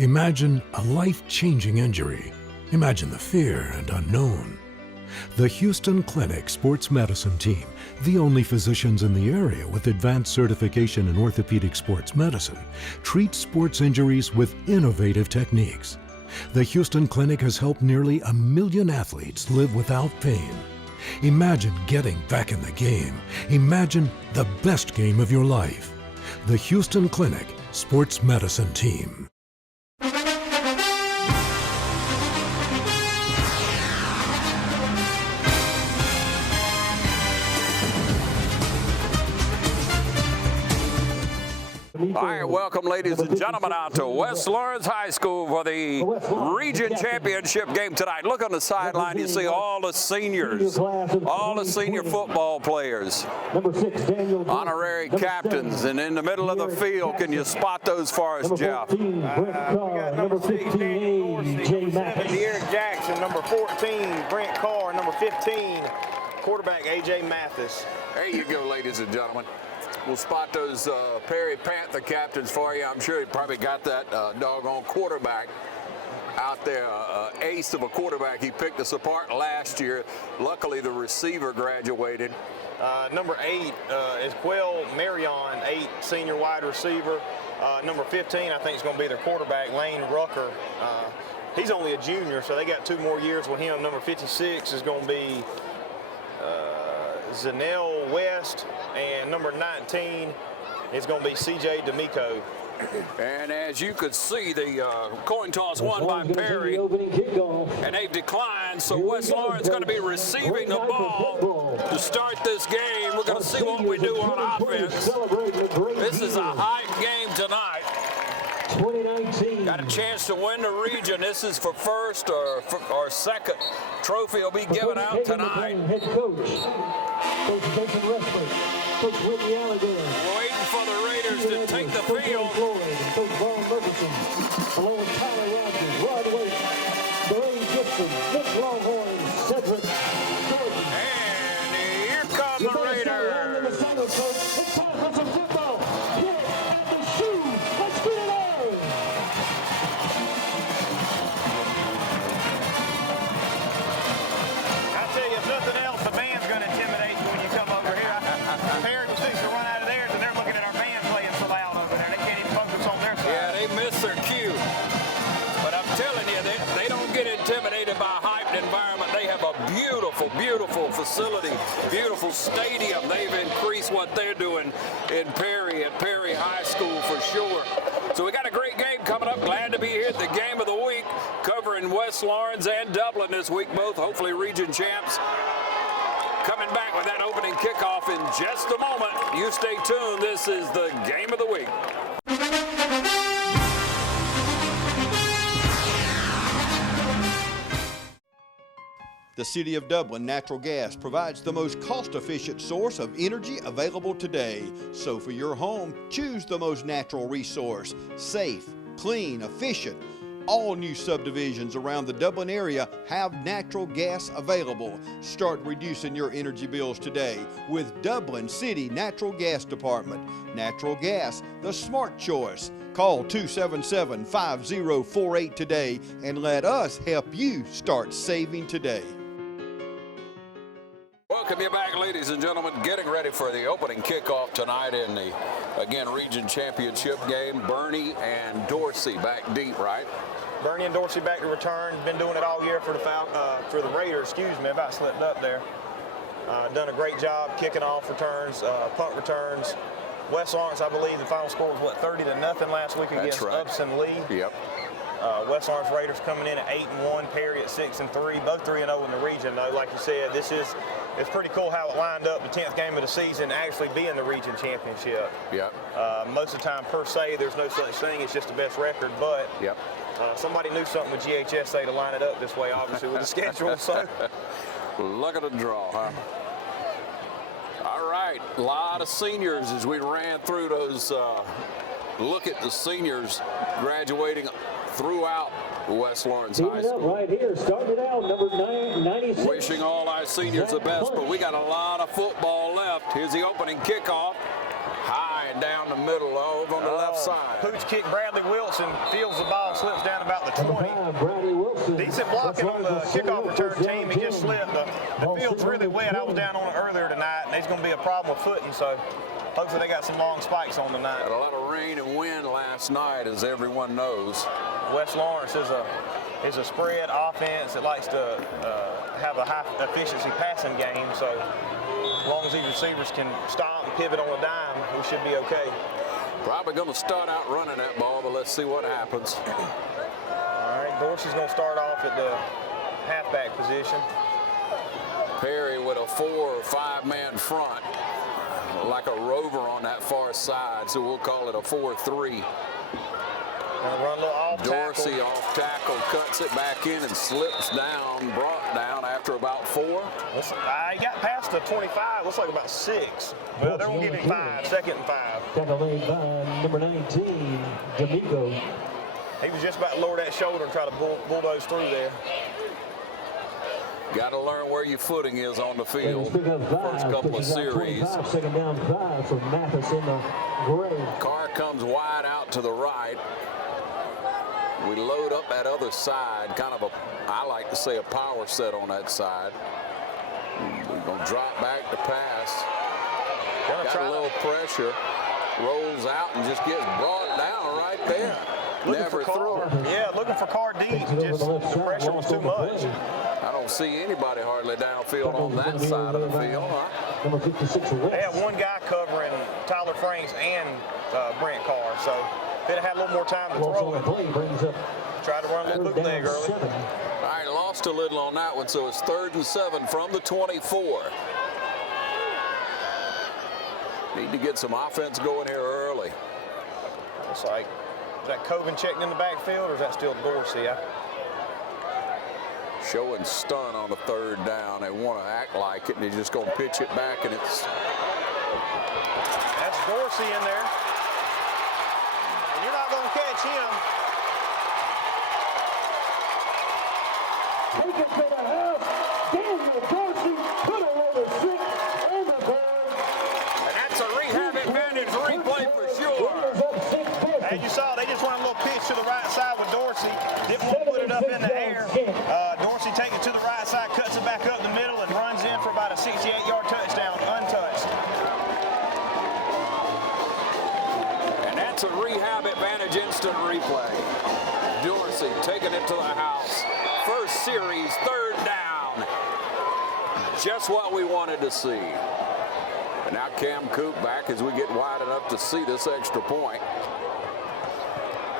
Imagine a life-changing injury. Imagine the fear and unknown. The Houston Clinic Sports Medicine Team, the only physicians in the area with advanced certification in orthopedic sports medicine, treats sports injuries with innovative techniques. The Houston Clinic has helped nearly 1 million athletes live without pain. Imagine getting back in the game. Imagine the best game of your life. The Houston Clinic Sports Medicine Team. All right, welcome, ladies and gentlemen, out to West Lawrence High School for the region championship game tonight. Look on the sideline, you see all the seniors, all the senior football players, honorary captains, and in the middle of the field, can you spot those for us, Jeff? We got number 6, Daniel Dorsey, number 7, De'Eric Jackson, number 14, Brent Carr, number 15, quarterback A.J. Mathis. There you go, ladies and gentlemen. We'll spot those Perry Panther captains for you. I'm sure he probably got that doggone quarterback out there, ace of a quarterback. He picked us apart last year. Luckily, the receiver graduated. Number 8 is Quell Marion, 8, senior wide receiver. Number 15, I think, is going to be their quarterback, Lane Rucker. He's only a junior, so they got 2 more years with him. Number 56 is going to be Zanell West, and number 19 is going to be C.J. D'Amico. And as you could see, the coin toss won by Perry, and they've declined, so West Lawrence is going to be receiving the ball to start this game. We're going to see what we do on offense. This is a hype game tonight. 2019. Got a chance to win the region. This is for first or second. Trophy will be given out tonight. Head coach, Coach Benson Wrestler, Coach Whitney Alligator. Waiting for the Raiders to take the field. Coach Vaughn Murchison, along with Tyler Rogers, Rod Waite, Dwayne Gibson, Nick Longhorn, Cedric Jordan. And here come the Raiders. It's time for some football. Here at the shoe. Let's get it on. I'll tell you, if nothing else, the band's going to intimidate you when you come over here. Perry was fixing to run out of theirs, and they're looking at our band playing so loud over there. They can't even focus on their side. Yeah, they missed their cue. But I'm telling you, they don't get intimidated by a hyped environment. They have a beautiful, beautiful facility, beautiful stadium. They've increased what they're doing in Perry at Perry High School for sure. So we got a great game coming up. Glad to be here at the game of the week, covering West Lawrence and Dublin this week, both hopefully region champs. Coming back with that opening kickoff in just a moment. You stay tuned. This is the game of the week. The City of Dublin Natural Gas provides the most cost-efficient source of energy available today. So for your home, choose the most natural resource. Safe, clean, efficient. All new subdivisions around the Dublin area have natural gas available. Start reducing your energy bills today with Dublin City Natural Gas Department. Natural gas, the smart choice. Call 277-5048 today and let us help you start saving today. Welcome you back, ladies and gentlemen. Getting ready for the opening kickoff tonight in the, again, region championship game. Bernie and Dorsey back deep, right? Bernie and Dorsey back to return. Been doing it all year for the Raiders. Excuse me, about slipped up there. Done a great job kicking off returns, punt returns. West Lawrence, I believe the final score was, 30-0 last week against Upson Lee. Yep. West Lawrence Raiders coming in at 8-1, Perry at 6-3, both 3-0 in the region. Though, like you said, it's pretty cool how it lined up. The 10th game of the season actually being the region championship. Yep. Most of the time, per se, there's no such thing. It's just the best record. But yep. Somebody knew something with GHSA to line it up this way, obviously, with the schedule. So look at the draw, huh? All right, a lot of seniors as we ran through those. Look at the seniors graduating throughout West Lawrence High School. Right here, started out number 96. Wishing all our seniors the best, but we got a lot of football left. Here's the opening kickoff. High right down the middle, over on the left side. Pooch kick. Bradley Wilson fields the ball, slips down about the 20. Bradley Wilson. Decent blocking on the kickoff return team. He just slipped. The field's really wet. I was down on it earlier tonight, and there's going to be a problem with footing, so hopefully they got some long spikes on tonight. Had a lot of rain and wind last night, as everyone knows. West Lawrence is a spread offense that likes to have a high efficiency passing game, so as long as these receivers can stop and pivot on a dime, we should be okay. Probably going to start out running that ball, but let's see what happens. All right, Dorsey's going to start off at the halfback position. Perry with a 4 or 5 man front, like a rover on that far side, so we'll call it a 4-3. Gonna run a little off Dorsey tackle. off tackle, cuts it back in and slips down, brought down after about 4. He got past the 25, looks like about 6. Well, they're gonna give him 5, 2nd and 5. Tackle made by number 19, D'Amico. He was just about to lower that shoulder and try to bulldoze through there. Got to learn where your footing is on the field. Pick up 5, First couple of pitches out series. 25, second down 5 for Mathis in the gray. Carr comes wide out to the right. We load up that other side, kind of I like to say a power set on that side. We're going to drop back to pass. Got a little pressure. Rolls out and just gets brought down right there. Never throw. Yeah, looking for Carr deep. Just the pressure was too much. I don't see anybody hardly downfield on that side of the field. Number 56, West. They have one guy covering Tyler Franks and Brent Carr, so they'd have had a little more time to throw it. Play brings up Tried to run a little bootleg early. 7. All right, lost a little on that one, so it's 3rd and 7 from the 24. Need to get some offense going here early. It's like, is that Coven checking in the backfield, or is that still Dorsey? Showing stun on the 3rd down. They want to act like it, and they're just going to pitch it back, and it's... That's Dorsey in there. And you're not going to catch him. Take it to the house. Daniel Dorsey put a load of 6 on the board. And that's a rehab advantage replay for sure. As you saw, they just went a little pitch to the right side with Dorsey. Didn't want to put it up in the air. Dorsey takes it to the right side, cuts it back up the middle, and runs in for about a 68-yard touchdown, untouched. And that's a rehab advantage instant replay. Dorsey taking it to the house. First series, 3rd down. Just what we wanted to see. And now Cam Coop back as we get wide enough to see this extra point.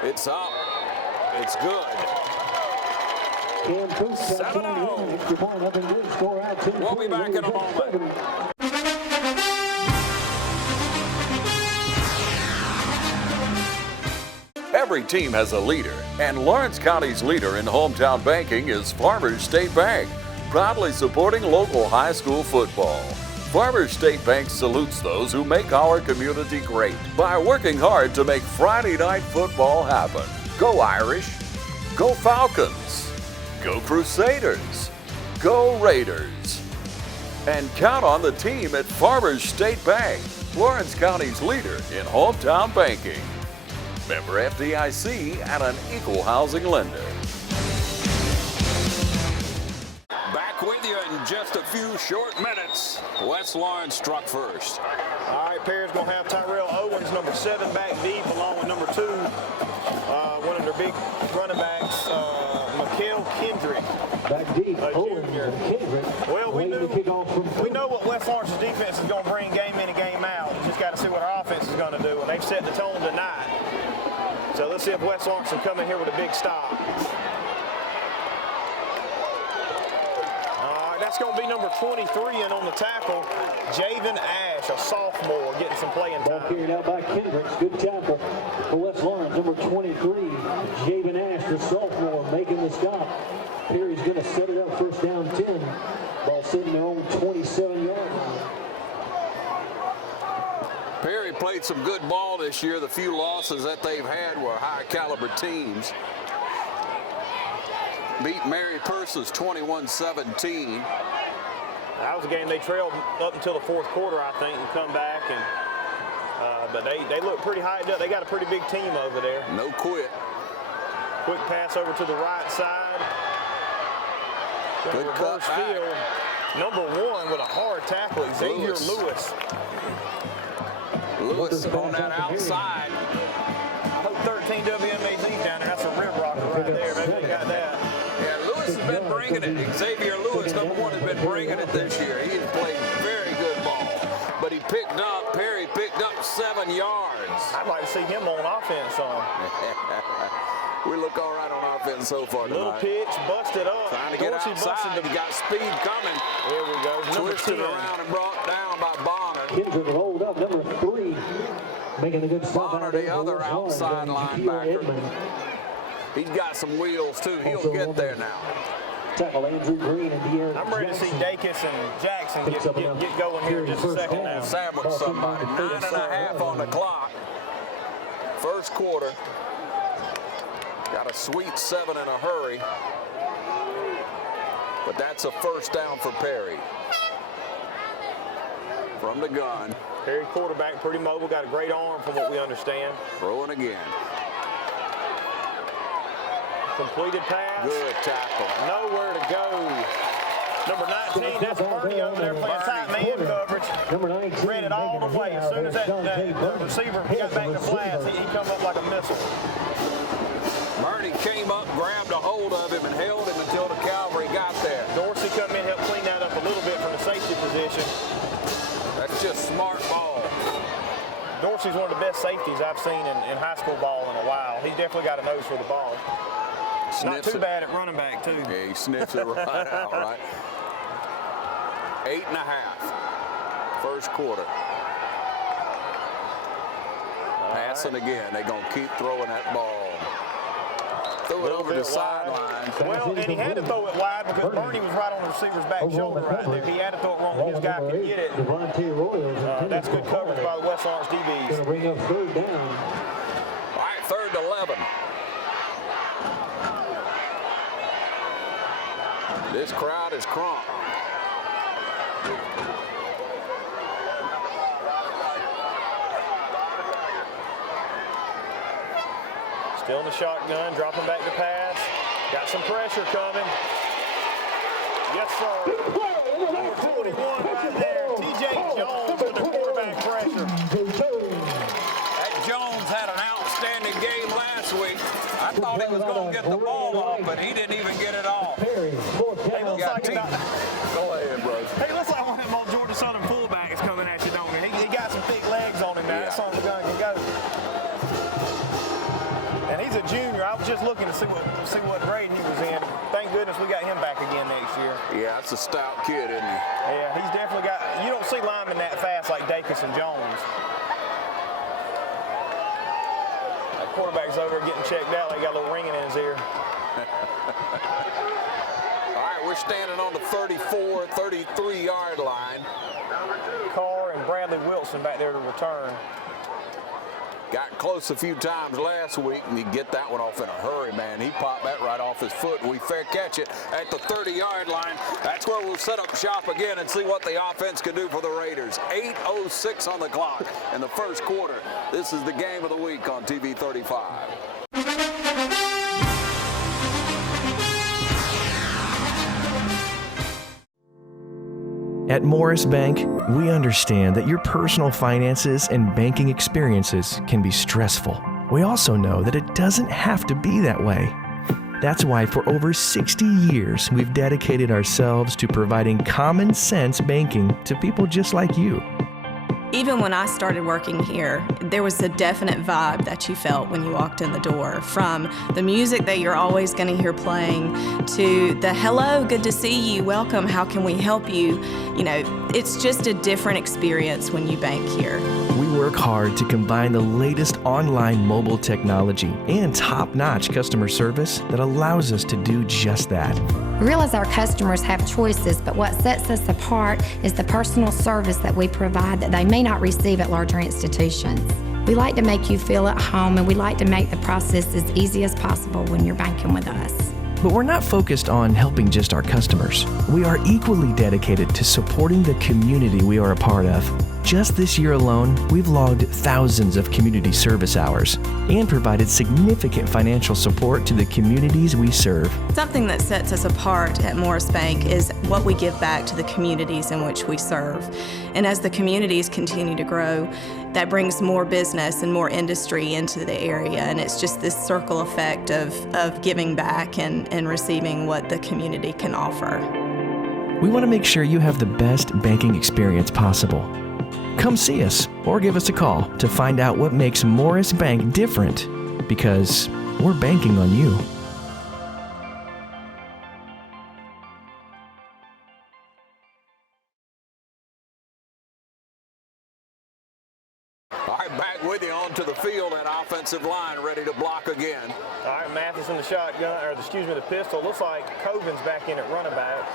It's up. It's good. 7-0. We'll be back in a moment. Every team has a leader, and Lawrence County's leader in hometown banking is Farmers State Bank, proudly supporting local high school football. Farmers State Bank salutes those who make our community great by working hard to make Friday night football happen. Go Irish, go Falcons, go Crusaders, go Raiders. And count on the team at Farmers State Bank, Lawrence County's leader in hometown banking. Member FDIC and an equal housing lender. Back with you in just a few short minutes. West Lawrence struck first. All right, Perry's going to have Tyrell Owens, number 7, back deep, along with number 2, one of their big running backs, Mikael Kendrick. Back deep, Owens junior. and Kendrick. Well, we We know what West Lawrence's defense is going to bring game in and game out. We just got to see what our offense is going to do, and they've set the tone tonight. So let's see if West Lawrence can come in here with a big stop. That's going to be number 23, and on the tackle, Javen Ash, a sophomore, getting some playing Ball time. carried out by Kendricks. Good tackle for West Lawrence. Number 23, Javen Ash, the sophomore, making the stop. Perry's going to set it up, first down 10. Ball sitting their own 27-yard line. Perry played some good ball this year. The few losses that they've had were high-caliber teams. Beat Mary Purses 21-17. That was a game they trailed up until the 4th quarter, I think, and come back and but they look pretty hyped up. They got a pretty big team over there. No quit. Quick pass over to the right side. Good Reverse cut back. field. Number 1 with a hard tackle, Xavier Lewis. Lewis on that outside. I hope 13 WMAZ's down there. That's a rib rocker right there. Maybe they got that. Yeah, Lewis has been bringing it. Xavier Lewis, number 1, has been bringing it this year. He has played very good ball. But Perry picked up 7 yards. I'd like to see him on offense on. We look all right on offense so far tonight. Little pitch, busted up. Trying to get outside. He got speed coming. There we go. Twisted around and brought down by Bonner. Kendrick rolled up, number 3, making a good stop. Bonner, the other outside linebacker. He's got some wheels, too. He'll get there now. Tackle Andrew Green and De'Aaron I'm ready to see Dacus and Jackson get going here in just a second now. Sandwich somebody. 9.5 on the clock. First quarter. Got a sweet 7 in a hurry. But that's a first down for Perry. From the gun. Perry quarterback, pretty mobile, got a great arm from what we understand. Throwing again. Completed pass. Good tackle. Nowhere to go. Number 19, that's Bernie over there playing tight man coverage. Number 19, Read it all the way. As soon as the receiver got back to flats, he come up like a missile. Bernie came up, grabbed a hold of him, and held him until the cavalry got there. Dorsey come in, helped clean that up a little bit from the safety position. That's just smart ball. Dorsey's one of the best safeties I've seen in high school ball in a while. He's definitely got a nose for the ball. Not too bad at running back, too. Yeah, he sniffs it right out, right? 8.5. First quarter. Passing again. They're going to keep throwing that ball. Threw it over the sideline. Well, and he had to throw it wide because Bernie was right on the receiver's back shoulder right there. He had to throw it wrong when his guy could get it. That's good coverage by the West Lawrence DBs. Going to bring up third down. All right, 3rd and 11. This crowd is crunk. Still in the shotgun, dropping back to pass. Got some pressure coming. Yes, sir. Number 41 right there. TJ Jones with the quarterback pressure. That Jones had an outstanding game last week. I thought he was going to get the ball off, but he didn't even get it off. Hey, looks like Go ahead, bro. Hey, looks like one of them old Georgia Southern fullbacks coming at you, don't he? He got some thick legs on him now. That son's going to go. And he's a junior. I was just looking to see what grade he was in. Thank goodness we got him back again next year. Yeah, that's a stout kid, isn't he? Yeah, he's definitely got. You don't see linemen that fast like Dacus and Jones. That quarterback's over there getting checked out. They got a little ringing in his ear. All right, we're standing on the 34, 33-yard line. Carr and Bradley Wilson back there to return. Got close a few times last week, and you get that one off in a hurry, man. He popped that right off his foot, and we fair catch it at the 30-yard line. That's where we'll set up shop again and see what the offense can do for the Raiders. 8:06 on the clock in the first quarter. This is the game of the week on TV 35. At Morris Bank, we understand that your personal finances and banking experiences can be stressful. We also know that it doesn't have to be that way. That's why for over 60 years, we've dedicated ourselves to providing common sense banking to people just like you. Even when I started working here, there was a definite vibe that you felt when you walked in the door, from the music that you're always going to hear playing to the hello, good to see you, welcome, how can we help you? You know, it's just a different experience when you bank here. We work hard to combine the latest online mobile technology and top-notch customer service that allows us to do just that. We realize our customers have choices, but what sets us apart is the personal service that we provide that they may not receive at larger institutions. We like to make you feel at home, and we like to make the process as easy as possible when you're banking with us. But we're not focused on helping just our customers. We are equally dedicated to supporting the community we are a part of. Just this year alone, we've logged thousands of community service hours and provided significant financial support to the communities we serve. Something that sets us apart at Morris Bank is what we give back to the communities in which we serve. And as the communities continue to grow, that brings more business and more industry into the area. And it's just this circle effect of giving back and receiving what the community can offer. We want to make sure you have the best banking experience possible. Come see us or give us a call to find out what makes Morris Bank different, because we're banking on you. All right, back with you onto the field. That offensive line ready to block again. All right, Mathis in the shotgun, or the pistol. Looks like Coven's back in at running back.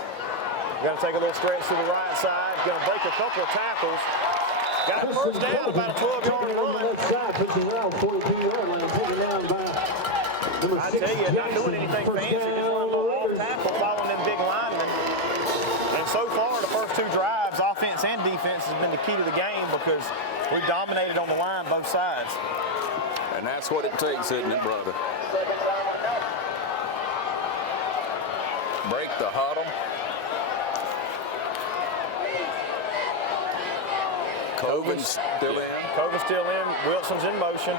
Going to take a little stretch to the right side. Going to break a couple of tackles. Got a first down, about a 12-yard run. I tell you, not doing anything fancy, just running the off tackle, following them big linemen. And so far, the first two drives, offense and defense, has been the key to the game because we've dominated on the line both sides. And that's what it takes, isn't it, brother? Break the huddle. Coven's still in. Coven's still in. Wilson's in motion.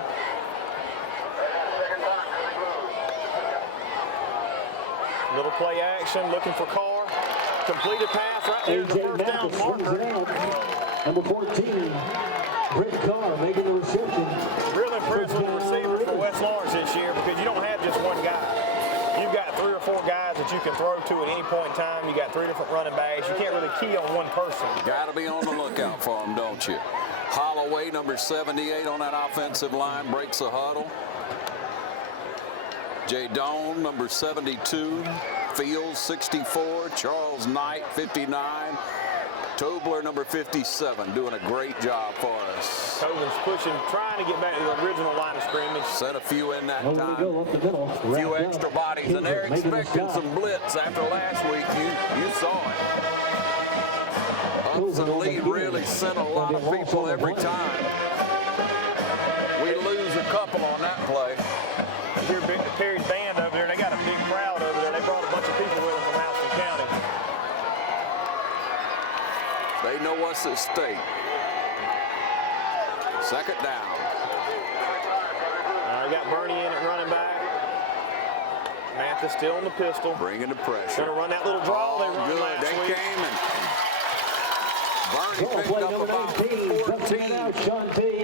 Little play action, looking for Carr. Completed pass right there, the first down marker. Number 14, Brett Carr making the reception. Real impressed with the receivers for West Lawrence this year because you don't have just one guy. You've got 3 or 4 guys that you can throw to at any point in time. You got 3 different running backs. You can't really key on one person. Got to be on the lookout for them, don't you? Holloway, number 78 on that offensive line, breaks the huddle. Jay Doan, number 72. Fields, 64. Charles Knight, 59. Tobler, number 57, doing a great job for us. Coven's pushing, trying to get back to the original line of scrimmage. Set a few in that time. A few extra bodies, and they're expecting some blitz after last week. You saw it. Hudson Lee really sent a lot of people every time. We lose a couple on that play. Here, Perry's band over there, they got a big crowd over there. They brought a bunch of people with them from Houston County. They know what's at stake. Second down. We got Bernie in at running back. Mathis still on the pistol. Bringing the pressure. Going to run that little draw they run last week. week. Came and Bernie picked up about 14.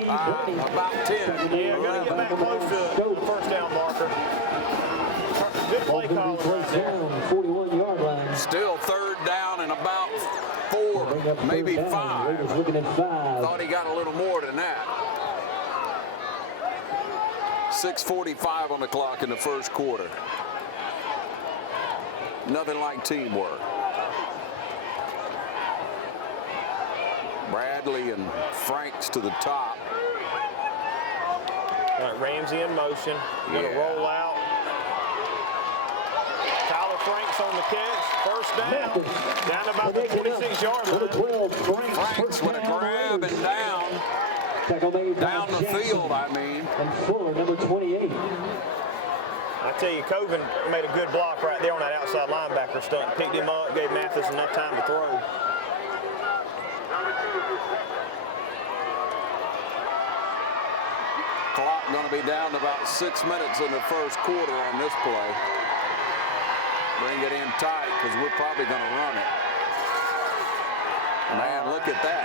About 10. Yeah, we're going to get back close to the first down marker. Good play call right there. 41-yard line. Still third down and about 4, maybe 5. Looking at 5. Thought he got a little more than that. 6:45 on the clock in the first quarter. Nothing like teamwork. Bradley and Franks to the top. Got Ramsey in motion. Going to roll out. Tyler Franks on the catch. First down. Down to about the 26-yard line. Franks with a grab and down. Down the field, I mean. And Fuller, number 28. I tell you, Coven made a good block right there on that outside linebacker stunt. Picked him up, gave Mathis enough time to throw. Clock going to be down to about 6 minutes in the first quarter on this play. Bring it in tight because we're probably going to run it. Man, look at that.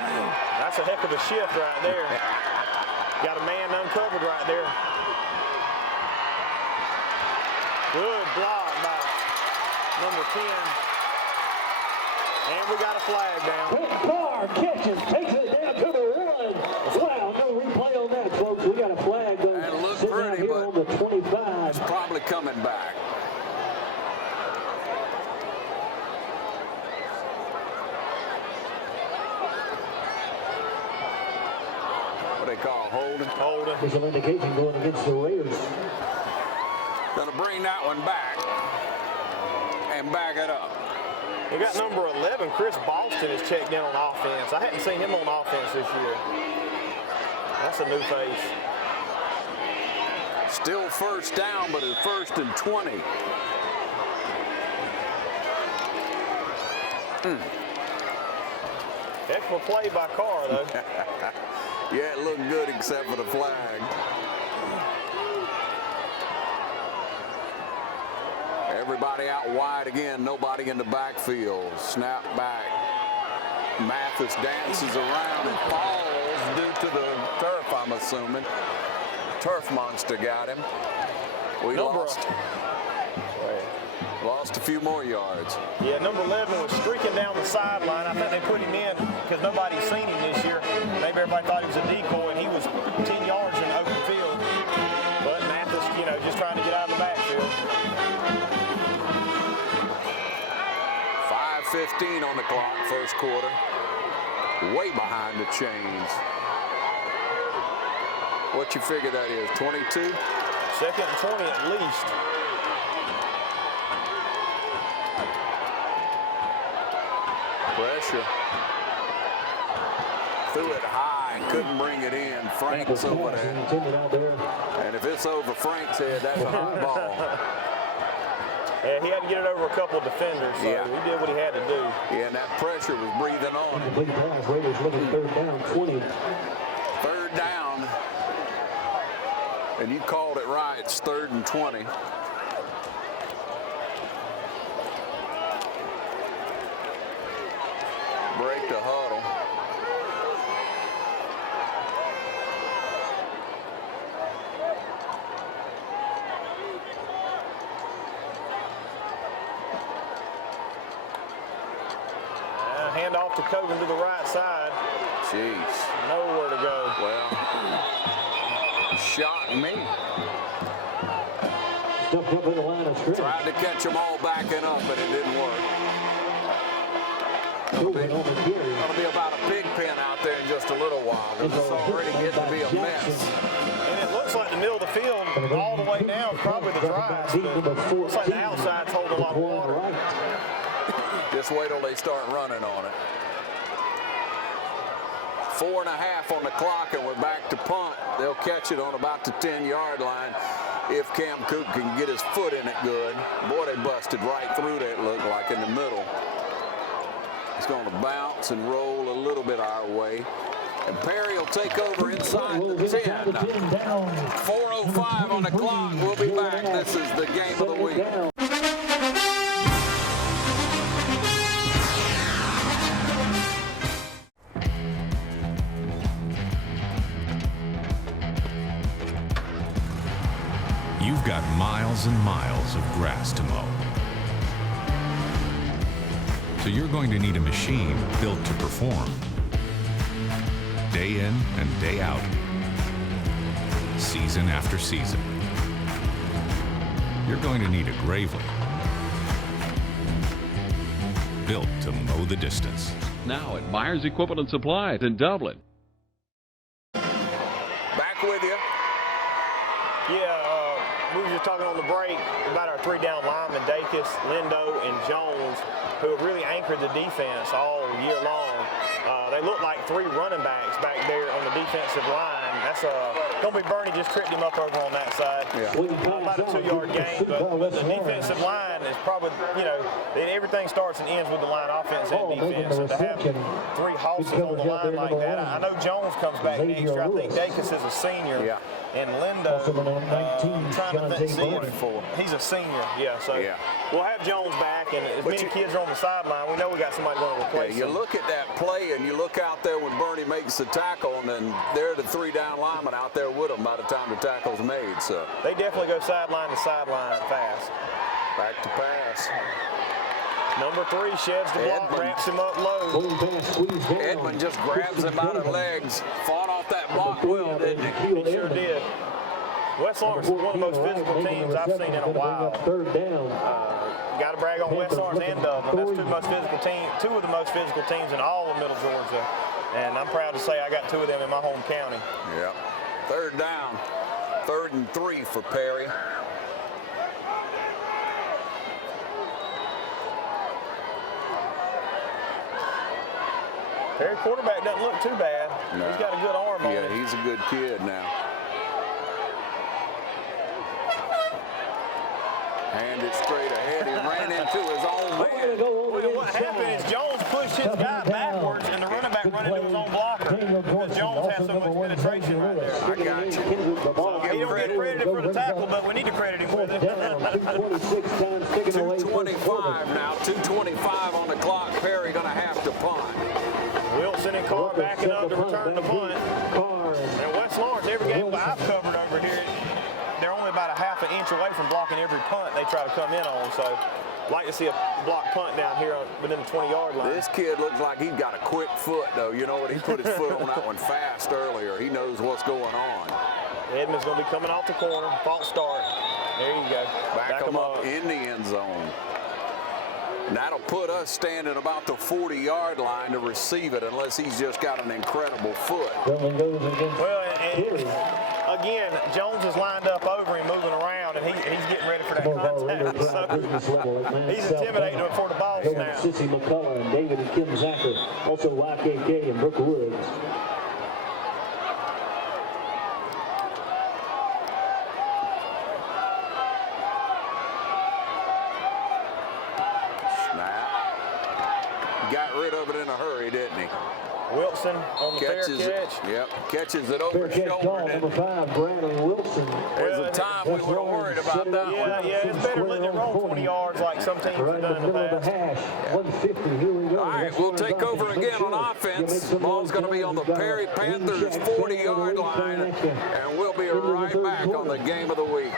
That's a heck of a shift right there. Got a man uncovered right there. Good block by number 10. And we got a flag down. Carr catches, takes it down to the run. Wow, no replay on that, folks. We got a flag going. And it looked sitting pretty, out here but on the 25. it's probably coming back. What they call holding? Holding. There's an indication going against the Raiders. Gonna bring that one back and back it up. We got number 11, Chris Boston, is checked in on offense. I hadn't seen him on offense this year. That's a new face. Still first down, but it's 1st and 20. Heck of a play by Carr, though. Yeah, it looked good except for the flag. Everybody out wide again, nobody in the backfield. Snap back. Mathis dances around and falls due to the turf, I'm assuming. Turf monster got him. We lost a few more yards. Yeah, number 11 was streaking down the sideline. I think they put him in because nobody's seen him this year. Maybe everybody thought he was a decoy, and he was 10 yards in the open field. But Mathis, just trying to get out of the backfield. 5:15 on the clock, first quarter. Way behind the chains. What you figure that is, 22? 2nd and 20 at least. Pressure. Threw it high, couldn't bring it in. Frank's over there. And if it's over Frank's head, that's a high ball. Yeah, he had to get it over a couple of defenders, so he did what he had to do. Yeah, and that pressure was breathing on him. Raiders looking 3rd down, 20. 3rd down. And you called it right. It's 3rd and 20. Break the huddle. Hand off to Cogan to the right side. Jeez. Nowhere to go. Well, shot me. Stuck up in the line of scrimmage. Tried to catch them all backing up, but it didn't work. It'll be about a pig pen out there in just a little while. It's already getting to be a mess. And it looks like the middle of the field, all the way down, is probably the drive. But looks like the outside's holding a lot of water. Just wait till they start running on it. 4.5 on the clock, and we're back to punt. They'll catch it on about the 10-yard line if Cam Cook can get his foot in it good. Boy, they busted right through that, looked like, in the middle. It's going to bounce and roll a little bit our way. And Perry will take over inside the 10. 4:05 on the clock. We'll be back. This is the game of the week. You've got miles and miles of grass to mow. So you're going to need a machine built to perform. Day in and day out. Season after season. You're going to need a Gravely. Built to mow the distance. Now at Myers Equipment & Supplies in Dublin. Back with you. Yeah, we were just talking on the break about our 3-down linemen, Dacus, Lindo, and Jones, who have really anchored the defense all year long. They look like 3 running backs back there on the defensive line. That's going to be Bernie just tripped him up over on that side. Yeah. About a 2-yard gain, but the defensive line is probably, everything starts and ends with the line, offense and defense. So to have 3 hosses on the line like that, I know Jones comes back next year. I think Dacus is a senior. Yeah. And Lindo, trying to think, he's a senior, so we'll have Jones back, and as many kids are on the sideline, we know we got somebody going to replace him. You look at that play, and you look out there when Bernie makes the tackle, and then they're the 3-down linemen out there with him by the time the tackle's made. So they definitely go sideline to sideline fast. Back to pass. Number 3 sheds the block, wraps him up low. Edmund just grabs him by the legs. Fought off that block well, didn't he? He sure did. West Lawrence is one of the most physical teams I've seen in a while. Got to brag on West Lawrence and Dublin. That's two of the most physical teams in all of Middle Georgia. And I'm proud to say I got 2 of them in my home county. Yep. 3rd down. 3rd and 3 for Perry. Perry quarterback doesn't look too bad. No. He's got a good arm on him. Yeah, he's a good kid now. Hand it straight ahead. He ran into his own man. Well, what happened is Jones pushed his guy backwards, and the running back ran into his own blocker. Because Jones has so much penetration right there. I got you. So he don't get credited for the tackle, but we need to credit him with it. 2:25 now. 2:25 on the clock. Perry going to have to punt. Wilson and Carr backing up to return the punt. And West Lawrence, every game that I've covered over here, they're only about a half an inch away from blocking every punt they try to come in on. So I'd like to see a block punt down here within the 20-yard line. This kid looks like he's got a quick foot, though. You know what? He put his foot on that one fast earlier. He knows what's going on. Edmonds going to be coming off the corner. False start. There you go. Back him up in the end zone. And that'll put us standing about the 40-yard line to receive it unless he's just got an incredible foot. Well, and again, Jones is lined up over him, moving around, and he's getting ready for that contact. So he's intimidating him before the ball snaps. Sissy McCullough and David and Kim Zacher, also YKK and Brooke Woods. Got rid of it in a hurry, didn't he? Wilson on the fair catch. Yep, catches it over Fair catch call, number 5, Brandon Wilson. There's a time we would have worried about that one. Yeah, it's better letting it roll 20 yards like some teams have done in the past. 150, here we go. All right, we'll take over again on offense. Ball's going to be on the Perry Panthers 40-yard line, and we'll be right back on the game of the week.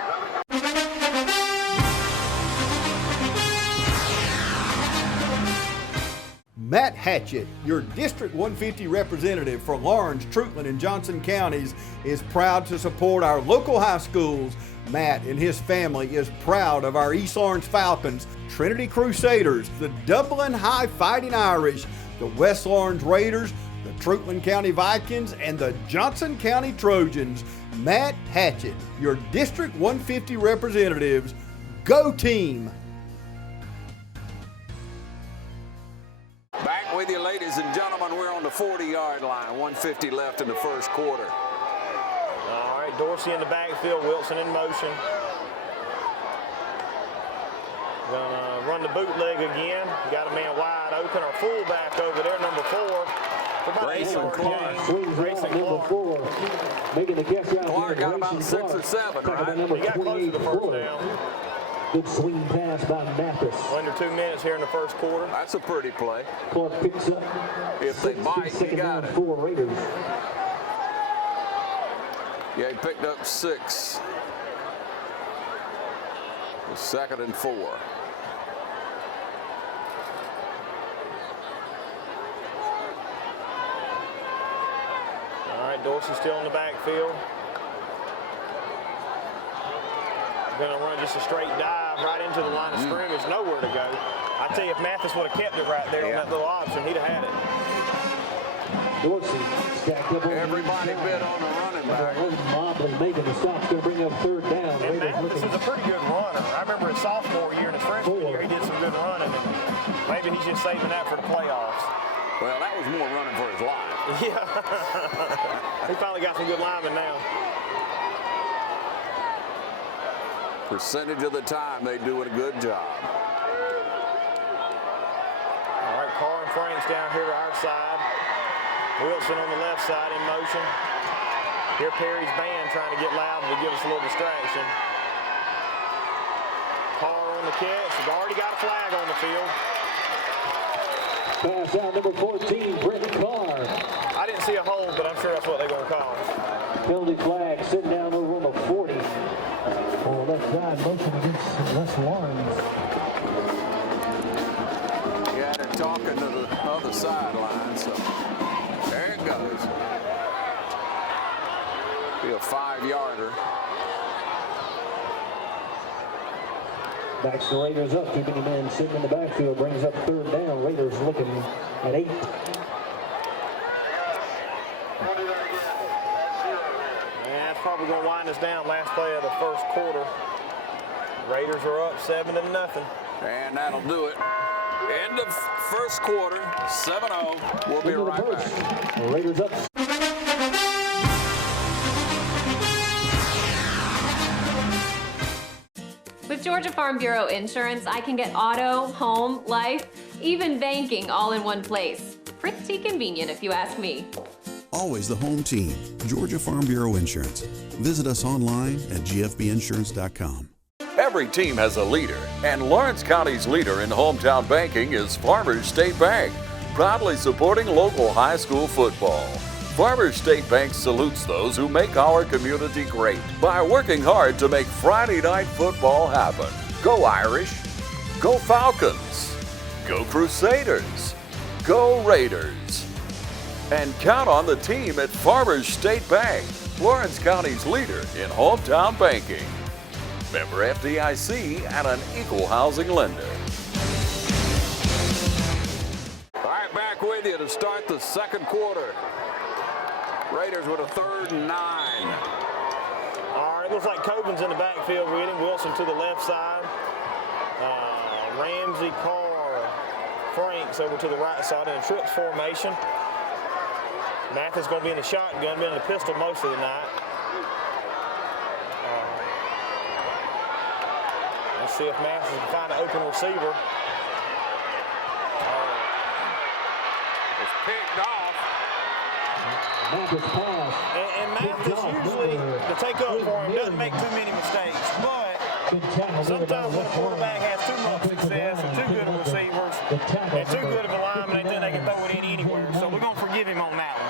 Matt Hatchett, your District 150 representative for Lawrence, Truitland, and Johnson counties, is proud to support our local high schools. Matt and his family is proud of our East Lawrence Falcons, Trinity Crusaders, the Dublin High Fighting Irish, the West Lawrence Raiders, the Truitland County Vikings, and the Johnson County Trojans. Matt Hatchett, your District 150 representatives. Go team! Back with you, ladies and gentlemen. We're on the 40-yard line. 150 left in the first quarter. All right, Dorsey in the backfield, Wilson in motion. Gonna run the bootleg again. Got a man wide open. Our fullback over there, number 4. Grayson Clark. Grayson Clark. Making the catch out. Clark got about 6 or 7, right? He got close to the first down. Good swing pass by Mathis. Under 2 minutes here in the first quarter. That's a pretty play. Clark picks up. If they bite, you got it. 4 Raiders. Yeah, he picked up 6. The 2nd and 4. All right, Dorsey still in the backfield. Going to run just a straight dive right into the line of scrimmage. Nowhere to go. I tell you, if Mathis would have kept it right there on that little option, he'd have had it. Dorsey stacked up. Everybody bid on the running back. Mobley making the stop. Going to bring up 3rd down. And Mathis is a pretty good runner. I remember his sophomore year and his freshman year, he did some good running. And maybe he's just saving that for the playoffs. Well, that was more running for his life. Yeah. He finally got some good linemen now. Percentage of the time, they do a good job. All right, Carr and Franks down here to our side. Wilson on the left side in motion. Here Perry's band trying to get loud to give us a little distraction. Carr on the catch. We've already got a flag on the field. Pass out number 14, Brent Carr. I didn't see a hold, but I'm sure that's what they're going to call. Penalty flag sitting down over on the 40. For left side motion against West Lawrence. Yeah, they're talking to the other sideline, so there it goes. Be a 5-yarder. Backs the Raiders up, keeping him in, sitting in the backfield, brings up 3rd down. Raiders looking at 8. That's probably going to wind us down. Last play of the first quarter. Raiders are up 7-0. And that'll do it. End of first quarter, 7-0. We'll be right back. Raiders up. With Georgia Farm Bureau Insurance, I can get auto, home, life, even banking all in one place. Pretty convenient if you ask me. Always the home team, Georgia Farm Bureau Insurance. Visit us online at gfbinsurance.com. Every team has a leader, and Lawrence County's leader in hometown banking is Farmers State Bank, proudly supporting local high school football. Farmers State Bank salutes those who make our community great by working hard to make Friday night football happen. Go Irish, go Falcons, go Crusaders, go Raiders. And count on the team at Farmers State Bank, Lawrence County's leader in hometown banking. Member FDIC and an equal housing lender. All right, back with you to start the second quarter. Raiders with a 3rd and 9. All right, looks like Coben's in the backfield with him. Wilson to the left side. Ramsey, Carr, Franks over to the right side in a trips formation. Mathis going to be in the shotgun, been in the pistol most of the night. Let's see if Mathis can find an open receiver. It's picked off. And Mathis usually, the take up for him, doesn't make too many mistakes. But sometimes when a quarterback has too much success and too good of receivers and too good of a lineman, they think they can throw it in anywhere. So we're going to forgive him on that one.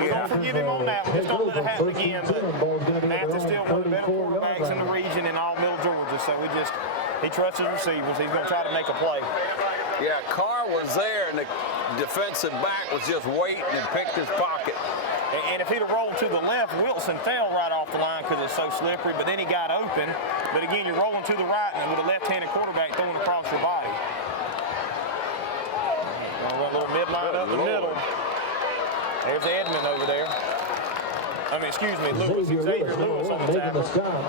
We're going to forgive him on that one. Just don't let it happen again. But Mathis still one of the better quarterbacks in the region in all middle Georgia. So he trusts his receivers. He's going to try to make a play. Yeah, Carr was there, and the defensive back was just waiting and picked his pocket. And if he'd have rolled to the left, Wilson fell right off the line because it's so slippery, but then he got open. But again, you're rolling to the right and with a left-handed quarterback throwing across your body. A little midline up the middle. There's Edmond over there. Xavier Lewis on the tackle.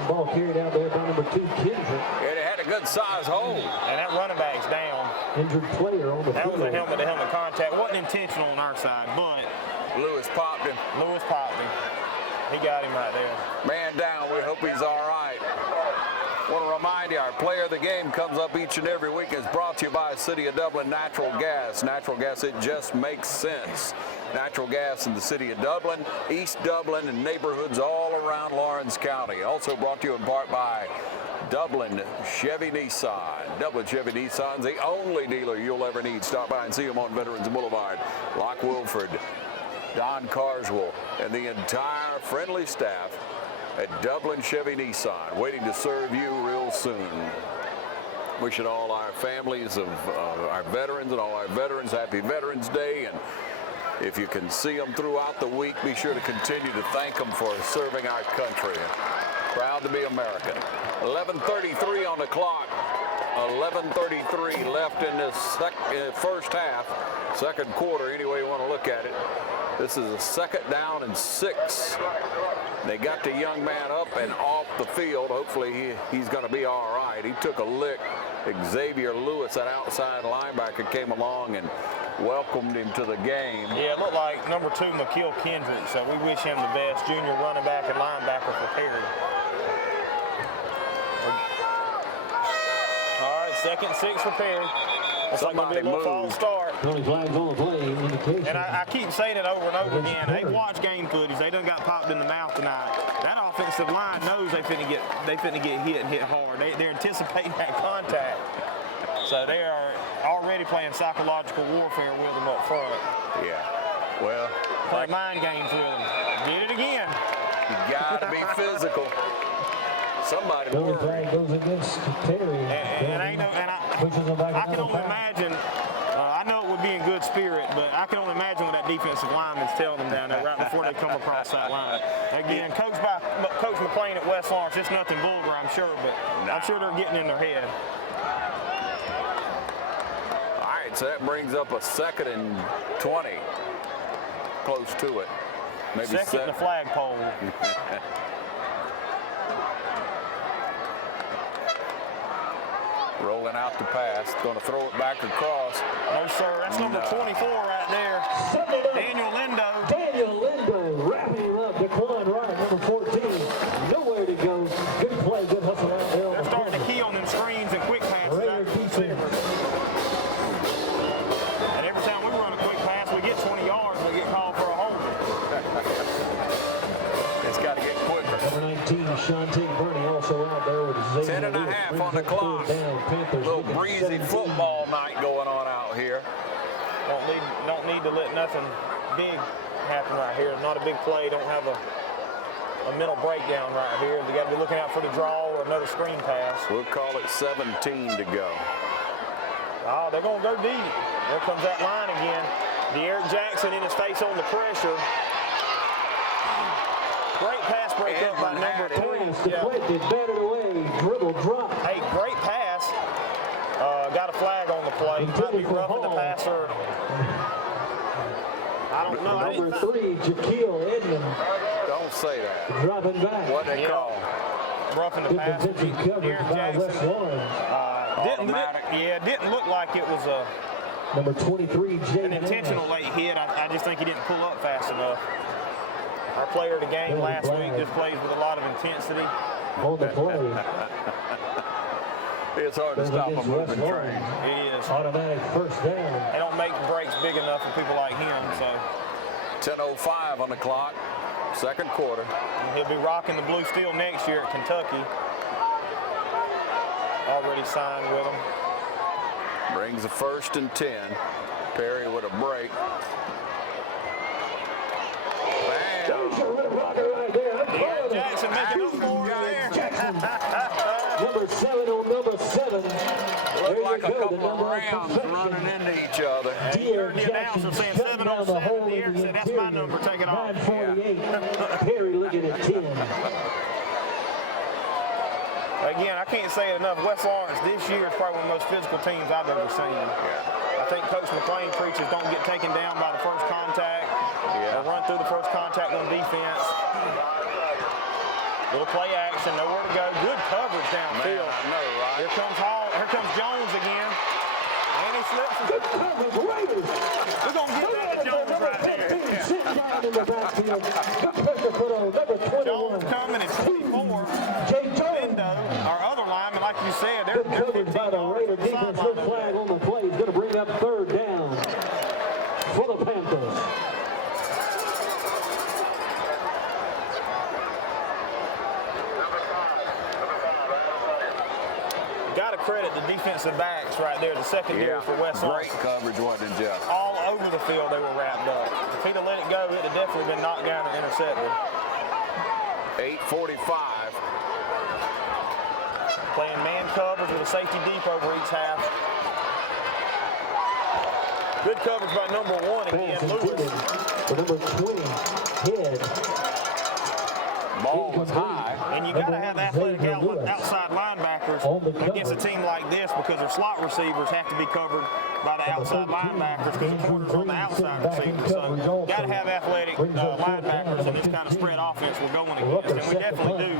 Ball carried out there by number 2, Kendrick. And it had a good size hole. And that running back's down. Injured player on the field. That was a helmet-to-helmet contact. Wasn't intentional on our side, but Lewis popped him. He got him right there. Man down. We hope he's all right. Want to remind you, our player of the game comes up each and every week. Is brought to you by City of Dublin Natural Gas. Natural gas, it just makes sense. Natural gas in the city of Dublin, East Dublin, and neighborhoods all around Lawrence County. Also brought to you in part by Dublin Chevy Nissan. Dublin Chevy Nissan's the only dealer you'll ever need. Stop by and see them on Veterans Boulevard. Locke Wilford, Don Carswell, and the entire friendly staff at Dublin Chevy Nissan, waiting to serve you real soon. Wishing all our families of our veterans and all our veterans happy Veterans Day. And if you can see them throughout the week, be sure to continue to thank them for serving our country. Proud to be American. 11:33 on the clock. 11:33 left in this first half. Second quarter, any way you want to look at it. This is a 2nd down and 6. They got the young man up and off the field. Hopefully he's going to be all right. He took a lick. Xavier Lewis, that outside linebacker, came along and welcomed him to the game. Yeah, it looked like number 2, McKill Kendrick. So we wish him the best. Junior running back and linebacker for Perry. All right, 2nd and 6 for Perry. Looks like going to be a little false start. And I keep saying it over and over again. They've watched game footage. They done got popped in the mouth tonight. That offensive line knows they finna get hit and hit hard. They're anticipating that contact. So they are already playing psychological warfare with them up front. Yeah. Well, playing mind games with them. Did it again. You gotta be physical. Somebody goes against Perry. I can only imagine. I know it would be in good spirit, but I can only imagine what that defensive lineman's telling them down there right before they come across that line. Again, coached by Coach McLean at West Lawrence. It's nothing vulgar, I'm sure, but I'm sure they're getting in their head. All right, so that brings up a 2nd and 20. Close to it. Maybe 2nd in the flagpole. Rolling out the pass. Going to throw it back across. No, sir. That's number 24 right there. Daniel Lindo. Daniel Lindo wrapping him up. Decline right, number 14. Nowhere to go. Good play, good hustle out there. They're starting to key on them screens and quick passes out to receivers. And every time we run a quick pass, we get 20 yards, we get called for a holding. It's got to get quicker. Number 19, Shantae Burney also out there with 10 and a half on the clock. A little breezy football night going on out here. Don't need to let nothing big happen right here. Not a big play. Don't have a mental breakdown right here. They got to be looking out for the draw or another screen pass. We'll call it 17 to go. Oh, they're going to go deep. There comes that line again. De'Aaron Jackson in his face on the pressure. Great pass break up by number 3. Deflected, batted away, dribble, drop. Hey, great pass. Got a flag on the play. Might be roughing the passer. I don't know. Number 3, Jaquil Edmond. Don't say that. Dropping back. What they call? Roughing the passer. Coverage by Wes Lawrence. Didn't look like it was a number 23, Jay an intentional late hit. I just think he didn't pull up fast enough. Our player of the game last week just plays with a lot of intensity. On the play. It's hard to stop a moving train. It is. Automatic first down. They don't make breaks big enough for people like him. So 10:05 on the clock, second quarter. And he'll be rocking the blue steel next year at Kentucky. Already signed with them. Brings a 1st and 10. Perry with a break. Jackson making up for it there. Number 7 on number 7. Look like a couple of rounds running into each other. You heard the announcer saying 7 on 7. The air said, that's my number, take it off. 948. Perry looking at 10. Again, I can't say it enough. West Lawrence this year is probably one of the most physical teams I've ever seen. I think Coach McClain preaches don't get taken down by the first contact. Or run through the first contact on defense. Little play action, nowhere to go. Good coverage downfield. Man, I know, right? Here comes Hall. Here comes Jones again. And he slips. Good coverage, Raiders. We're going to get that to Jones right there. Sitting down in the backfield. Good pressure put on number 21. Jones coming at 24. Jay Jones. Lindo, our other lineman, like you said, they're covered by the Raider defense. Good flag on the play. He's going to bring up 3rd down for the Panthers. Got to credit the defensive backs right there, the secondary for West Lawrence. Great coverage, wasn't it, Jeff? All over the field they were wrapped up. If he'd have let it go, it would have definitely been knocked down or intercepted. 8:45. Playing man coverage with a safety deep over each half. Good coverage by number 1 again, Lewis. For number 20, Head. Ball was high. And you got to have athletic outside linebackers against a team like this because their slot receivers have to be covered by the outside linebackers because the corner's on the outside receivers. So got to have athletic linebackers in this kind of spread offense we're going against. And we definitely do.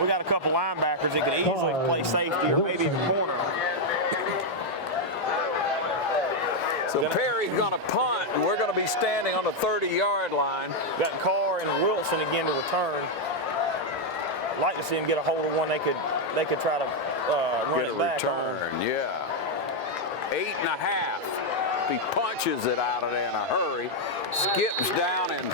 We got a couple linebackers that could easily play safety or maybe even corner. So Perry's going to punt, and we're going to be standing on the 30-yard line. Got Carr and Wilson again to return. I'd like to see him get a hold of one they could try to run it back return, yeah. 8.5. He punches it out of there in a hurry, skips down, and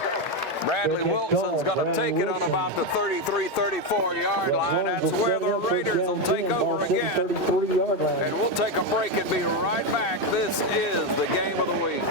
Bradley Wilson's going to take it on about the 33, 34-yard line. That's where the Raiders will take over again. And we'll take a break and be right back. This is the game of the week.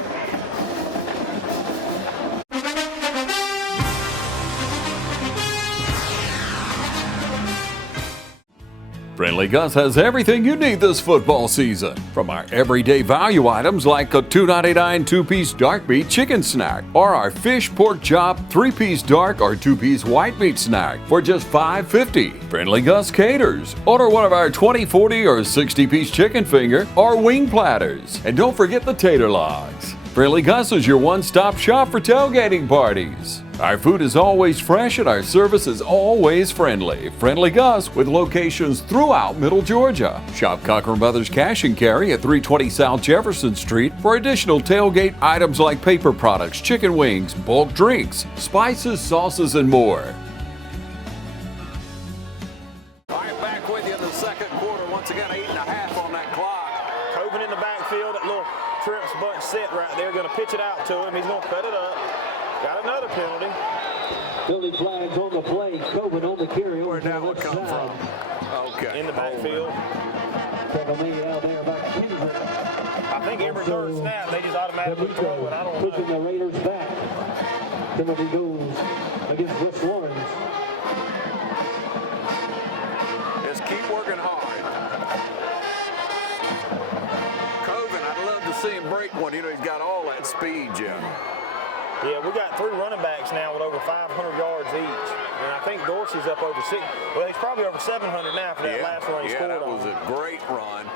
Friendly Gus has everything you need this football season. From our everyday value items like a $2.99 2-piece dark meat chicken snack, or our fish pork chop 3-piece dark or 2-piece white meat snack for just $5.50. Friendly Gus caters. Order one of our 20, 40, or 60-piece chicken finger or wing platters. And don't forget the tater logs. Friendly Gus is your one-stop shop for tailgating parties. Our food is always fresh and our service is always friendly. Friendly Gus with locations throughout Middle Georgia. Shop Cochran Brothers Cash and Carry at 320 South Jefferson Street for additional tailgate items like paper products, chicken wings, bulk drinks, spices, sauces, and more. All right, back with you in the second quarter. Once again, 8.5 on that clock. Coven in the backfield, that little Trips bunch set right there. Going to pitch it out to him. He's going to cut it up. Got another penalty. Penalty flags on the play. Coven on the carry. Where'd that one come from? Okay. In the backfield. Out there by Kendrick. I think every third snap, they just automatically throw it. I don't know. Pushing the Raiders back. Penalty goes against West Lawrence. Just keep working hard. Coven, I'd love to see him break one. You know, he's got all that speed, Jim. Yeah, we got 3 running backs now with over 500 yards each. And I think Dorsey's up over 6. Well, he's probably over 700 now for that last run he scored that on. was a great run.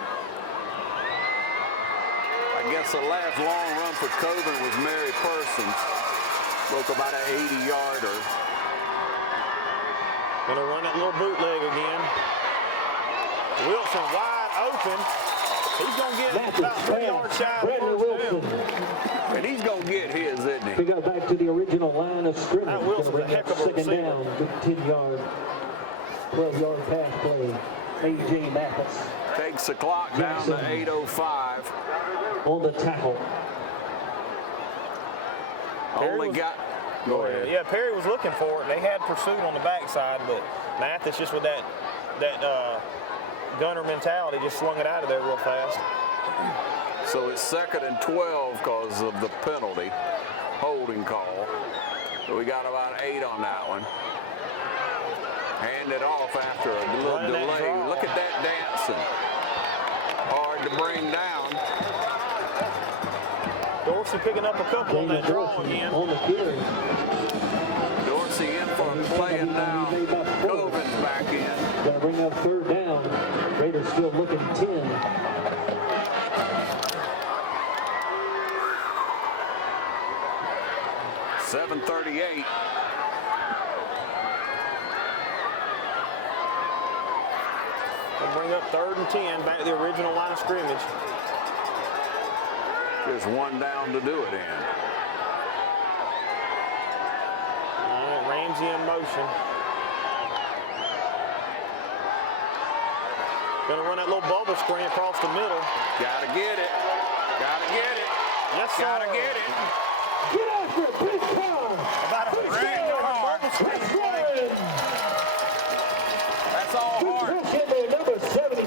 I guess the last long run for Coven was Mary Persons. Broke about an 80-yarder. Gonna run that little bootleg again. Wilson wide open. He's gonna get about 3 yards shy of Wilson. And he's going to get his, isn't he? We got back to the original line of scrimmage. That Wilson's a heck of a second down, good 10-yard, 12-yard pass play. A.J. Mathis. Takes the clock down to 8:05. On the tackle. Go ahead. Yeah, Perry was looking for it. They had pursuit on the backside, but Mathis just with that gunner mentality just swung it out of there real fast. So it's 2nd and 12 because of the penalty, holding call. So we got about 8 on that one. Hand it off after a little delay. Look at that dancing. Hard to bring down. Dorsey picking up a couple on that draw again. On the carry. Dorsey in for playing now. Coven's back in. Gonna bring up 3rd down. Raiders still looking 10. .738. We'll bring up 3rd and 10, back to the original line of scrimmage. Just one down to do it in. All right, Ramsey in motion. Gonna run that little bubble screen across the middle. Gotta get it. Gotta get it. Yes, sir. Gotta get it. Get after it, big car. About a grand bubble screen play. That's all hard. Number 72.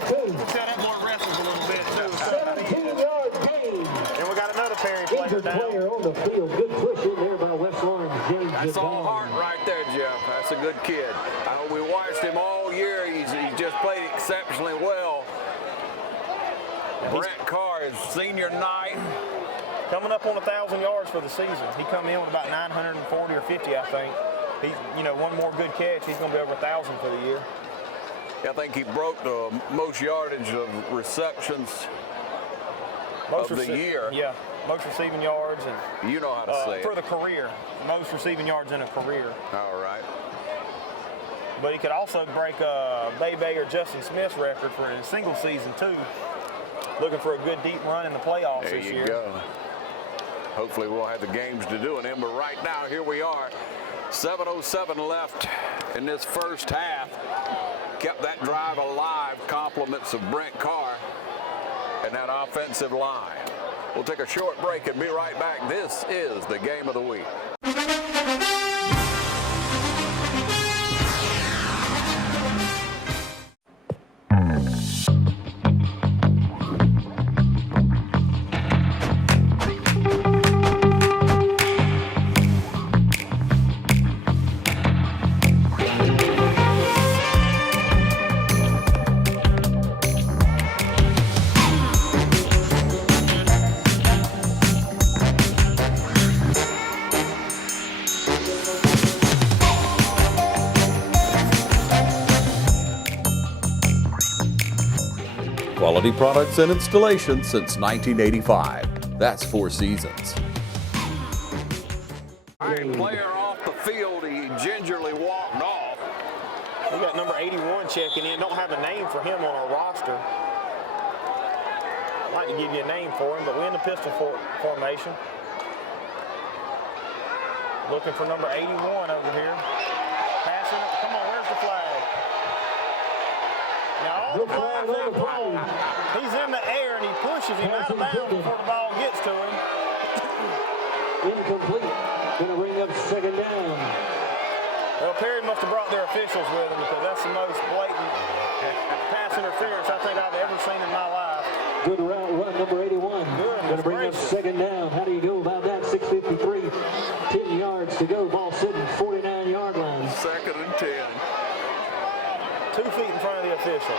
Tell that boy wrestles a little bit too. 17-yard gain. And we got another Perry player down. Player on the field. Good push in there by West Lawrence. James. That's all heart right there, Jeff. That's a good kid. We watched him all year. He's just played exceptionally well. Brent Carr, his senior night. Coming up on 1,000 yards for the season. He come in with about 940 or 50, I think. He's, one more good catch. He's going to be over 1,000 for the year. I think he broke the most yardage of receptions of the year. Yeah, most receiving yards. And you know how to say for it. the career. Most receiving yards in a career. All right. But he could also break Bay or Justin Smith's record for a single season, too. Looking for a good deep run in the playoffs this year. There you go. Hopefully we'll have the games to do it in, but right now, here we are. 7:07 left in this first half. Kept that drive alive, compliments of Brent Carr and that offensive line. We'll take a short break and be right back. This is the Game of the Week. Quality products and installations since 1985. That's 4 seasons. All right, player off the field. He gingerly walked off. We got number 81 checking in. Don't have a name for him on our roster. I'd like to give you a name for him, but we're in the pistol formation. Looking for number 81 over here. Passing it. Come on, where's the flag? Now all the flags are thrown. He's in the air and he pushes him out of bounds before the ball gets to him. Incomplete. Going to bring up second down. Well, Perry must have brought their officials with him because that's the most blatant pass interference I think I've ever seen in my life. Good route run, number 81. Going to bring up second down. How do you go about that? 6:53, 10 yards to go. Ball sitting 49-yard line. 2nd and 10. 2 feet in front of the official.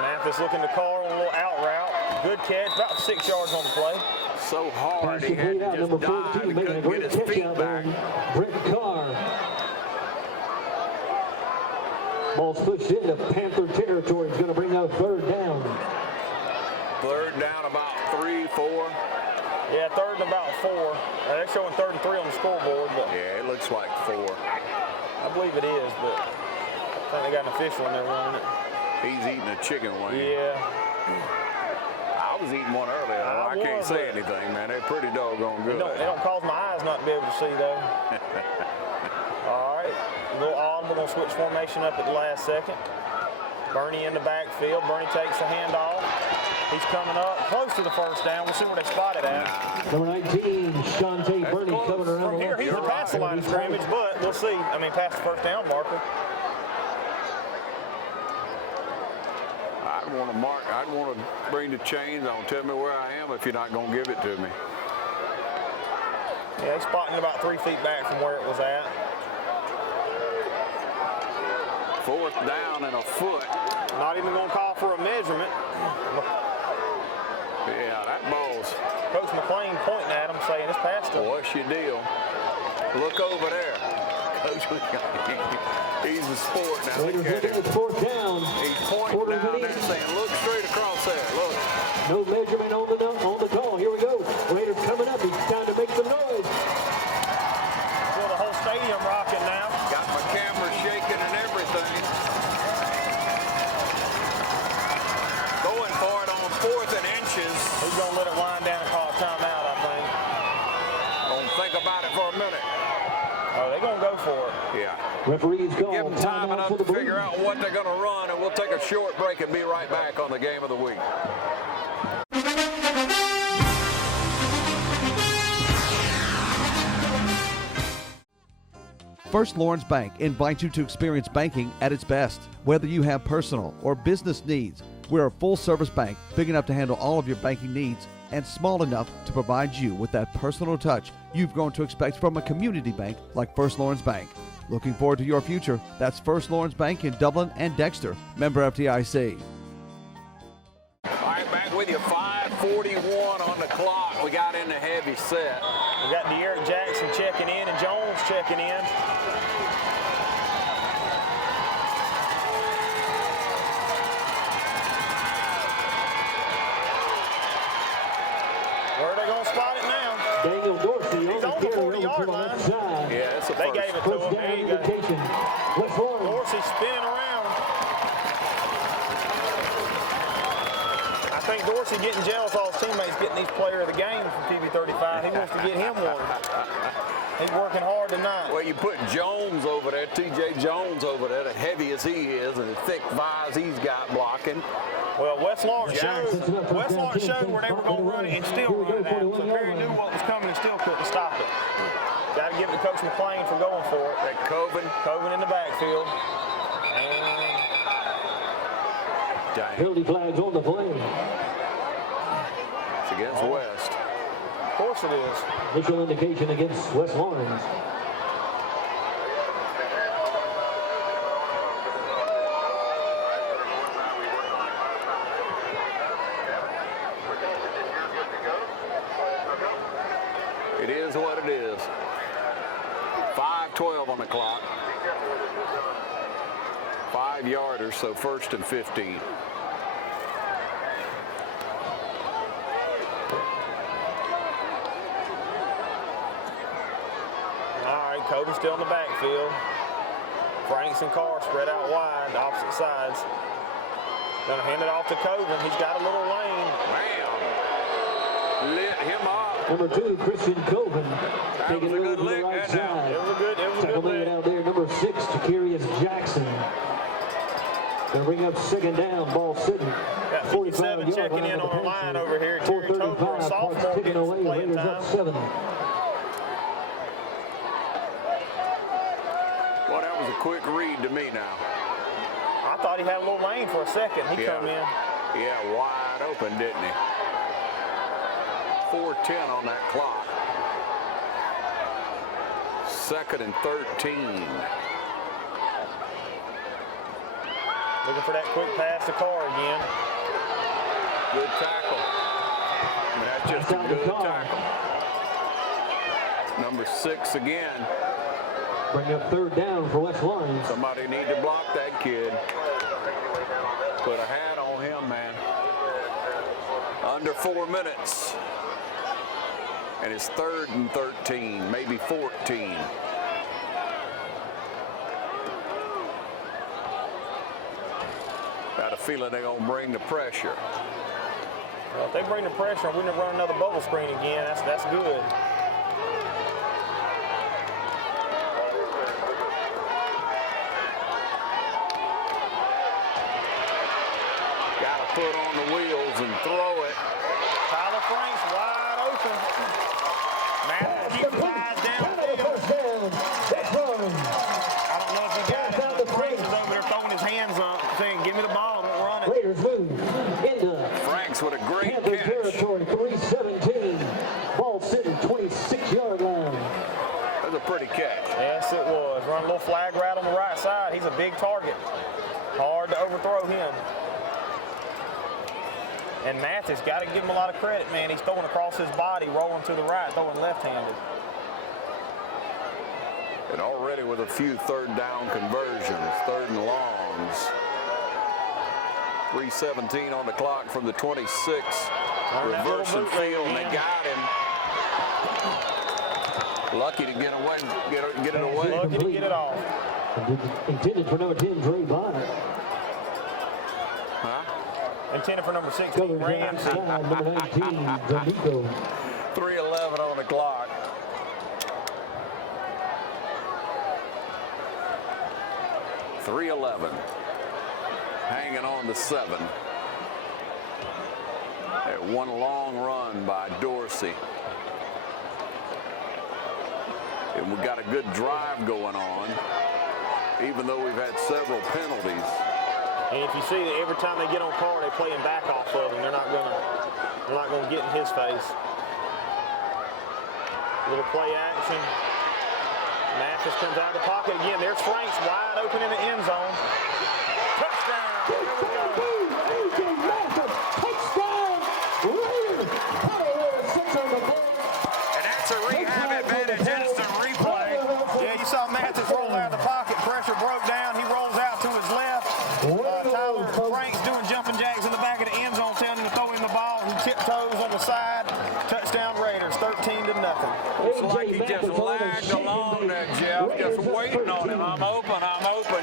Mathis looking to call a little out route. Good catch, about 6 yards on the play. So hard, he had to just dive. He couldn't get his feet back. Brett Carr. Ball's pushed into Panther territory. He's going to bring up third down. Third down about 3, 4. Yeah, third and about 4. They're showing 3rd and 3 on the scoreboard, but yeah, it looks like 4. I believe it is, but I think they got an official in there running it. He's eating a chicken wing. Yeah. I was eating one earlier. I can't say anything, man. They're pretty doggone good. It don't cause my eyes not to be able to see, though. All right. A little odd. We're going to switch formation up at the last second. Bernie in the backfield. Bernie takes the handoff. He's coming up close to the first down. We'll see where they spot it at. Number 19, Shante Bernie coming around. From here, he's past the line of scrimmage, but we'll see. I mean, past the first down marker. I'd want to bring the chains on. Tell me where I am if you're not going to give it to me. Yeah, he's spotting about 3 feet back from where it was at. 4th down and a foot. Not even going to call for a measurement. Yeah, that ball's. Coach McLean pointing at him, saying it's past him. What's your deal? Look over there. Coach McLean, he's a sport now. Raiders looking at 4th down. He's pointing down there saying, look straight across there. Look. No measurement on the call. Here we go. Raiders coming up. It's time to make some noise. Feel the whole stadium rocking now. Got my camera shaking and everything. Going for it on 4th and inches. He's going to let it wind down and call a timeout, I think. Gonna think about it for a minute. Oh, they're going to go for it. Yeah. Referees go. Give them time enough to figure out what they're going to run, and we'll take a short break and be right back on the game of the week. First Lawrence Bank invites you to experience banking at its best. Whether you have personal or business needs, we're a full-service bank big enough to handle all of your banking needs and small enough to provide you with that personal touch you've grown to expect from a community bank like First Lawrence Bank. Looking forward to your future. That's First Lawrence Bank in Dublin and Dexter. Member FDIC. All right, back with you. 5:41 on the clock. We got in the heavy set. We got De'Eric Jackson checking in and Jones checking in. Where are they going to spot it now? Daniel Dorsey. He's on the 40-yard line. Yeah, it's a They gave it to him. There you go. Dorsey spinning around. I think Dorsey getting jealous all his teammates getting these player of the game from TV35. He wants to get him one. He's working hard tonight. Well, you put Jones over there, T.J. Jones over there, as heavy as he is, and the thick thighs he's got blocking. Well, West Lawrence showed where they were going to run it and still run it out. So Perry knew what was coming and still couldn't stop it. Got to give it to Coach McLean for going for it. That Coven in the backfield. Penalty flags on the play. It's against West. Of course it is. Initial indication against West Lawrence. It is what it is. 5:12 on the clock. 5 yarders, so 1st and 15. Coburn still in the backfield. Franks and Carr spread out wide, opposite sides. Gonna hand it off to Coburn. He's got a little lane. Bam! Lit him up. Number 2, Christian Coburn. That was a good lick. Right And now. It was a good lick. out there, number 6, Jacarius Jackson. They'll bring up second down, ball sitting. Got 57 checking in on the line over here. Terry Tober, a sophomore, taken away. playing Raiders time. up 7. Well, that was a quick read to me now. I thought he had a little lane for a second. He come in. Yeah, wide open, didn't he? 4:10 on that clock. 2nd and 13. Looking for that quick pass to Carr again. Good tackle. I mean, that's just a good tackle. Number 6 again. Bring up third down for West Lawrence. Somebody need to block that kid. Put a hat on him, man. Under 4 minutes. And it's 3rd and 13, maybe 14. Got a feeling they're going to bring the pressure. Well, if they bring the pressure and we're going to run another bubble screen again, that's good. Got to put on the wheels and throw it. Tyler Franks wide open. Matt, keep his eyes downfield. I don't know if he got it, but Franks is over there throwing his hands up, saying, give me the ball, don't run it. Raiders move into Franks with a great Panthers catch. territory, 3-17. Ball sitting 26-yard line. That was a pretty catch. Yes, it was. Run a little flag route on the right side. He's a big target. Hard to overthrow him. And Mathis got to give him a lot of credit, man. He's throwing across his body, rolling to the right, throwing left-handed. And already with a few third down conversions, 3rd and longs. 3:17 on the clock from the 26. Reversing field, and they got him. Lucky to get away, get it away. Lucky to get it off. Intended for number 10, Dre Bonner. Intended for number 16, Ramsey. Number 19, D'Amico. 3:11 on the clock. .311. Hanging on to 7. That one long run by Dorsey. And we got a good drive going on, even though we've had several penalties. And if you see that every time they get on Carr, they play him back off of him. They're not gonna get in his face. Little play action. Mathis comes out of the pocket again. There's Franks wide open in the end zone. Touchdown. Here we go. A.J. Mathis, touchdown. Raiders. And that's a rehab advantage. Instant replay. Yeah, you saw Mathis roll out of the pocket. Pressure broke down. He rolls out to his left. Tyler Franks doing jumping jacks in the back of the end zone, telling him to throw him the ball. He tiptoes on the side. Touchdown Raiders, 13-0. Looks like he just lagged along there, Jeff. Just waiting on him. I'm open,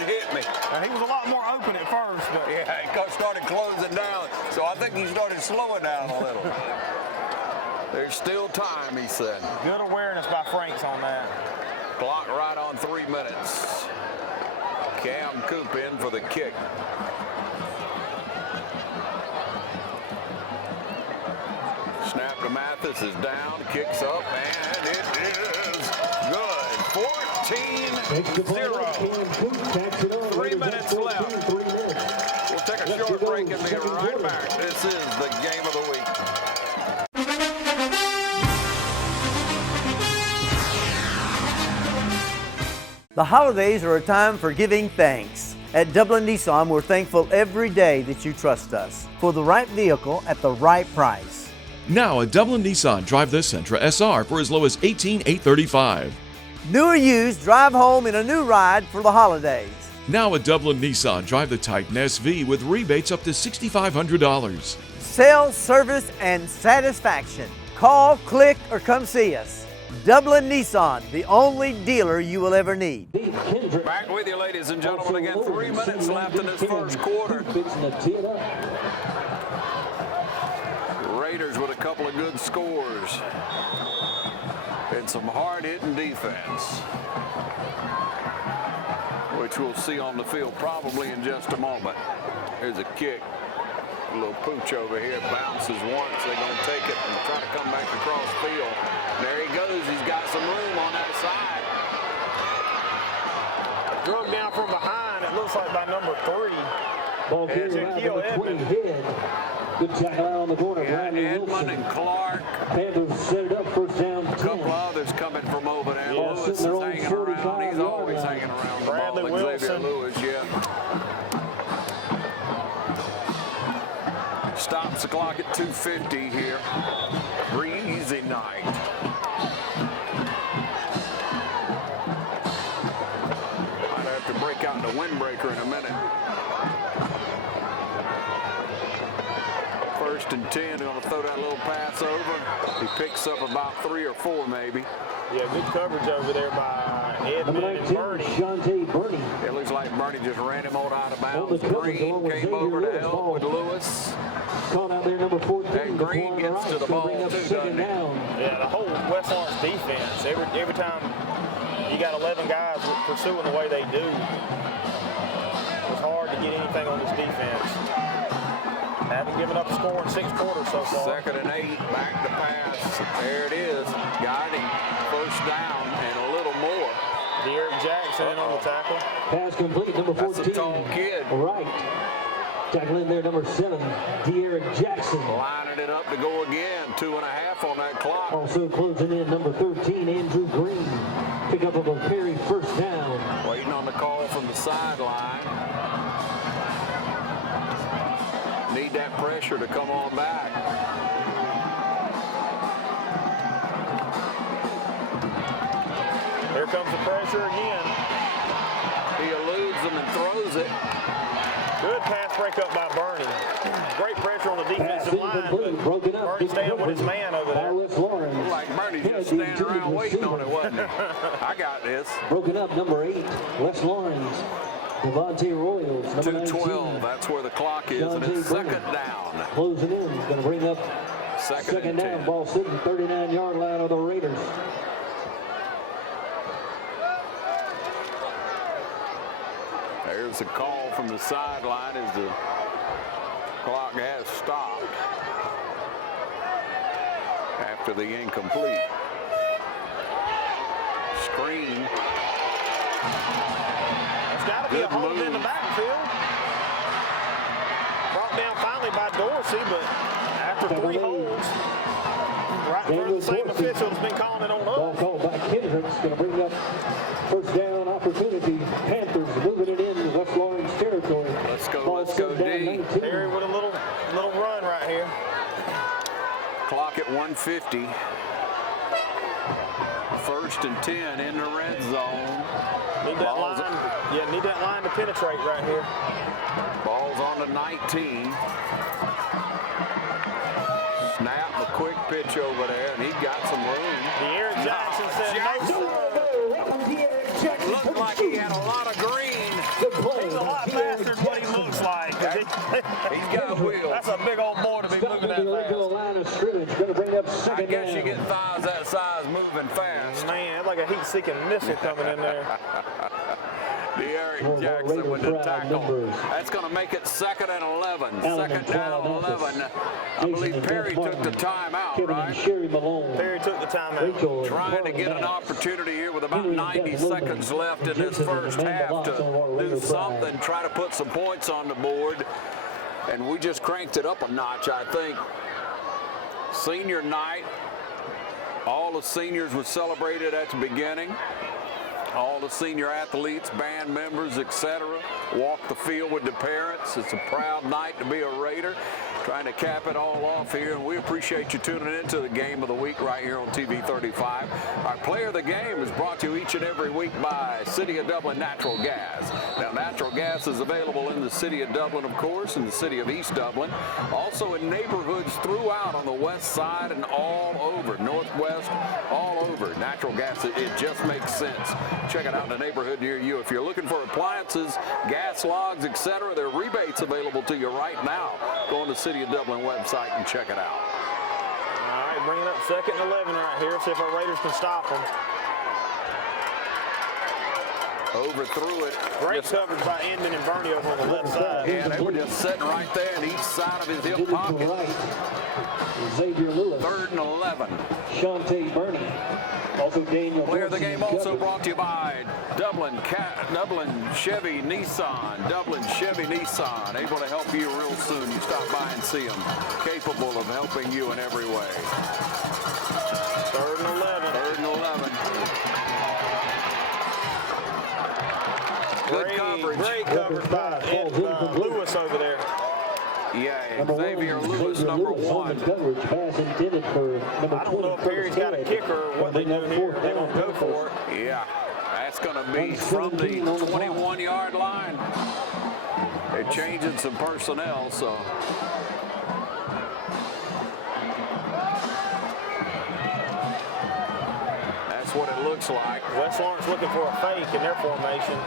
hit me. Now, he was a lot more open at first, but yeah, he started closing down. So I think he started slowing down a little. There's still time, he said. Good awareness by Franks on that. Clock right on 3 minutes. Cam Coop in for the kick. Snap to Mathis is down, kicks up, and it is good. 14-0. 3 minutes left. We'll take a short break and be right back. This is the game of the week. The holidays are a time for giving thanks. At Dublin Nissan, we're thankful every day that you trust us for the right vehicle at the right price. Now at Dublin Nissan, drive the Sentra SR for as low as $18,835. New or used, drive home in a new ride for the holidays. Now at Dublin Nissan, drive the Titan SV with rebates up to $6,500. Sales, service, and satisfaction. Call, click, or come see us. Dublin Nissan, the only dealer you will ever need. Back with you, ladies and gentlemen. Again, 3 minutes left in this first quarter. Raiders with a couple of good scores and some hard-hitting defense, which we'll see on the field probably in just a moment. Here's a kick. A little pooch over here. Bounces once. They're going to take it and try to come back across field. There he goes. He's got some room on that side. Drug down from behind. It looks like by number 3. Ball carried out number 20 head. Good tackle out on the corner. Yeah, Edmund and Clark. Panthers set it up, first down 10. A couple others coming from over there. Lewis is hanging around. He's always hanging around the ball. Xavier Lewis, yeah. Stops the clock at 2:50 here. Breezy night. Might have to break out the windbreaker in a minute. 1st and 10. Going to throw that little pass over. He picks up about 3 or 4 maybe. Yeah, good coverage over there by Edmund and Bernie. It looks like Bernie just ran him on out of bounds. Green came over to help with Lewis. Caught out there, number 14. And Green gets to the ball too, doesn't he? Yeah, the whole West Lawrence defense, every time you got 11 guys pursuing the way they do, it's hard to get anything on this defense. Haven't given up a score in 6 quarters so far. 2nd and 8, back to pass. There it is. Got him. First down and a little more. Derek Jackson in on the tackle. Pass complete, number 14. That's a tall kid. Right. Tackle in there, number 7, Derek Jackson. Lining it up to go again. 2.5 on that clock. Also closing in, number 13, Andrew Green. Pick up of a Perry, first down. Waiting on the call from the sideline. Need that pressure to come on back. Here comes the pressure again. He eludes them and throws it. Good pass break up by Bernie. Great pressure on the defensive line. Broken up. Bernie staying with his man over there. West Lawrence. Looked like Bernie just standing around waiting on it, wasn't he? I got this. Broken up, number 8, West Lawrence. Devontae Royals, number 2:12. That's where the clock is, and it's 2nd down. Closing in. Going to bring up second down. 10. Ball sitting 39-yard line of the Raiders. There's a call from the sideline as the clock has stopped after the incomplete. Screen. It's got to be a hold in the backfield. Brought down finally by Dorsey, but after 3 holds, right in front of the same official has been calling it on Ball us. called by Kendricks. Going to bring up first down opportunity. Panthers moving it into West Lawrence territory. Let's go, Ball let's go, D. Perry with a little run right here. Clock at 1:50. 1st and 10 in the red zone. Need that line. Yeah, need that line to penetrate right here. Ball's on to 19. Snap, a quick pitch over there, and he got some room. Derek Jackson said Looked like he had a lot of green. He's a lot faster than what he looks like. He's got wheels. That's a big old boy to be moving that fast. Line of scrimmage. Going to bring up second I guess down. you get thighs that size moving fast. Man, it's like a heat-seeking missile coming in there. Derek Jackson with the tackle. That's going to make it 2nd and 11. 2nd down 11. I believe Perry took the timeout, right? Perry took the timeout. Trying to get an opportunity here with about 90 seconds left in this first half to do something, try to put some points on the board. And we just cranked it up a notch, I think. Senior night. All the seniors were celebrated at the beginning. All the senior athletes, band members, etc., walked the field with the parents. It's a proud night to be a Raider. Trying to cap it all off here, and we appreciate you tuning into the game of the week right here on TV 35. Our player of the game is brought to you each and every week by City of Dublin Natural Gas. Now, natural gas is available in the City of Dublin, of course, in the City of East Dublin, also in neighborhoods throughout on the west side and all over, northwest, all over. Natural gas, it just makes sense. Check it out in the neighborhood near you. If you're looking for appliances, gas logs, etc., there are rebates available to you right now. Go on the City of Dublin website and check it out. All right, bringing up 2nd and 11 right here. See if our Raiders can stop them. Overthrew it. Great coverage by Inman and Bernie over on the left side. Yeah, they were just sitting right there in each side of his hip pocket. Xavier Lewis. 3rd and 11. Shante Bernie. Also Daniel. Player of the game also brought to you by Dublin Chevy Nissan. Dublin Chevy Nissan, able to help you real soon. You stop by and see them. Capable of helping you in every way. 3rd and 11. 3rd and 11. Good coverage. Great coverage by Lewis over there. Yeah, Xavier Lewis, number 1. I don't know if Perry's got a kicker or what they're doing here. They're going to go for it. Yeah, that's going to be from the 21-yard line. They're changing some personnel, so. That's what it looks like. West Lawrence looking for a fake in their formation.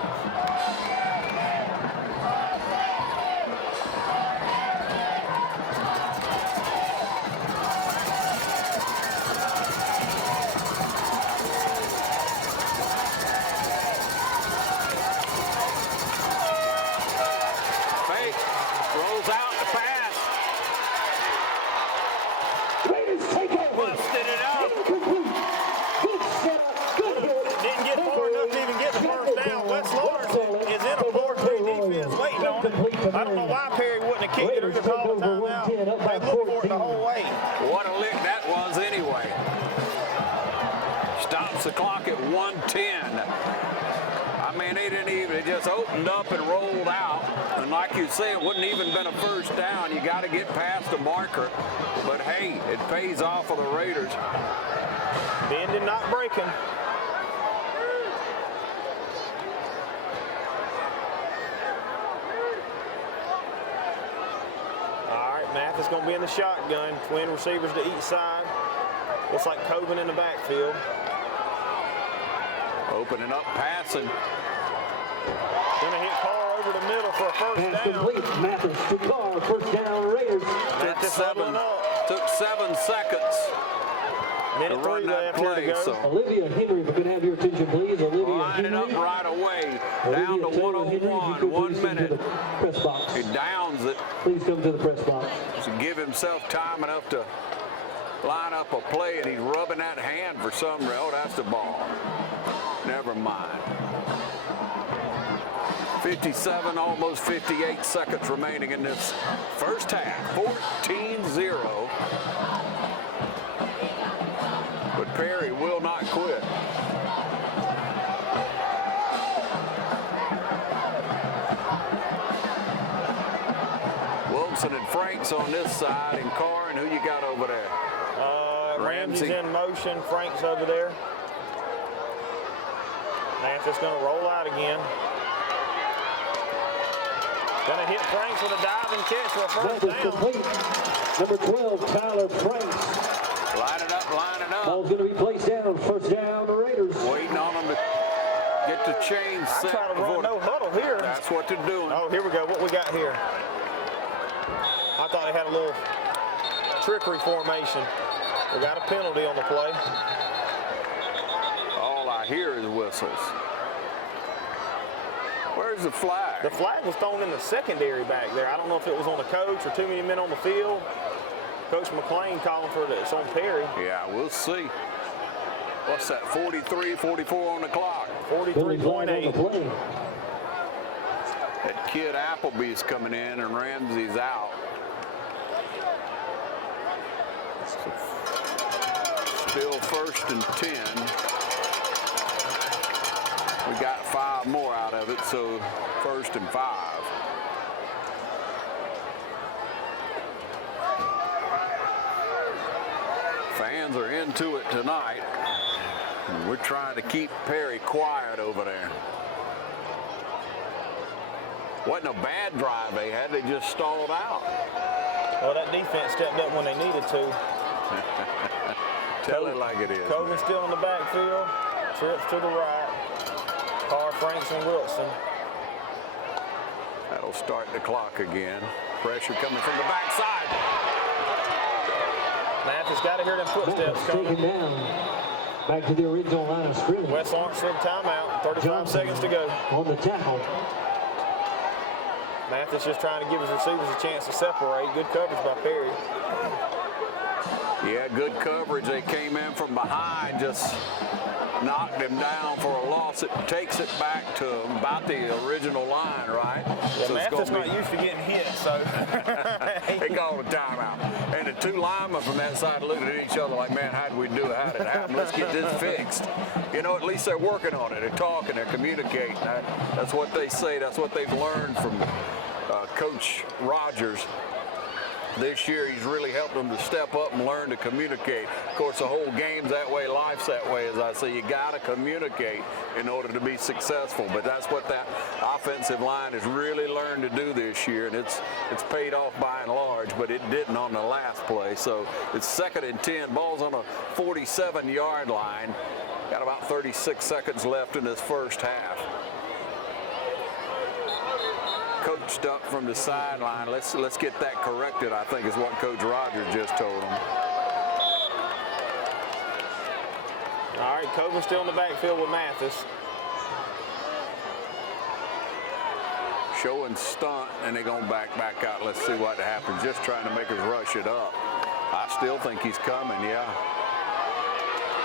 I don't know why Perry wouldn't have kicked it or even called a timeout. They looked for it the whole way. What a lick that was anyway. Stops the clock at 1:10. I mean, it just opened up and rolled out. And like you say, it wouldn't even been a first down. You got to get past the marker. But hey, it pays off for the Raiders. Bending, not breaking. Mathis going to be in the shotgun. Twin receivers to each side. Looks like Coben in the backfield. Opening up, passing. Going to hit Carr over the middle for a first down. Complete. Mathis to Carr. First down, Raiders. Took 7 seconds. Minute 3 left here to go. So. Olivia Henry, if we could have your attention, please. Olivia lining Henry. up right away. Down to 101. 1 minute. Press box. He downs it. Please come to the press box. To give himself time enough to line up a play, and he's rubbing that hand for some reason. Oh, that's the ball. Never mind. 57, almost 58 seconds remaining in this first half. 14-0. But Perry will not quit. Wilson and Franks on this side, and Carr, and who you got over there? Ramsey's in motion. Franks over there. Mathis going to roll out again. Going to hit Franks with a diving catch for a first down. Number 12, Tyler Franks. Line it up, line it up. Ball's going to be placed down. First down, the Raiders. Waiting on them to get the chain set. I'm trying to run no huddle here. That's what they're doing. Oh, here we go. What we got here? I thought they had a little trickery formation. We got a penalty on the play. All I hear is whistles. Where's the flag? The flag was thrown in the secondary back there. I don't know if it was on the coach or too many men on the field. Coach McClain calling for it. It's on Perry. Yeah, we'll see. What's that, 43, 44 on the clock? 43.8. That kid Appleby's coming in and Ramsey's out. Still 1st and 10. We got 5 more out of it, so 1st and 5. fans are into it tonight. And we're trying to keep Perry quiet over there. Wasn't a bad drive they had. They just stalled out. Well, that defense stepped up when they needed to. Tell it like it is. Cogan still in the backfield. Trips to the right. Carr, Franks, and Wilson. That'll start the clock again. Pressure coming from the backside. Mathis got to hear them footsteps coming. Taken down. Back to the original line of scrimmage. West Lawrence took timeout. 35 seconds to go. On the tackle. Mathis just trying to give his receivers a chance to separate. Good coverage by Perry. Yeah, good coverage. They came in from behind, just knocked him down for a loss. It takes it back to about the original line, right? Yeah, so Mathis not used to getting hit, so. They called a timeout. And the two linemen from that side looked at each other like, man, how did we do it? How did it happen? Let's get this fixed. You know, at least they're working on it. They're talking, they're communicating. That's what they say. That's what they've learned from Coach Rogers. This year, he's really helped them to step up and learn to communicate. Of course, the whole game's that way, life's that way, as I say. You got to communicate in order to be successful. But that's what that offensive line has really learned to do this year, and it's paid off by and large, but it didn't on the last play. So it's 2nd and 10. Ball's on a 47-yard line. Got about 36 seconds left in this first half. Coached up from the sideline. Let's get that corrected, I think, is what Coach Rogers just told him. All right, Coven's still in the backfield with Mathis. Show and stunt, and they're going to back out. Let's see what happens. Just trying to make us rush it up. I still think he's coming, yeah.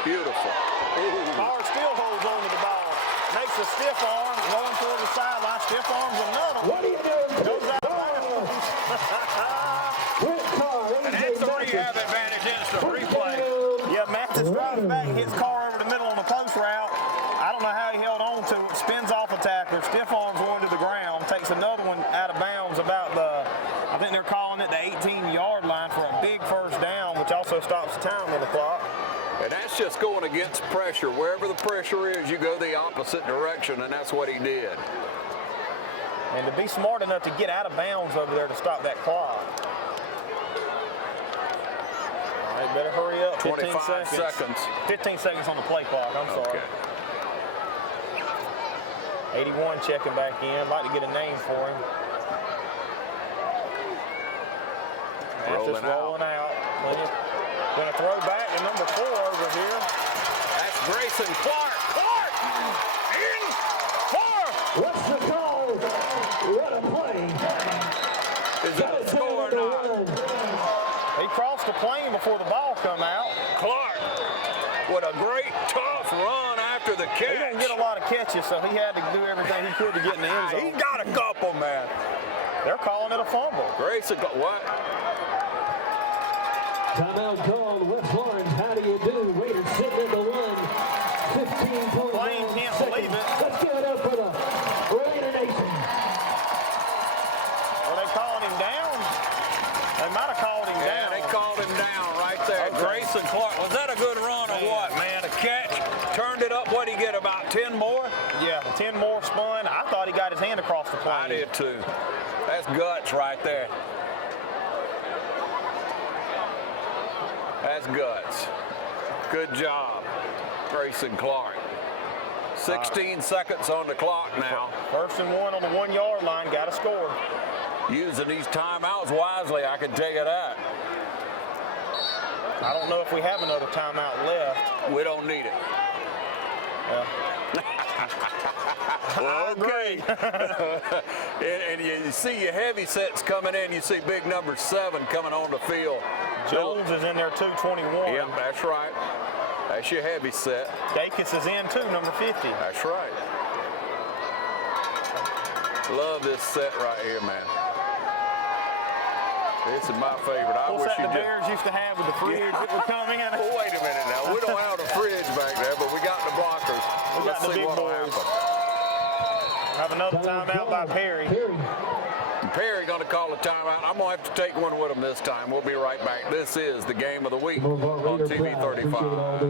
Beautiful. Carr still holds on to the ball. Makes a stiff arm, going toward the sideline. Stiff arms another one. What are you doing? Goes out of bounds. And that's the rehab advantage instant replay. Yeah, Mathis drives back, hits Carr over the middle on the post route. I don't know how he held on to it. Spins off a tackler. Stiff arms one to the ground. Takes another one out of bounds about the, I think they're calling it the 18-yard line for a big first down, which also stops the time on the clock. And that's just going against pressure. Wherever the pressure is, you go the opposite direction, and that's what he did. And to be smart enough to get out of bounds over there to stop that clock. All right, better hurry up. 25 seconds. 15 seconds on the play clock, I'm sorry. Okay. 81 checking back in. Like to get a name for him. Rolling out. Going to throw back to number 4 over here. That's Grayson Clark. Clark! In! 4! What's the call? What a play. Is that a score or not? He crossed the plane before the ball come out. Clark with a great tough run after the catch. He didn't get a lot of catches, so he had to do everything he could to get in the end zone. He got a couple, man. They're calling it a fumble. Grayson, what? Timeout called. West Lawrence, how do you do? Raiders sitting at the 1. 15 Plain can't believe it. Let's give it up for the Raider Nation. Are they calling him down? They might have called him down. They called him down right there. Okay. Grayson Clark. Was that a good run or what, man? A catch, turned it up. What did he get, about 10 more? Yeah, 10 more spun. I thought he got his hand across the plane. I did too. That's guts right there. That's guts. Good job, Grayson Clark. 16 seconds on the clock now. 1st and 1 on the 1-yard line. Got to score. Using these timeouts wisely, I can tell you that. I don't know if we have another timeout left. We don't need it. Well, okay. and you see your heavy sets coming in. You see big number 7 coming on the field. Jones is in there too, 21. Yep, that's right. That's your heavy set. Dacus is in too, number 50. That's right. Love this set right here, man. This is my favorite. I wish the Bears used to have with the fridge that would come in. Well, wait a minute now. We don't have the fridge back there, but we got the blockers. We got the big boys. Have another timeout by Perry. Perry going to call a timeout. I'm going to have to take one with him this time. We'll be right back. This is the game of the week on TV 35.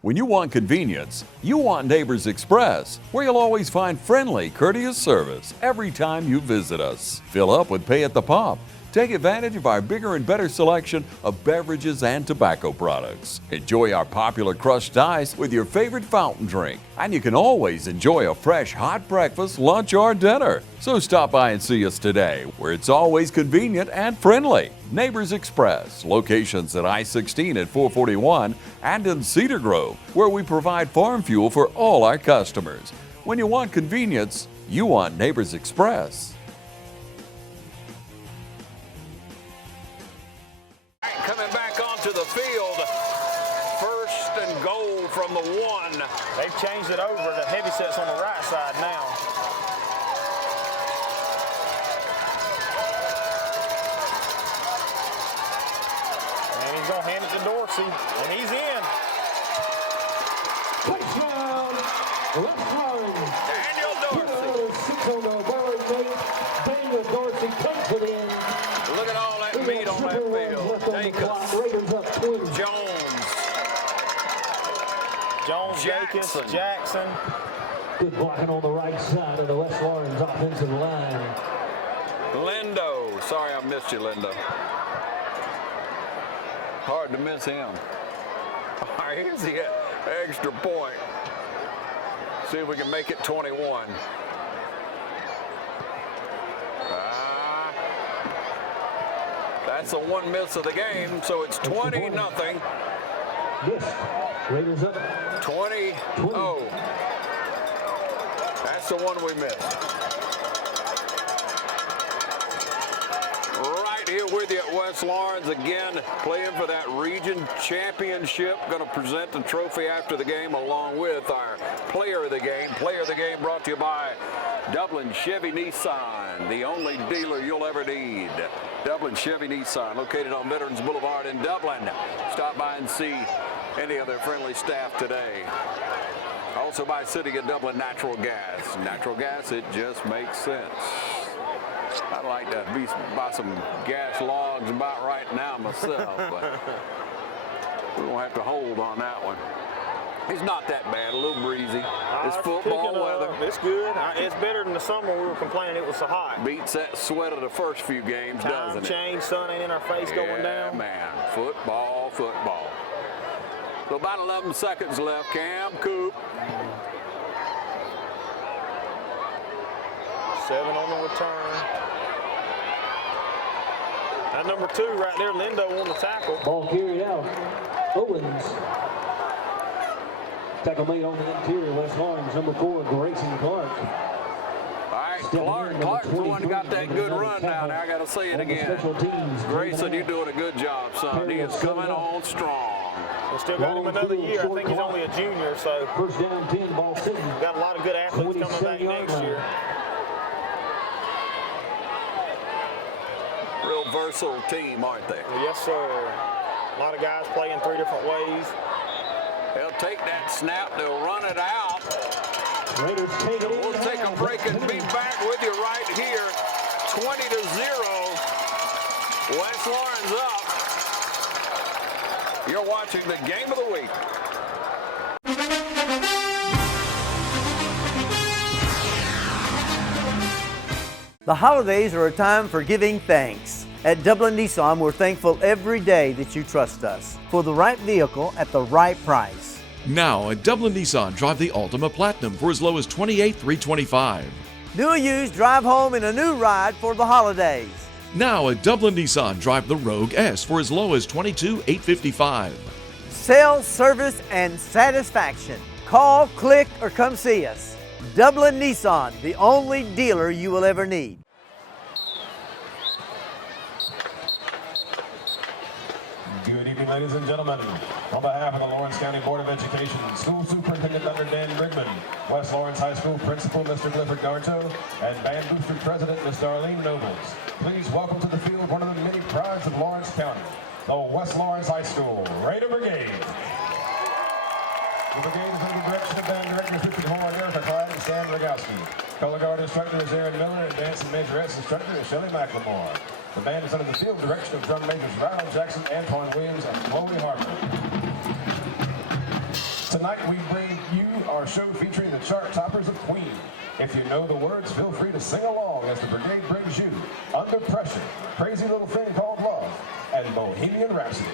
When you want convenience, you want Neighbors Express, where you'll always find friendly, courteous service every time you visit us. Fill up with pay at the pump. Take advantage of our bigger and better selection of beverages and tobacco products. Enjoy our popular crushed ice with your favorite fountain drink. And you can always enjoy a fresh hot breakfast, lunch, or dinner. So stop by and see us today, where it's always convenient and friendly. Neighbors Express, locations at I-16 at 441 and in Cedar Grove, where we provide farm fuel for all our customers. When you want convenience, you want Neighbors Express. Coming back onto the field, first and goal from the 1. They've changed it over. The heavy set's on the right side now. And he's going to hand it to Dorsey, and he's in. Touchdown, West Orange. Daniel Dorsey. 6 on the bird gate. Daniel Dorsey takes it in. Look at all that meat on that field. Jones, Jackson. Good blocking on the right side of the West Lawrence offensive line. Lindo. Sorry I missed you, Lindo. Hard to miss him. All right, here's the extra point. See if we can make it 21. That's the one miss of the game, so it's 20-0. Yes, Raiders up. 20. Oh, that's the one we missed. Right here with you at West Lawrence again, playing for that region championship. Going to present the trophy after the game along with our player of the game. Player of the game brought to you by Dublin Chevy Nissan, the only dealer you'll ever need. Dublin Chevy Nissan, located on Veterans Boulevard in Dublin. Stop by and see any of their friendly staff today. Also by City of Dublin Natural Gas. Natural gas, it just makes sense. I'd like to buy some gas logs about right now myself, but we won't have to hold on that one. It's not that bad, a little breezy. It's football weather. It's good. It's better than the summer we were complaining it was so hot. Beats that sweat of the first few games, doesn't it? Time change, sun ain't in our face going down. Man, football. So about 11 seconds left. Cam Coop. 7 on the return. That number 2 right there, Lindo on the tackle. Ball carried out. Owens. Tackle made on the interior, West Lawrence, number 4, Grayson Clark. All right, Clark's the one who got that good run down there. I got to say it again. Grayson, you're doing a good job, son. He is coming on strong. We still got him another year. I think he's only a junior, so. First down 10, ball 7. Got a lot of good athletes coming back next year. Real versatile team, aren't they? Yes, sir. A lot of guys playing 3 different ways. They'll take that snap, they'll run it out. Raiders take it. We'll take a break and be back with you right here. 20-0. West Lawrence up. You're watching the game of the week. The holidays are a time for giving thanks. At Dublin Nissan, we're thankful every day that you trust us for the right vehicle at the right price. Now at Dublin Nissan, drive the Altima Platinum for as low as $28,325. New or used, drive home in a new ride for the holidays. Now at Dublin Nissan, drive the Rogue S for as low as $22,855. Sales, service, and satisfaction. Call, click, or come see us. Dublin Nissan, the only dealer you will ever need. Good evening, ladies and gentlemen. On behalf of the Lawrence County Board of Education, School Superintendent Dr. Dan Brigman, West Lawrence High School Principal Mr. Clifford Garto, and Band Booster President Ms. Darlene Nobles, please welcome to the field one of the many prides of Lawrence County, the West Lawrence High School Raider Brigade. The brigade is under the direction of band directors Richard Horn, Erica Clyde, and Stan Rogowski. Color guard instructor is Aaron Miller, and dance and majorettes instructor is Shelley McLemore. The band is under the field direction of drum majors Ronald Jackson, Antoine Williams, and Chloe Harper. Tonight we bring you our show featuring the chart toppers of Queen. If you know the words, feel free to sing along as the brigade brings you Under Pressure, Crazy Little Thing Called Love, and Bohemian Rhapsody.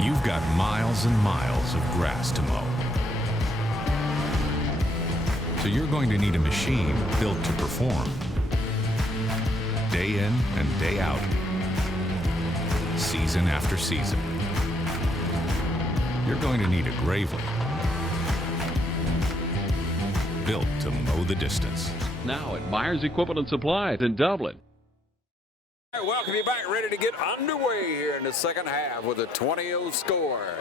You've got miles and miles of grass to mow. So you're going to need a machine built to perform. Day in and day out. Season after season. You're going to need a Gravely. Built to mow the distance. Now at Myers Equipment Supply in Dublin. All right, welcome you back, ready to get underway here in the second half with a 20-0 score.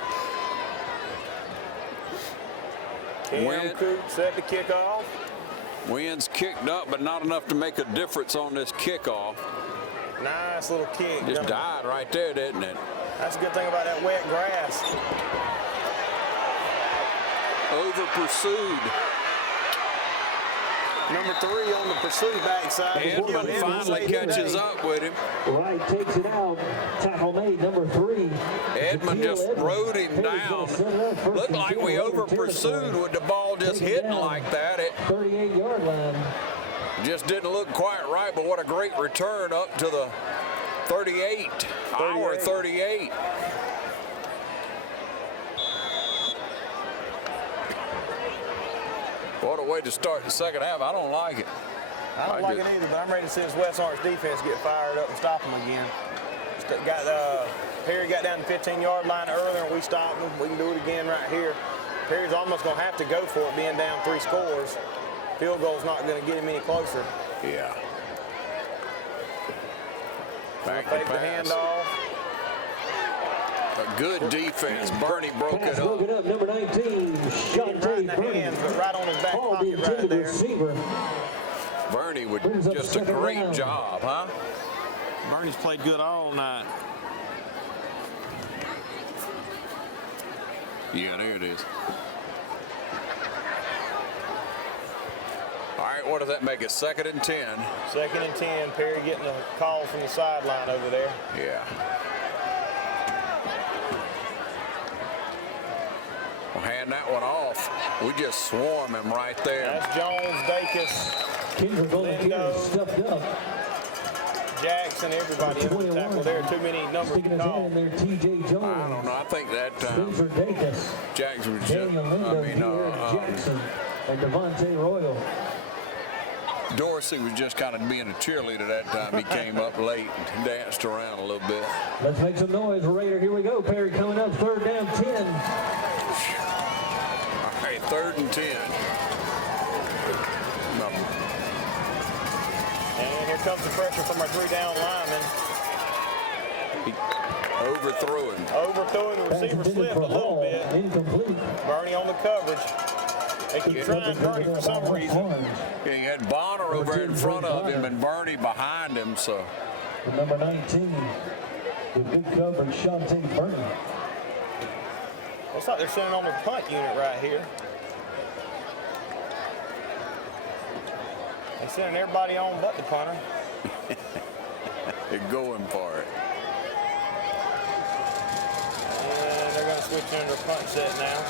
Cam Coop set to kick off. Wind's kicked up, but not enough to make a difference on this kickoff. Nice little kick. Just died right there, didn't it? That's a good thing about that wet grass. Over pursued. Number 3 on the pursuit backside. Edmund finally catches up with him. Right, takes it out. Tackle made, number 3. Edmund just rode him down. Looked like we over pursued with the ball just hitting like that. It 38-yard line. just didn't look quite right, but what a great return up to the 38. Our 38. What a way to start the second half. I don't like it. I don't like it either, but I'm ready to see this West Orange defense get fired up and stop them again. Perry got down the 15-yard line earlier, and we stopped them. We can do it again right here. Perry's almost going to have to go for it, being down 3 scores. Field goal's not going to get him any closer. Yeah. Back fake the handoff. A good defense. Bernie broke it up. Broke it up, number 19. Right in the hands, but right on his back pocket right there. Receiver. Bernie with just a great job, huh? Bernie's played good all night. Yeah, there it is. All right, what does that make it? 2nd and 10. 2nd and 10. Perry getting a call from the sideline over there. Yeah. We'll hand that one off. We just swarm him right there. That's Jones, Dacus, Lindo, stuffed up. Jackson. sent everybody in the tackle. There are too many numbers to call. I don't know. I think that Jackson was Jackson and Devontae Royal. Dorsey was just kind of being a cheerleader that time. He came up late and danced around a little bit. Let's make some noise, Raider. Here we go. Perry coming up, 3rd down 10. All right, 3rd and 10. No. And here comes the pressure from our 3-down lineman. He overthrew him. Overthrowing the receiver slipped a little bit. Incomplete. Bernie on the coverage. They keep trying Bernie for some reason. Yeah, he had Bonner over in front of him and Bernie behind him, so. Number 19, with good coverage, Shantae Bernie. Looks like they're sending on their punt unit right here. They're sending everybody on but the punter. They're going for it. And they're going to switch into their punt set now.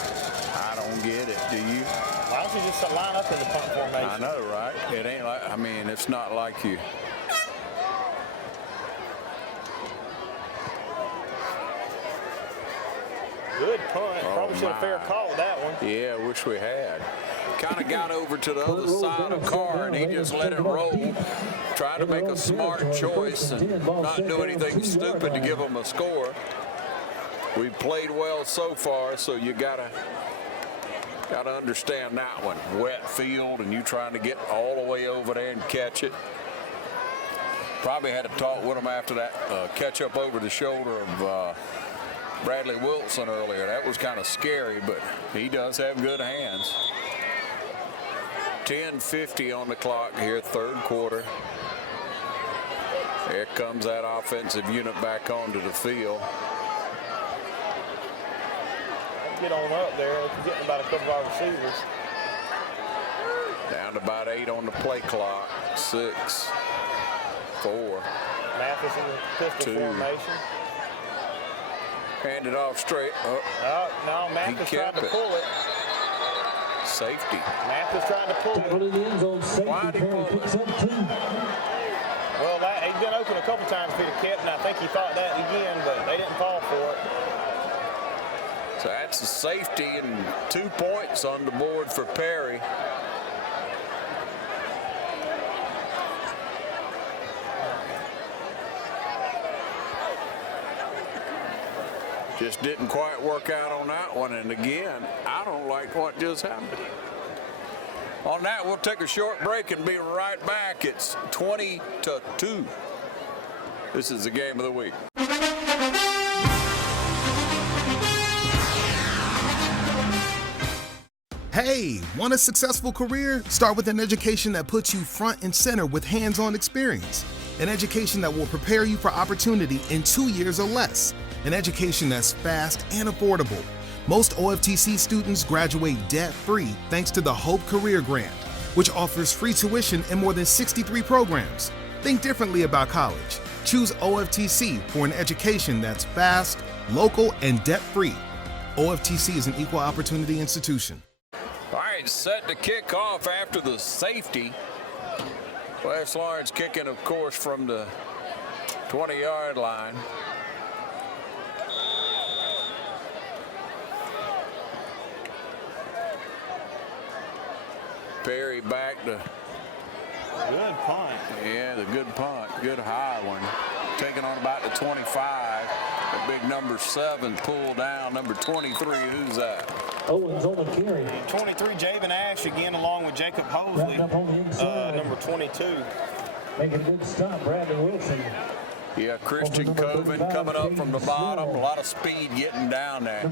I don't get it, do you? Why don't you just line up in the punt formation? I know, right? It ain't like, I mean, it's not like you. Good punt. Probably should have fair call that one. Yeah, I wish we had. Kind of got over to the other side of Carr and he just let it roll. Tried to make a smart choice and not do anything stupid to give them a score. We've played well so far, so you gotta understand that one. Wet field and you trying to get all the way over there and catch it. Probably had to talk with him after that catch up over the shoulder of Bradley Wilson earlier. That was kind of scary, but he does have good hands. 10:50 on the clock here, 3rd quarter. Here comes that offensive unit back onto the field. Get on up there. They're getting about a couple of our receivers. Down to about 8 on the play clock. 6, 4. Mathis in the pistol 2. formation. Hand it off straight. No, Mathis tried to pull it. Safety. Mathis tried to pull it. Why did he pull it? Well, he's been open a couple times for the kept, and I think he thought that again, but they didn't fall for it. So that's a safety and 2 points on the board for Perry. Just didn't quite work out on that one. And again, I don't like what just happened. On that, we'll take a short break and be right back. It's 20-2. This is the game of the week. Hey, want a successful career? Start with an education that puts you front and center with hands-on experience. An education that will prepare you for opportunity in 2 years or less. An education that's fast and affordable. Most OFTC students graduate debt-free thanks to the Hope Career Grant, which offers free tuition in more than 63 programs. Think differently about college. Choose OFTC for an education that's fast, local, and debt-free. OFTC is an equal opportunity institution. All right, set to kick off after the safety. West Lawrence kicking, of course, from the 20-yard line. Perry back to. Good punt. Yeah, the good punt. Good high one. Taking on about the 25. The big number 7 pulled down. Number 23, who's that? Owens on the carry. 23, Javen Ash again, along with Jacob Hosley, number 22. Making a good stop, Bradley Wilson. Yeah, Christian Coven coming up from the bottom. A lot of speed getting down there.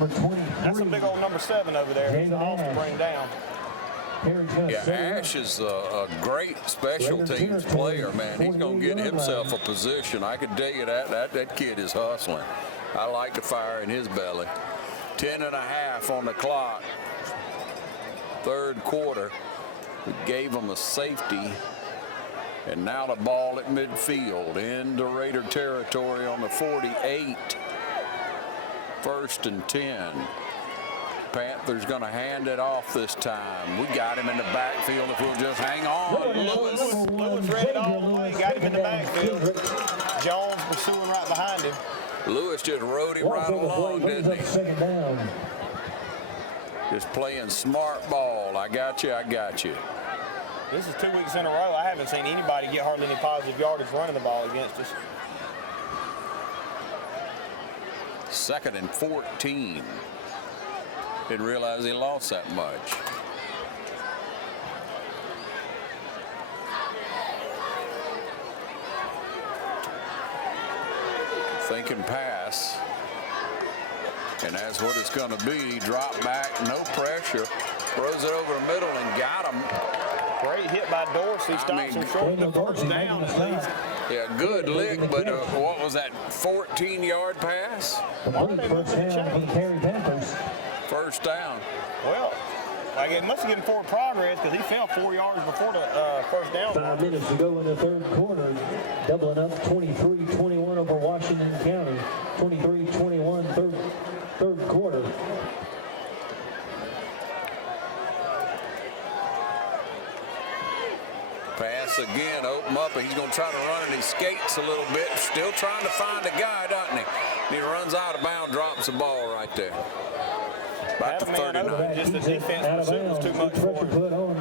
That's a big old number 7 over there. He's awesome to bring down. Yeah, Ash is a great special teams player, man. He's going to get himself a position. I can tell you that kid is hustling. I like the fire in his belly. 10.5 on the clock. 3rd quarter. We gave him a safety. And now the ball at midfield into Raider territory on the 48. 1st and 10. Panthers going to hand it off this time. We got him in the backfield if we'll just hang on. Lewis read it all the way. Got him in the backfield. Jones pursuing right behind him. Lewis just rode him right along, didn't he? Second down. Just playing smart ball. I got you. I got you. This is 2 weeks in a row. I haven't seen anybody get hardly any positive yardage running the ball against us. 2nd and 14. Didn't realize he lost that much. Thinking pass. And that's what it's going to be. Drop back, no pressure. Throws it over the middle and got him. Great hit by Dorsey. Stops him short of the first down at least. Yeah, good lick, but what was that, 14-yard pass? First down. Well, like it must have given forward progress because he fell 4 yards before the first down. 5 minutes to go in the third quarter. Doubling up 23-21 over Washington County. 23-21 third quarter. Pass again, open up, and he's going to try to run and he skates a little bit. Still trying to find a guy, doesn't he? And he runs out of bounds, drops the ball right there. Back to 39. Just the defense pursuit was too much for him.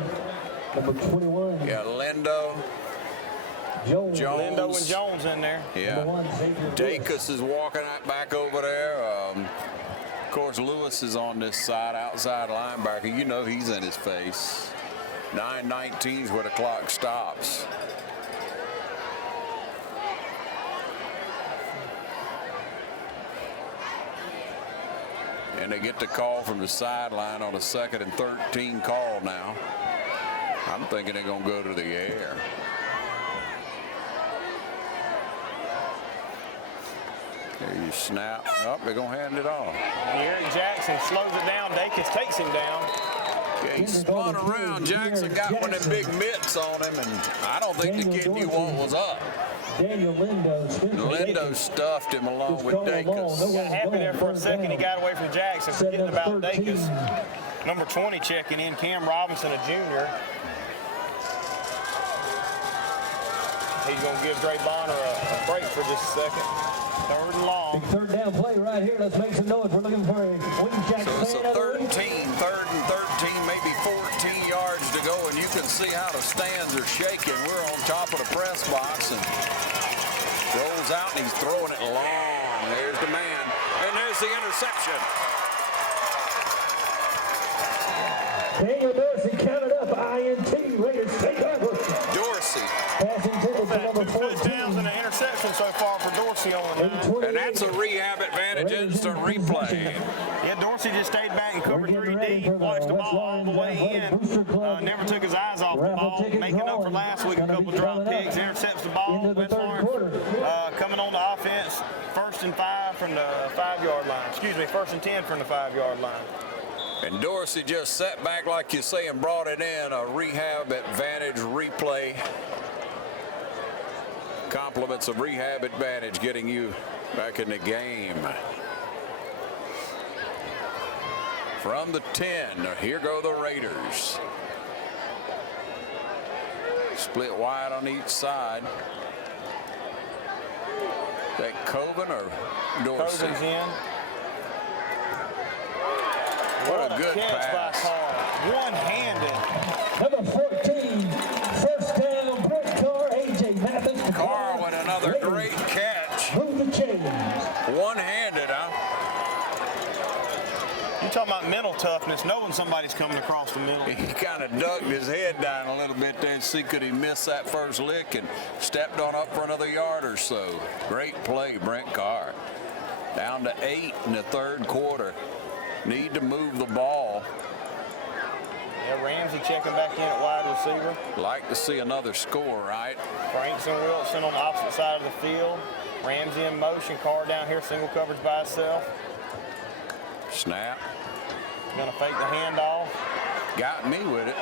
Number 21. Yeah, Lindo. Jones. Lindo and Jones in there. Yeah. Dacus is walking back over there. Of course, Lewis is on this side, outside linebacker. You know he's in his face. 9:19 is where the clock stops. And they get the call from the sideline on a 2nd and 13 call now. I'm thinking they're going to go to the air. There you snap. Oh, they're going to hand it off. Eric Jackson slows it down. Dacus takes him down. Yeah, he spun around. Jackson got one of them big mitts on him, and I don't think the kid knew what was up. Daniel Lindo stuffed him along with Dacus. Got happy there for a second. He got away from Jackson, forgetting about Dacus. Number 20 checking in, Cam Robinson, a junior. He's going to give Dre Bonner a break for just a second. 3rd and long. Big 3rd down play right here. Let's make some noise. We're looking for a Wing Jackson. So it's a 3rd and 13, maybe 14 yards to go, and you can see how the stands are shaking. We're on top of the press box, and rolls out, and he's throwing it long. There's the man, and there's the interception. Daniel Dorsey counted up. INT. Raiders take over. Dorsey. Pass intended to number 14. Touchdowns and an interception so far for Dorsey on the night. And that's a rehab advantage, instant replay. Yeah, Dorsey just stayed back and covered 3 deep, watched the ball all the way in. Never took his eyes off the ball, making up for last week a couple drop picks, intercepts the ball. West Lawrence coming on the offense, 1st and 5 from the 5-yard line. Excuse me, 1st and 10 from the 5-yard line. And Dorsey just sat back, like you say, and brought it in. A rehab advantage replay. Compliments of rehab advantage getting you back in the game. From the 10, here go the Raiders. Split wide on each side. Is that Coven or Dorsey? Coven's in. What a good catch pass. by Carr. One-handed. Number 14, 1st down, Brett Carr, A.J. Mathis. Carr with another great catch. Move the chains. One-handed, huh? You talking about mental toughness, knowing somebody's coming across the middle. He kind of ducked his head down a little bit there to see could he miss that first lick and stepped on up for another yard or so. Great play, Brent Carr. Down to 8 in the 3rd quarter. Need to move the ball. Yeah, Ramsey checking back in at wide receiver. Like to see another score, right? Franks and Wilson on the opposite side of the field. Ramsey in motion, Carr down here, single coverage by itself. Snap. Gonna fake the handoff. Got me with it.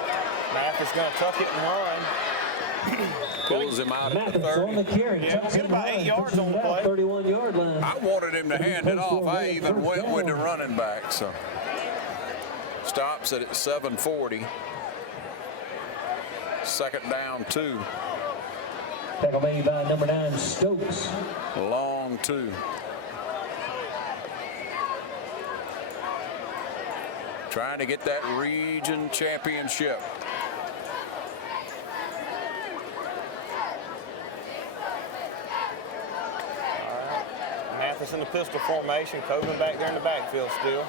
Mathis gonna tuck it and run. Pulls him out at the 30. On the carry. Yeah, we'll get about 8 yards on the play. 31-yard line. I wanted him to hand it off. I even went with the running back. So stops it at 7:40. 2nd down 2. Tackle made by number 9, Stokes. Long 2. Trying to get that region championship. Mathis in the pistol formation. Coven back there in the backfield still.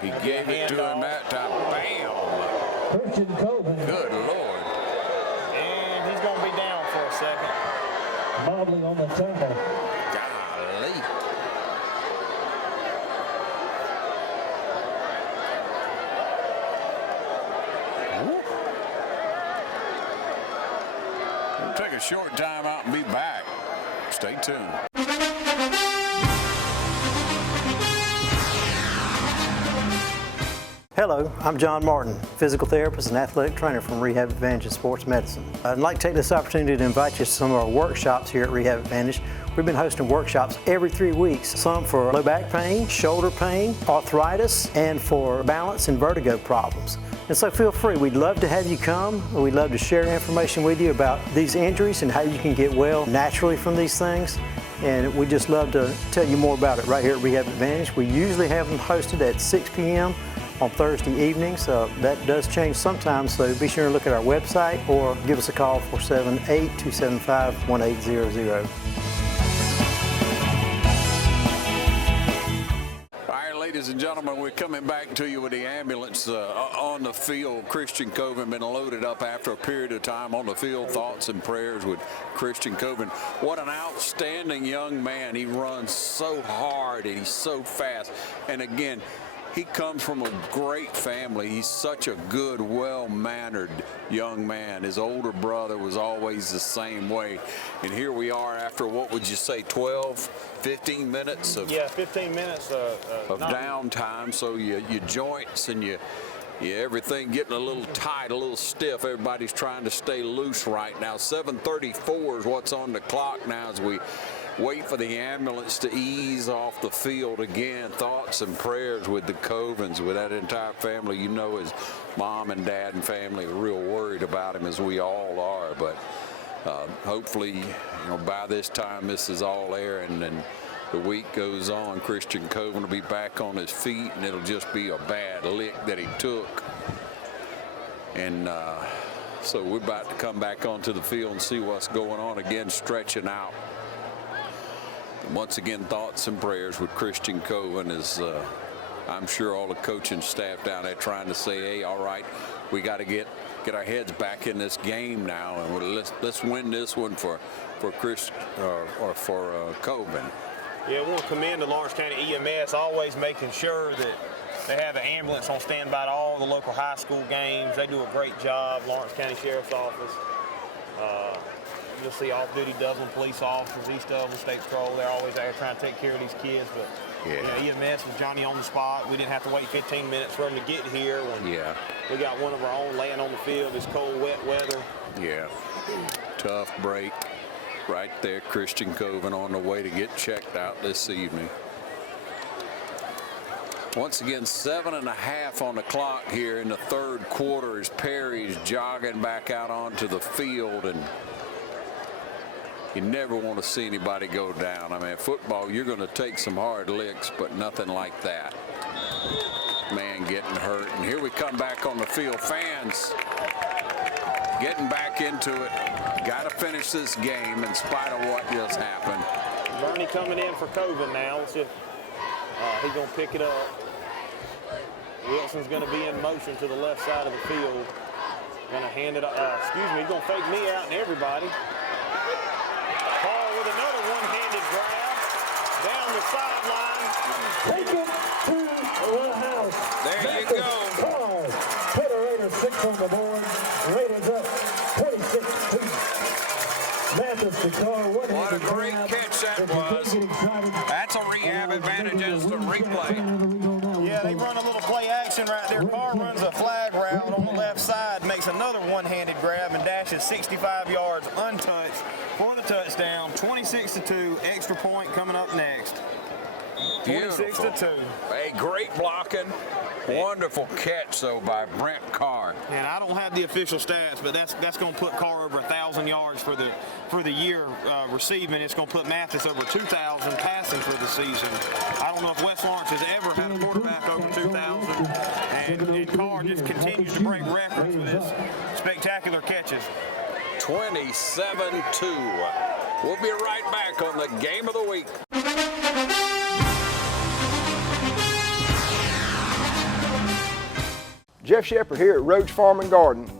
He gave it to him that time. Bam! Christian Coven. Good Lord. And he's going to be down for a second. Mobley on the tackle. Golly. We'll take a short time out and be back. Stay tuned. Hello, I'm John Martin, physical therapist and athletic trainer from Rehab Advantage in Sports Medicine. I'd like to take this opportunity to invite you to some of our workshops here at Rehab Advantage. We've been hosting workshops every 3 weeks, some for low back pain, shoulder pain, arthritis, and for balance and vertigo problems. And so feel free, we'd love to have you come. We'd love to share information with you about these injuries and how you can get well naturally from these things. And we'd just love to tell you more about it right here at Rehab Advantage. We usually have them hosted at 6 p.m. on Thursday evenings. That does change sometimes, so be sure to look at our website or give us a call 478-275-1800. Ladies and gentlemen, we're coming back to you with the ambulance on the field. Christian Coven been loaded up after a period of time on the field. Thoughts and prayers with Christian Coven. What an outstanding young man. He runs so hard and he's so fast. And again, he comes from a great family. He's such a good, well-mannered young man. His older brother was always the same way. And here we are after, what would you say, 12, 15 minutes of 15 minutes of downtime. So your joints and your everything getting a little tight, a little stiff. Everybody's trying to stay loose right now. 7:34 is what's on the clock now as we wait for the ambulance to ease off the field again. Thoughts and prayers with the Covens, with that entire family. You know, his mom and dad and family are real worried about him, as we all are. But hopefully, by this time this is all there, and then the week goes on, Christian Coven will be back on his feet, and it'll just be a bad lick that he took. And so we're about to come back onto the field and see what's going on again, stretching out. Once again, thoughts and prayers with Christian Coven, as I'm sure all the coaching staff down there trying to say, hey, all right, we got to get our heads back in this game now, and let's win this one for Chris or for Coven. Yeah, we want to commend the Lawrence County EMS, always making sure that they have an ambulance on standby at all the local high school games. They do a great job. Lawrence County Sheriff's Office. You'll see off-duty Dublin police officers, East Dublin State Patrol. They're always there trying to take care of these kids. But EMS was Johnny on the spot. We didn't have to wait 15 minutes for him to get here. We got one of our own laying on the field. It's cold, wet weather. Yeah, tough break right there. Christian Coven on the way to get checked out this evening. Once again, 7.5 on the clock here in the third quarter as Perry's jogging back out onto the field, and you never want to see anybody go down. I mean, football, you're going to take some hard licks, but nothing like that. Man getting hurt. And here we come back on the field. Fans getting back into it. Got to finish this game in spite of what just happened. Bernie coming in for Coven now. Let's see if he's going to pick it up. Wilson's going to be in motion to the left side of the field. Going to hand it, he's going to fake me out and everybody. Paul with another one-handed grab down the sideline. Take it to the house. There you go. Put a Raiders 6 on the board. Raiders up 26-2. Mathis to Carr. What a great catch that was. That's a Rehab Advantage as the replay. Yeah, they run a little play action right there. Carr runs a flag route on the left side, makes another one-handed grab, and dashes 65 yards untouched for the touchdown. 26-2, extra point coming up next. 26-2. A great blocking. Wonderful catch, though, by Brent Carr. And I don't have the official stats, but that's going to put Carr over 1,000 yards for the year receiving. It's going to put Mathis over 2,000 passing for the season. I don't know if West Lawrence has ever had a quarterback over 2,000. And Carr just continues to break records with his spectacular catches. 27-2. We'll be right back on the Game of the Week. Jeff Shepard here at Roach Farm and Garden.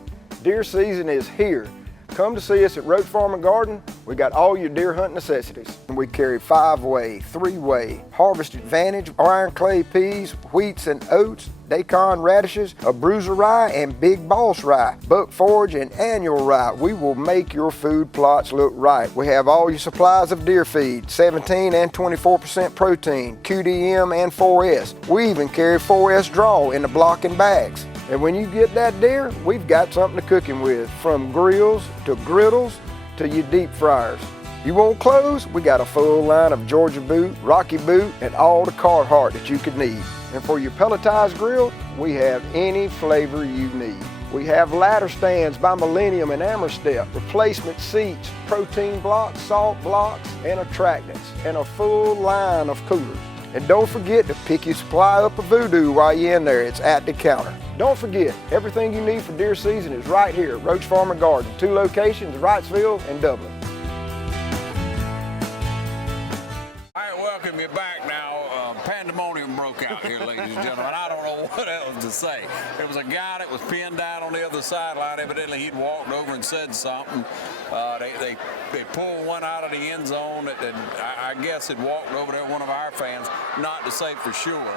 Deer season is here. Come to see us at Roach Farm and Garden. We got all your deer hunt necessities. We carry 5-way, 3-way, Harvest Advantage, iron clay peas, wheats and oats, daikon radishes, a bruiser rye, and big boss rye, buck forage and annual rye. We will make your food plots look right. We have all your supplies of deer feed, 17 and 24% protein, QDM and 4S. We even carry 4S draw in the blocking bags. And when you get that deer, we've got something to cook him with, from grills to griddles to your deep fryers. You want clothes? We got a full line of Georgia Boot, Rocky Boot, and all the Carhartt that you could need. And for your pelletized grill, we have any flavor you need. We have ladder stands by Millennium and Amerstep, replacement seats, protein blocks, salt blocks, and attractants, and a full line of coolers. And don't forget to pick your supply up of Voodoo while you're in there. It's at the counter. Don't forget, everything you need for deer season is right here at Roach Farm and Garden. 2 locations, Wrightsville and Dublin. All right, welcome you back now. Pandemonium broke out here, ladies and gentlemen. I don't know what else to say. There was a guy that was pinned down on the other sideline. Evidently, he'd walked over and said something. They pulled one out of the end zone that I guess had walked over there, one of our fans, not to say for sure.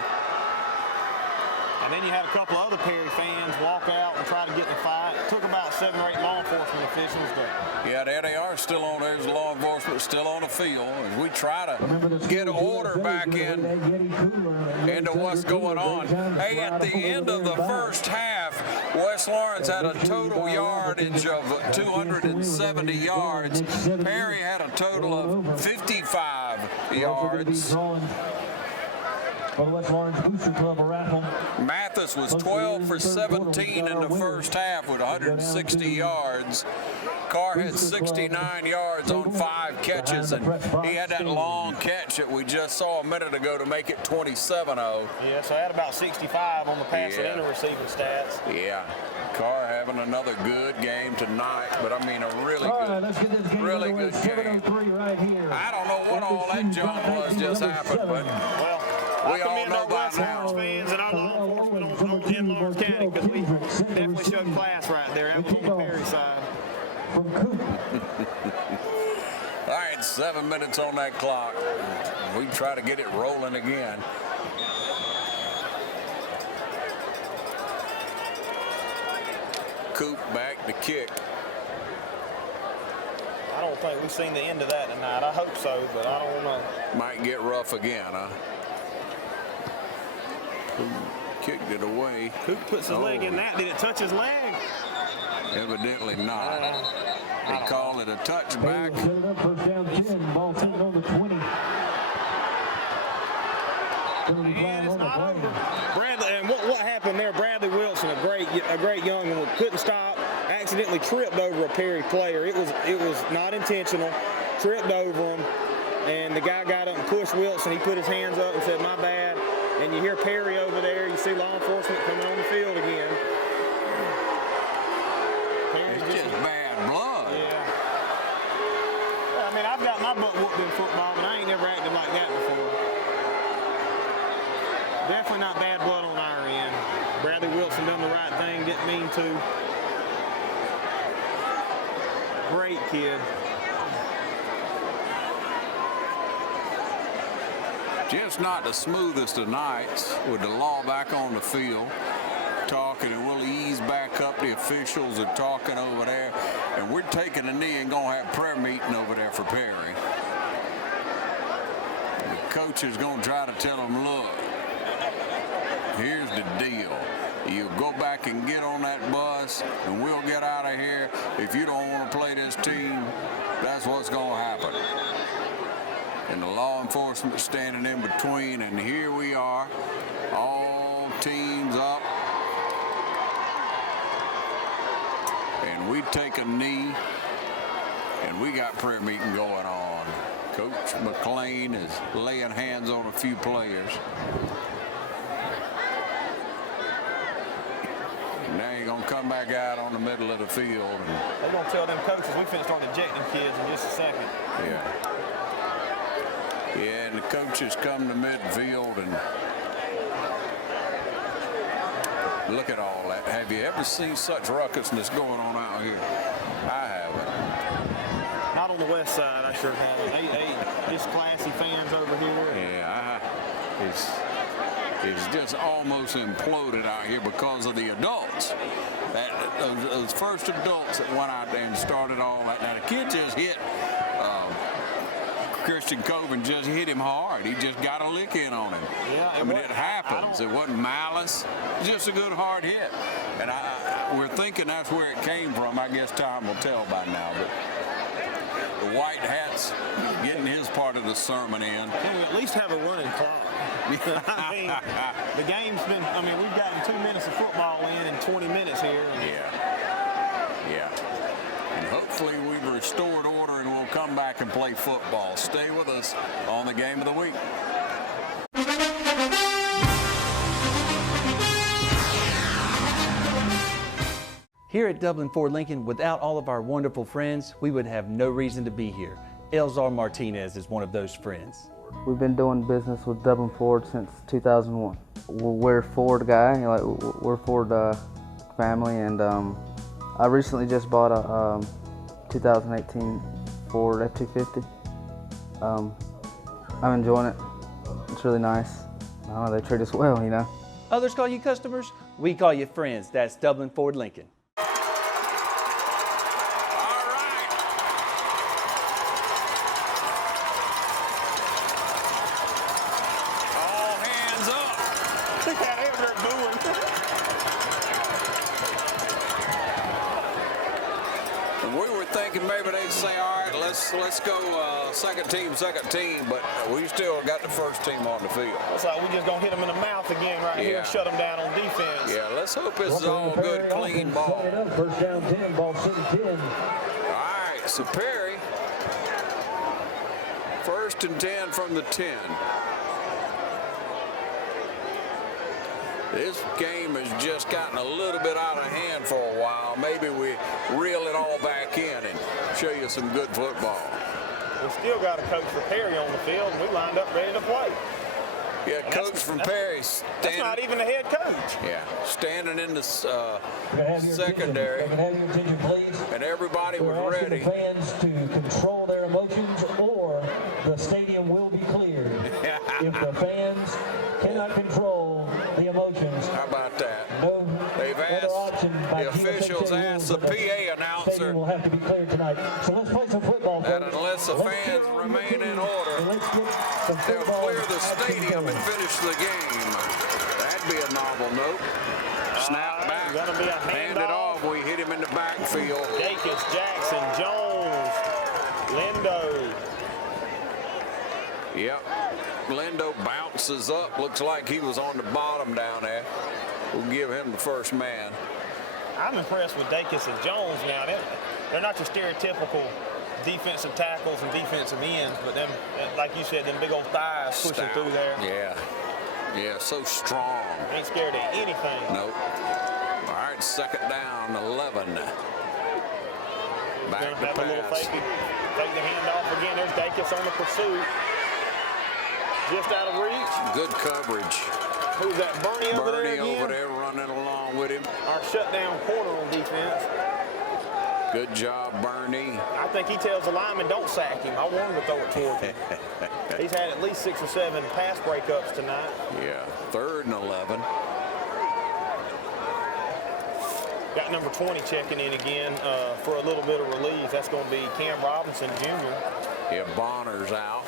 And then you had a couple other Perry fans walk out and try to get in the fight. It took about 7 or 8 law enforcement officials to... Yeah, there they are still on. There's law enforcement still on the field as we try to get order back into what's going on. Hey, at the end of the first half, West Lawrence had a total yardage of 270 yards. Perry had a total of 55 yards. Mathis was 12 for 17 in the first half with 160 yards. Carr had 69 yards on 5 catches, and he had that long catch that we just saw a minute ago to make it 27-0. Yeah, so I had about 65 on the passing and the receiving stats. Yeah. Carr having another good game tonight, but I mean a really good game. I don't know what all that jump was just happened, but we all know by now. Fans and our law enforcement in Lawrence County, because we definitely showed class right there. That was on the Perry side. All right, 7 minutes on that clock. We try to get it rolling again. Coop back to kick. I don't think we've seen the end of that tonight. I hope so, but I don't know. Might get rough again, huh? Kicked it away. Coop puts his leg in that. Did it touch his leg? Evidently not. They call it a touchback. First down 10, ball taken on the 20. And it's not over. Bradley, and what happened there? Bradley Wilson, a great young one, couldn't stop. Accidentally tripped over a Perry player. It was not intentional. Tripped over him, and the guy got up and pushed Wilson. He put his hands up and said, "My bad." And you hear Perry over there. You see law enforcement coming on the field again. It's just bad blood. Yeah. I mean, I've got my butt whooped in football, but I ain't never acted like that before. Definitely not bad blood on our end. Bradley Wilson done the right thing, didn't mean to. Great kid. Just not the smoothest of nights with the law back on the field talking, and we'll ease back up. The officials are talking over there, and we're taking a knee and gonna have prayer meeting over there for Perry. The coach is gonna try to tell them, look, here's the deal. You go back and get on that bus, and we'll get out of here. If you don't want to play this team, that's what's gonna happen. and the law enforcement standing in between, and here we are, all teams up. And we take a knee, and we got prayer meeting going on. Coach McLean is laying hands on a few players. Now you're going to come back out on the middle of the field. They're going to tell them coaches we finna start ejecting kids in just a second. Yeah. Yeah, and the coaches come to midfield and look at all that. Have you ever seen such ruckusness going on out here? I haven't. Not on the west side, I sure haven't. These classy fans over here. Yeah, it's just almost imploded out here because of the adults. Those first adults that went out there and started all that. Now the kid just hit Christian Coven, just hit him hard. He just got a lick in on him. Yeah, I mean, it happens. It wasn't malice. It's just a good hard hit. And we're thinking that's where it came from. I guess time will tell by now. But the white hat's getting his part of the sermon in. Can we at least have a running clock? I mean, the game's been, we've gotten 2 minutes of football in 20 minutes here. Yeah. And hopefully we've restored order and we'll come back and play football. Stay with us on the Game of the Week. Here at Dublin Ford Lincoln, without all of our wonderful friends, we would have no reason to be here. Elzar Martinez is one of those friends. We've been doing business with Dublin Ford since 2001. We're a Ford guy, we're a Ford family, and I recently just bought a 2018 Ford F-250. I'm enjoying it. It's really nice. I don't know, they treat us well, you know. Others call you customers, we call you friends. That's Dublin Ford Lincoln. Let's go second team, but we still got the first team on the field. It's like we just gonna hit them in the mouth again right here and shut them down on defense. Yeah, let's hope it's all good, clean ball. First down 10, ball 10. All right, so Perry, 1st and 10 from the 10. This game has just gotten a little bit out of hand for a while. Maybe we reel it all back in and show you some good football. We still got a coach for Perry on the field, and we lined up ready to play. Yeah, coach from Perry. That's not even the head coach. Yeah, standing in the secondary. And everybody was ready. The fans to control their emotions, or the stadium will be cleared. If the fans cannot control the emotions. How about that? No. They've asked, the officials asked the PA announcer will have to be cleared tonight. So let's play some football. That unless the fans remain in order, they'll clear the stadium and finish the game. That'd be a novel note. Snap back, hand it off. We hit him in the backfield. Dakis, Jackson, Jones, Lindo. Yep. Lindo bounces up. Looks like he was on the bottom down there. We'll give him the first man. I'm impressed with Dakis and Jones now. They're not your stereotypical defensive tackles and defensive ends, but them, like you said, them big old thighs pushing through there. Yeah, so strong. Ain't scared of anything. Nope. All right, 2nd down, 11. Back to have a little fake the handoff again. There's Dakis on the pursuit. Just out of reach. Good coverage. Who's that, Bernie over there again? Bernie over there running along with him. Our shutdown corner on defense. Good job, Bernie. I think he tells the lineman, don't sack him. I want him to throw it towards him. He's had at least 6 or 7 pass breakups tonight. Yeah, 3rd and 11. Got number 20 checking in again for a little bit of relief. That's going to be Cam Robinson, Jr. Yeah, Bonner's out.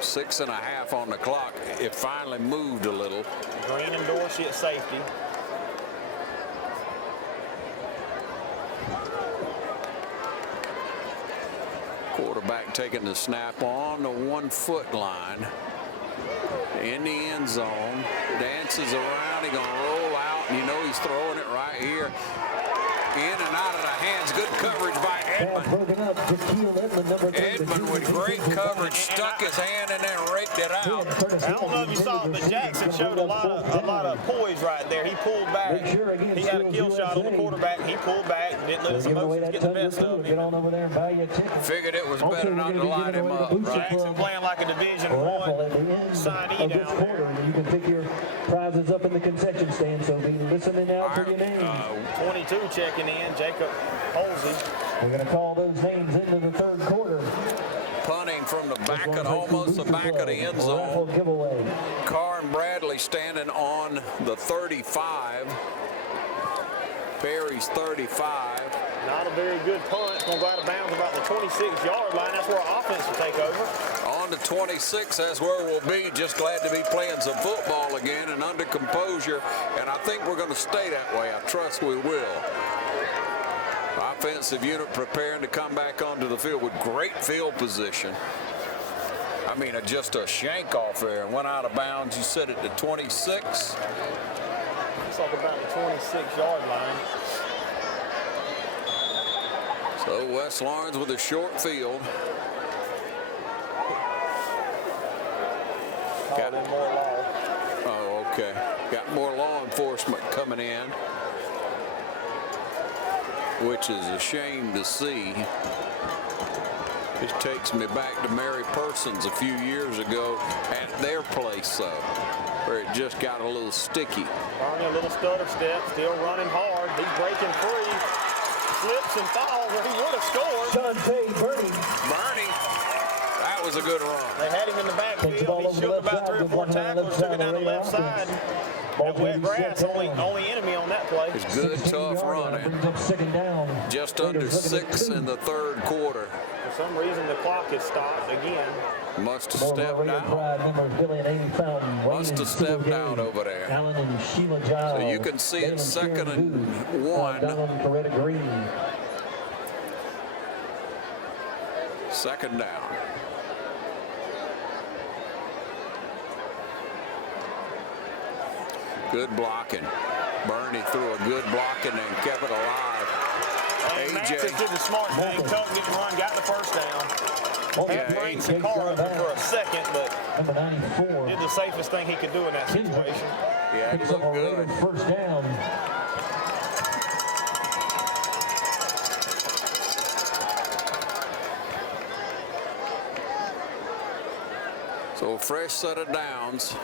6.5 on the clock. It finally moved a little. Green and Dorsey at safety. back taking the snap on the 1-foot line. In the end zone. Dances around. He's going to roll out. And you know he's throwing it right here. In and out of the hands. Good coverage by Edmond. Edmond with great coverage stuck his hand and then raked it out. I don't know if you saw it, but Jackson showed a lot of poise right there. He pulled back. He had a kill shot on the quarterback. He pulled back and didn't let his emotions get the best of him. Figured it was better not to line him up. Jackson playing like a Division I signee down there. You can pick your prizes up in the concession stand, so be listening out for your name. 22 checking in, Jacob Holsey. We're going to call those names into the third quarter. Punting from the back of almost the back of the end zone. Carr and Bradley standing on the 35. Perry's 35. Not a very good punt. It's going to go out of bounds about the 26-yard line. That's where our offense will take over. On to 26, that's where we'll be. Just glad to be playing some football again and under composure. And I think we're going to stay that way. I trust we will. Offensive unit preparing to come back onto the field with great field position. I mean, just a shank off there and went out of bounds. You said at the 26. It's like about the 26-yard line. So West Lawrence with a short field. Got more law. Oh, okay. Got more law enforcement coming in, which is a shame to see. This takes me back to Mary Persons a few years ago at their place, though, where it just got a little sticky. Barney, a little stutter step, still running hard. He's breaking free. Slips and falls, or he would have scored. Bernie. That was a good run. They had him in the backfield. He shook about 3 or 4 tacklers, took it down the left side. That wet grass, only enemy on that play. It's good, tough running. Just under 6 in the third quarter. For some reason, the clock has stopped again. Must have stepped down. Must have stepped down over there. So you can see it 2nd and 1. 2nd down. Good blocking. Bernie threw a good blocking and kept it alive. And Mathis did the smart thing. Tuck didn't run, got the first down. Had Franks and Carr up there for a second, but did the safest thing he could do in that situation. Yeah, it looked good. First down. So a fresh set of downs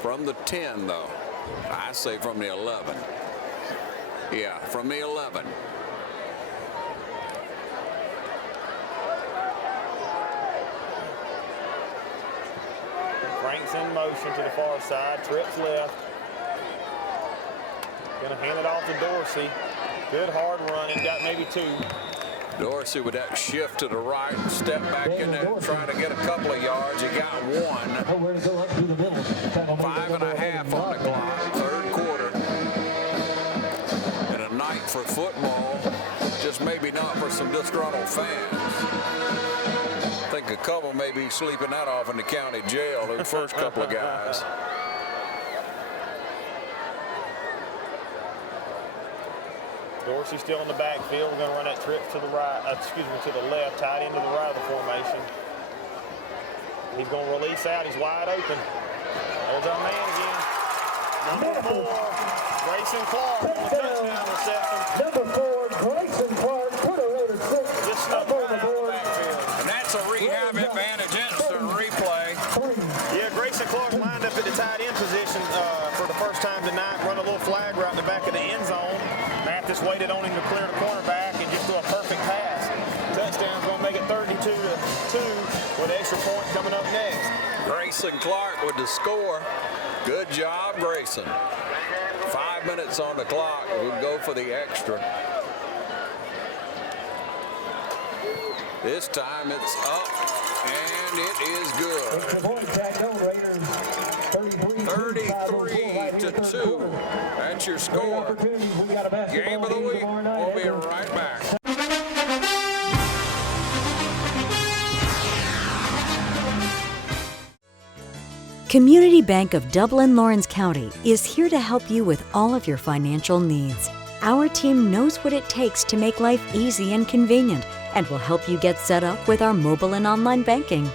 from the 10, though. I say from the 11. Yeah, from the 11. Franks in motion to the far side, trips left. Gonna hand it off to Dorsey. Good hard run, he got maybe 2. Dorsey with that shift to the right, step back in there, trying to get a couple of yards. He got 1. 5.5 on the clock, third quarter. And a night for football, just maybe not for some disgruntled fans. I think a couple may be sleeping that off in the county jail, the first couple of guys. Dorsey still in the backfield. We're going to run that trip to the right, to the left, tight into the right of the formation. He's going to release out. He's wide open. There's our man again. Number 4, Grayson Clark on the touchdown reception. Number 4, Grayson Clark, put away to 6. Just snuck right out of the backfield. And that's a rehab advantage. Instant replay. Yeah, Grayson Clark lined up at the tight end position for the first time tonight. Run a little flag route in the back of the end zone. Mathis waited on him to clear the cornerback and just threw a perfect pass. Touchdown's going to make it 32-2 with extra point coming up next. Grayson Clark with the score. Good job, Grayson. 5 minutes on the clock. We'll go for the extra. This time it's up, and it is good. 33-2. That's your score. Game of the week. We'll be right back. Community Bank of Dublin-Lawrence County is here to help you with all of your financial needs. Our team knows what it takes to make life easy and convenient and will help you get set up with our mobile and online banking.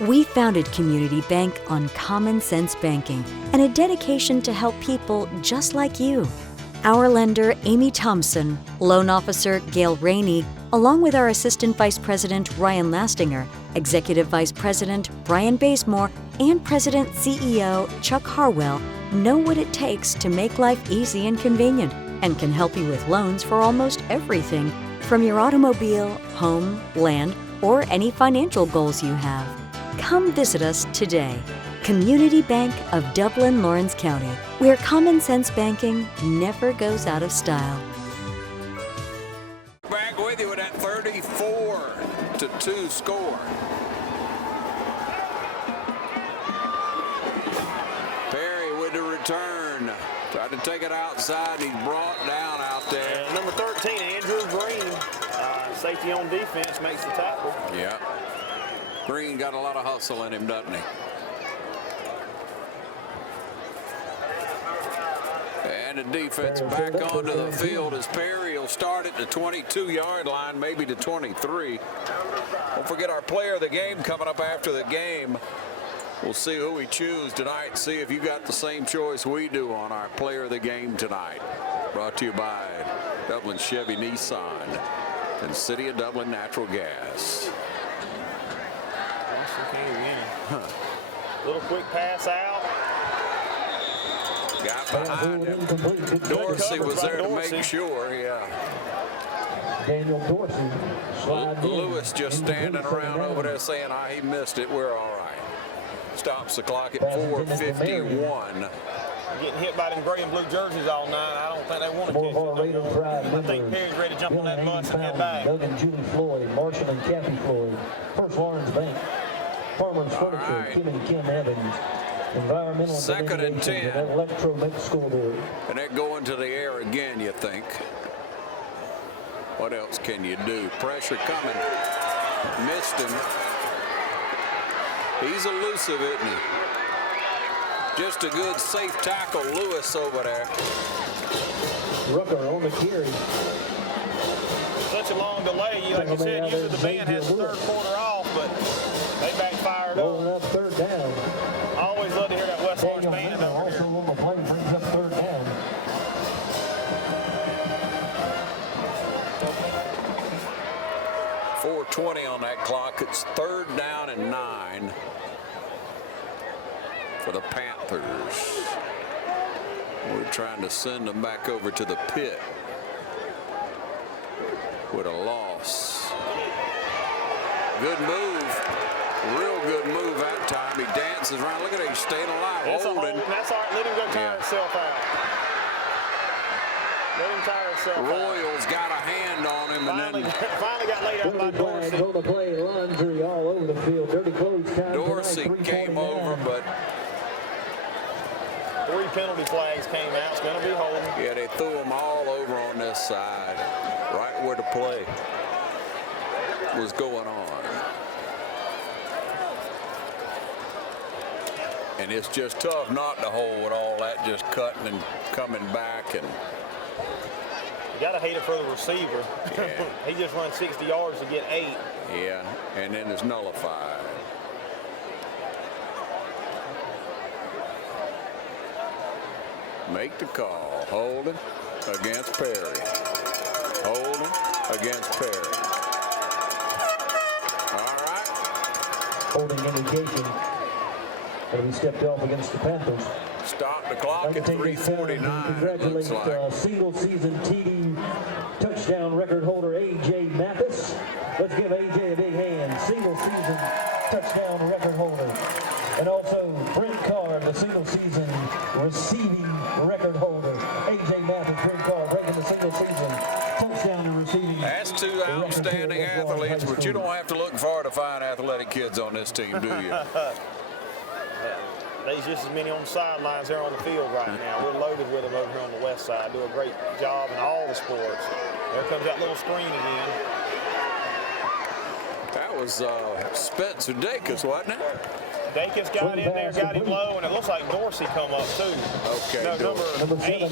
We founded Community Bank on common sense banking and a dedication to help people just like you. Our lender, Amy Thompson, loan officer, Gail Rainey, along with our Assistant Vice President, Ryan Lastinger, Executive Vice President, Brian Bazemore, and President CEO, Chuck Harwell, know what it takes to make life easy and convenient and can help you with loans for almost everything, from your automobile, home, land, or any financial goals you have. Come visit us today. Community Bank of Dublin-Lawrence County, where common sense banking never goes out of style. Back with you with that 34-2 score. Perry with the return. Tried to take it outside. He's brought down out there. And number 13, Andrew Green, safety on defense, makes the tackle. Yeah. Green got a lot of hustle in him, doesn't he? And the defense back onto the field as Perry will start at the 22-yard line, maybe the 23. Don't forget our player of the game coming up after the game. We'll see who we choose tonight. See if you got the same choice we do on our player of the game tonight. Brought to you by Dublin Chevy Nissan and City of Dublin Natural Gas. Little quick pass out. Got behind him. Dorsey was there to make sure, yeah. Daniel Dorsey. Lewis just standing around over there saying, he missed it. We're all right. Stops the clock at 4:51. Getting hit by them gray and blue jerseys all night. I don't think they want to catch it. I think Perry's ready to jump on that bus and head back. Doug and Julie Floyd, Marshall and Kathy Floyd, First Lawrence Bank, Farmers Furniture, Kim and Kim Evans, Environmental Second and 10. And Electro Mix School Board. And they're going to the air again, you think. What else can you do? Pressure coming. Missed him. He's elusive, isn't he? Just a good safe tackle, Lewis over there. Rucker on the carry. Such a long delay. Like you said, usually the band has the third quarter off, but they backfired rolling up third down. I always love to hear that West Lawrence band over also on the play brings up third down. .420 on that clock. It's 3rd down and 9 for the Panthers. We're trying to send them back over to the pit with a loss. Good move. Real good move that time. He dances around. Look at him staying alive. That's holding. That's all right. Let him go tire himself out. Let him tire himself out. Royals got a hand on him and then finally got laid out by Dorsey. On the play, laundry all over the field. Dirty clothes time. Dorsey came over, but 3 penalty flags came out. It's going to be holding. Yeah, they threw them all over on this side, right where the play was going on. And it's just tough not to hold with all that just cutting and coming back. And you got to hate it for the receiver. Yeah. He just runs 60 yards to get 8. Yeah, and then it's nullified. Make the call. Holding against Perry. Holding against Perry. All right. Holding indication. But he stepped off against the Panthers. Stop the clock at 3:49. Congratulate single season TD touchdown record holder A.J. Mathis. Let's give A.J. a big hand. Single season touchdown record holder. And also Brent Carr, the single season receiving record holder. A.J. Mathis, Brent Carr breaking the single season touchdown and receiving. That's 2 outstanding athletes, but you don't have to look far to find athletic kids on this team, do you? There's just as many on the sidelines there on the field right now. We're loaded with them over here on the west side. Do a great job in all the sports. There comes that little screen again. That was Spencer Dacus, wasn't it? Dacus got in there, got him low, and it looks like Dorsey come up too. Okay, no, number 8 right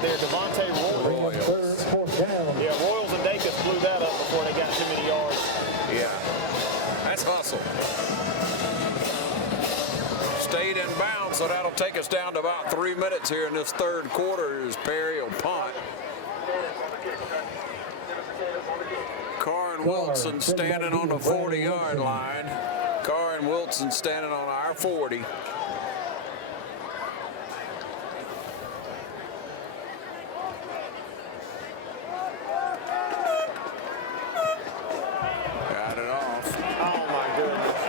there, Devontae Royals. Fourth down. Yeah, Royals and Dacus blew that up before they got too many yards. Yeah, that's hustle. Stayed in bounds, so that'll take us down to about 3 minutes here in this third quarter as Perry will punt. Carr and Wilson standing on the 40-yard line. Carr and Wilson standing on our 40. Got it off. Oh, my goodness.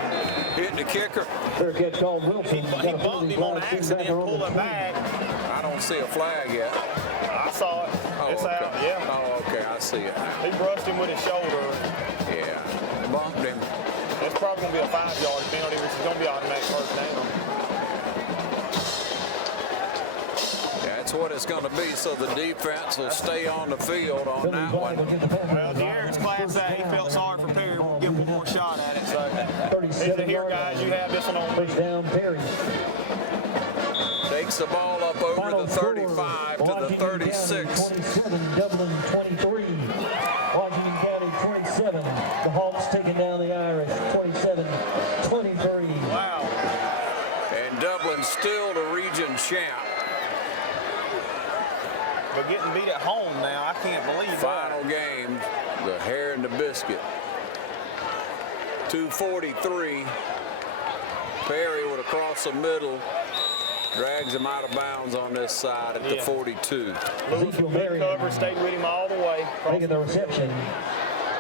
Hit the kicker. Fair catch called Wilson. He bumped him on accident, pulled it back. I don't see a flag yet. I saw it. Oh, It's okay. out, yeah. Oh, okay, I see it now. He brushed him with his shoulder. Yeah, bumped him. It's probably going to be a 5-yard penalty, which is going to be automatic first down. That's what it's going to be, so the defense will stay on the field on that one. Well, De'Aaron's class that he felt sorry for Perry. We'll give him one more shot at it. So, here, guys, you have this one on first down, Perry. Takes the ball up over the 35 to the 36. 27, Dublin 23. Washington County 27. The Hawks taking down the Irish 27-23. Wow. And Dublin still the region champ. But getting beat at home now, I can't believe Final game, the Hare and the Biscuit. 2:43. Perry would across the middle. Drags him out of bounds on this side at the 42. Lewis with good cover, stayed with him all the way. Making the reception.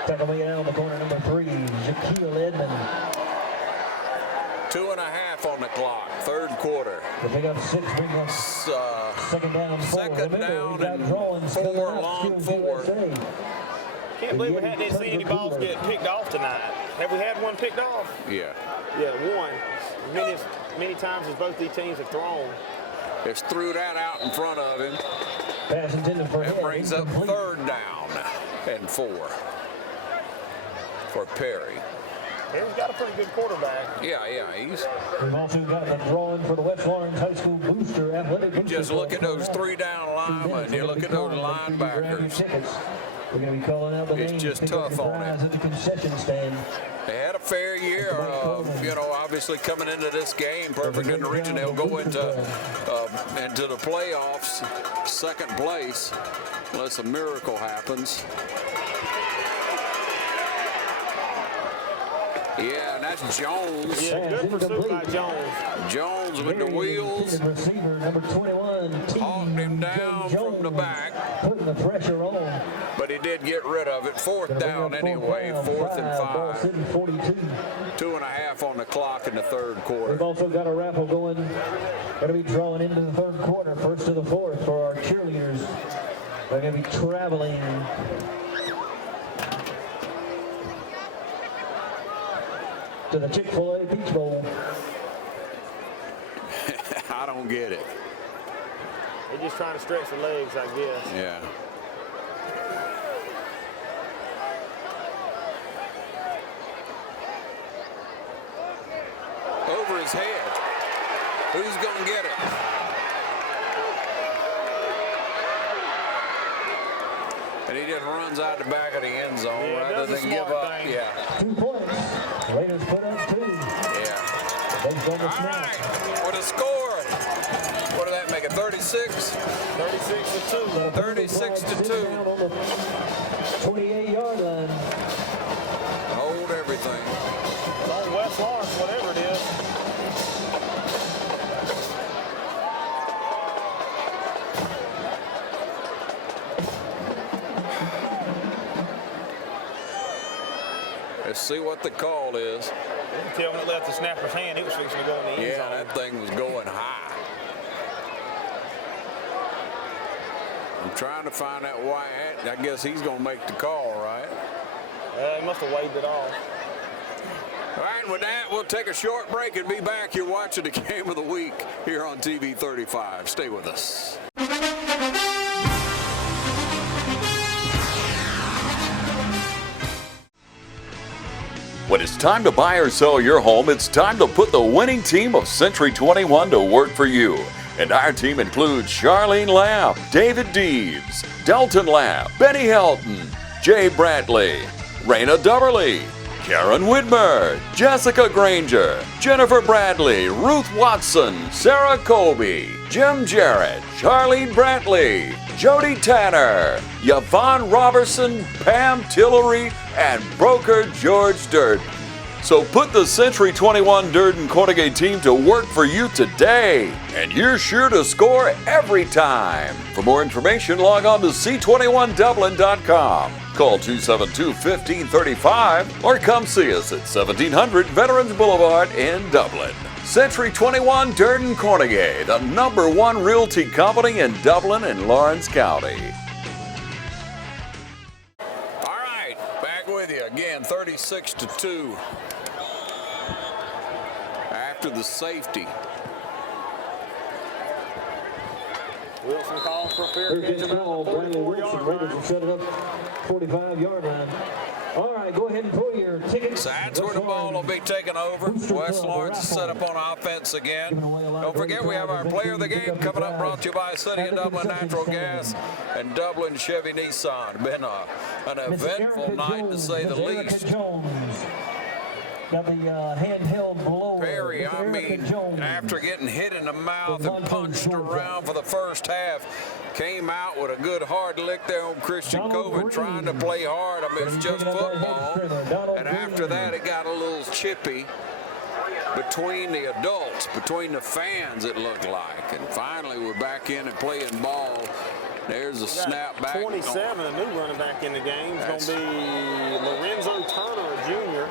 Tackle making out on the corner, number 3, Shaquille Edmond. 2.5 on the clock, third quarter. They pick up 6, bring up second down, 4. Second down and 4, long 4. Can't believe we hadn't seen any balls get picked off tonight. Have we had one picked off? Yeah. Yeah, one. Many times as both these teams have thrown. Just threw that out in front of him. Pass intended for It brings up third down and 4 for Perry. Perry's got a pretty good quarterback. Yeah, he's. We've also got the drawing for the West Lawrence High School booster athletic. You just look at those 3 down linemen. You look at those linebackers. We're going to be calling out the names. It's just tough on it. At the concession stand. They had a fair year, obviously coming into this game, perfect in the region. They'll go into the playoffs, second place, unless a miracle happens. Yeah, and that's Jones. Yeah, good pursuit by Jones. Jones with the wheels. Receiver number 21. Hawked him down from the back. Putting the pressure on. But he did get rid of it. Fourth down anyway. 4th and 5. 2.5 on the clock in the third quarter. We've also got a raffle going. Going to be drawing into the third quarter, first to the fourth for our cheerleaders. They're going to be traveling to the Chick-fil-A Peach Bowl. I don't get it. They're just trying to stretch the legs, I guess. Yeah. Over his head. Who's going to get it? And he just runs out the back of the end zone rather than give up. Thing. Yeah. 2 points. Raiders put up 2. Yeah. All right. What a score. What did that make it? 36? 36 to 2. 36 to 2. 28-yard line. Hold everything. It's on West Lawrence, whatever it is. Let's see what the call is. Tell when it left the snapper's hand, it was fixing to go in the end zone. Yeah, that thing was going high. I'm trying to find out why. I guess he's going to make the call, right? He must have waved it off. All right, and with that, we'll take a short break and be back. You're watching the Game of the Week here on TV 35. Stay with us. When it's time to buy or sell your home, it's time to put the winning team of Century 21 to work for you. And our team includes Charlene Lamb, David Deeves, Delton Lamb, Benny Helton, Jay Brantley, Raina Dubberly, Karen Whitmer, Jessica Granger, Jennifer Bradley, Ruth Watson, Sarah Colby, Jim Jarrett, Charlene Brantley, Jody Tanner, Yvonne Robertson, Pam Tillery, and broker George Durden. So put the Century 21 Durden Cornegay team to work for you today, and you're sure to score every time. For more information, log on to c21dublin.com. Call 272-1535 or come see us at 1700 Veterans Boulevard in Dublin. Century 21 Durden Cornegay, the #1 realty company in Dublin and Lawrence County. All right, back with you again, 36-2. After the safety. Wilson calls for a fair catch about the 44-yard line. Will set it up 45-yard line. All right, go ahead and pull your tickets. So that's where the ball will be taken over. West Lawrence is set up on offense again. Don't forget we have our player of the game coming up, brought to you by City of Dublin Natural Gas and Dublin Chevy Nissan. Been an eventful night to say the least. Got the handheld blower. Perry, I mean, after getting hit in the mouth and punched around for the first half, came out with a good hard lick there on Christian Coven, trying to play hard. I mean, it's just football. And after that, it got a little chippy between the adults, between the fans, it looked like. And finally, we're back in and playing ball. There's a snap back. 27, a new running back in the game. It's going to be Lorenzo Turner, a junior.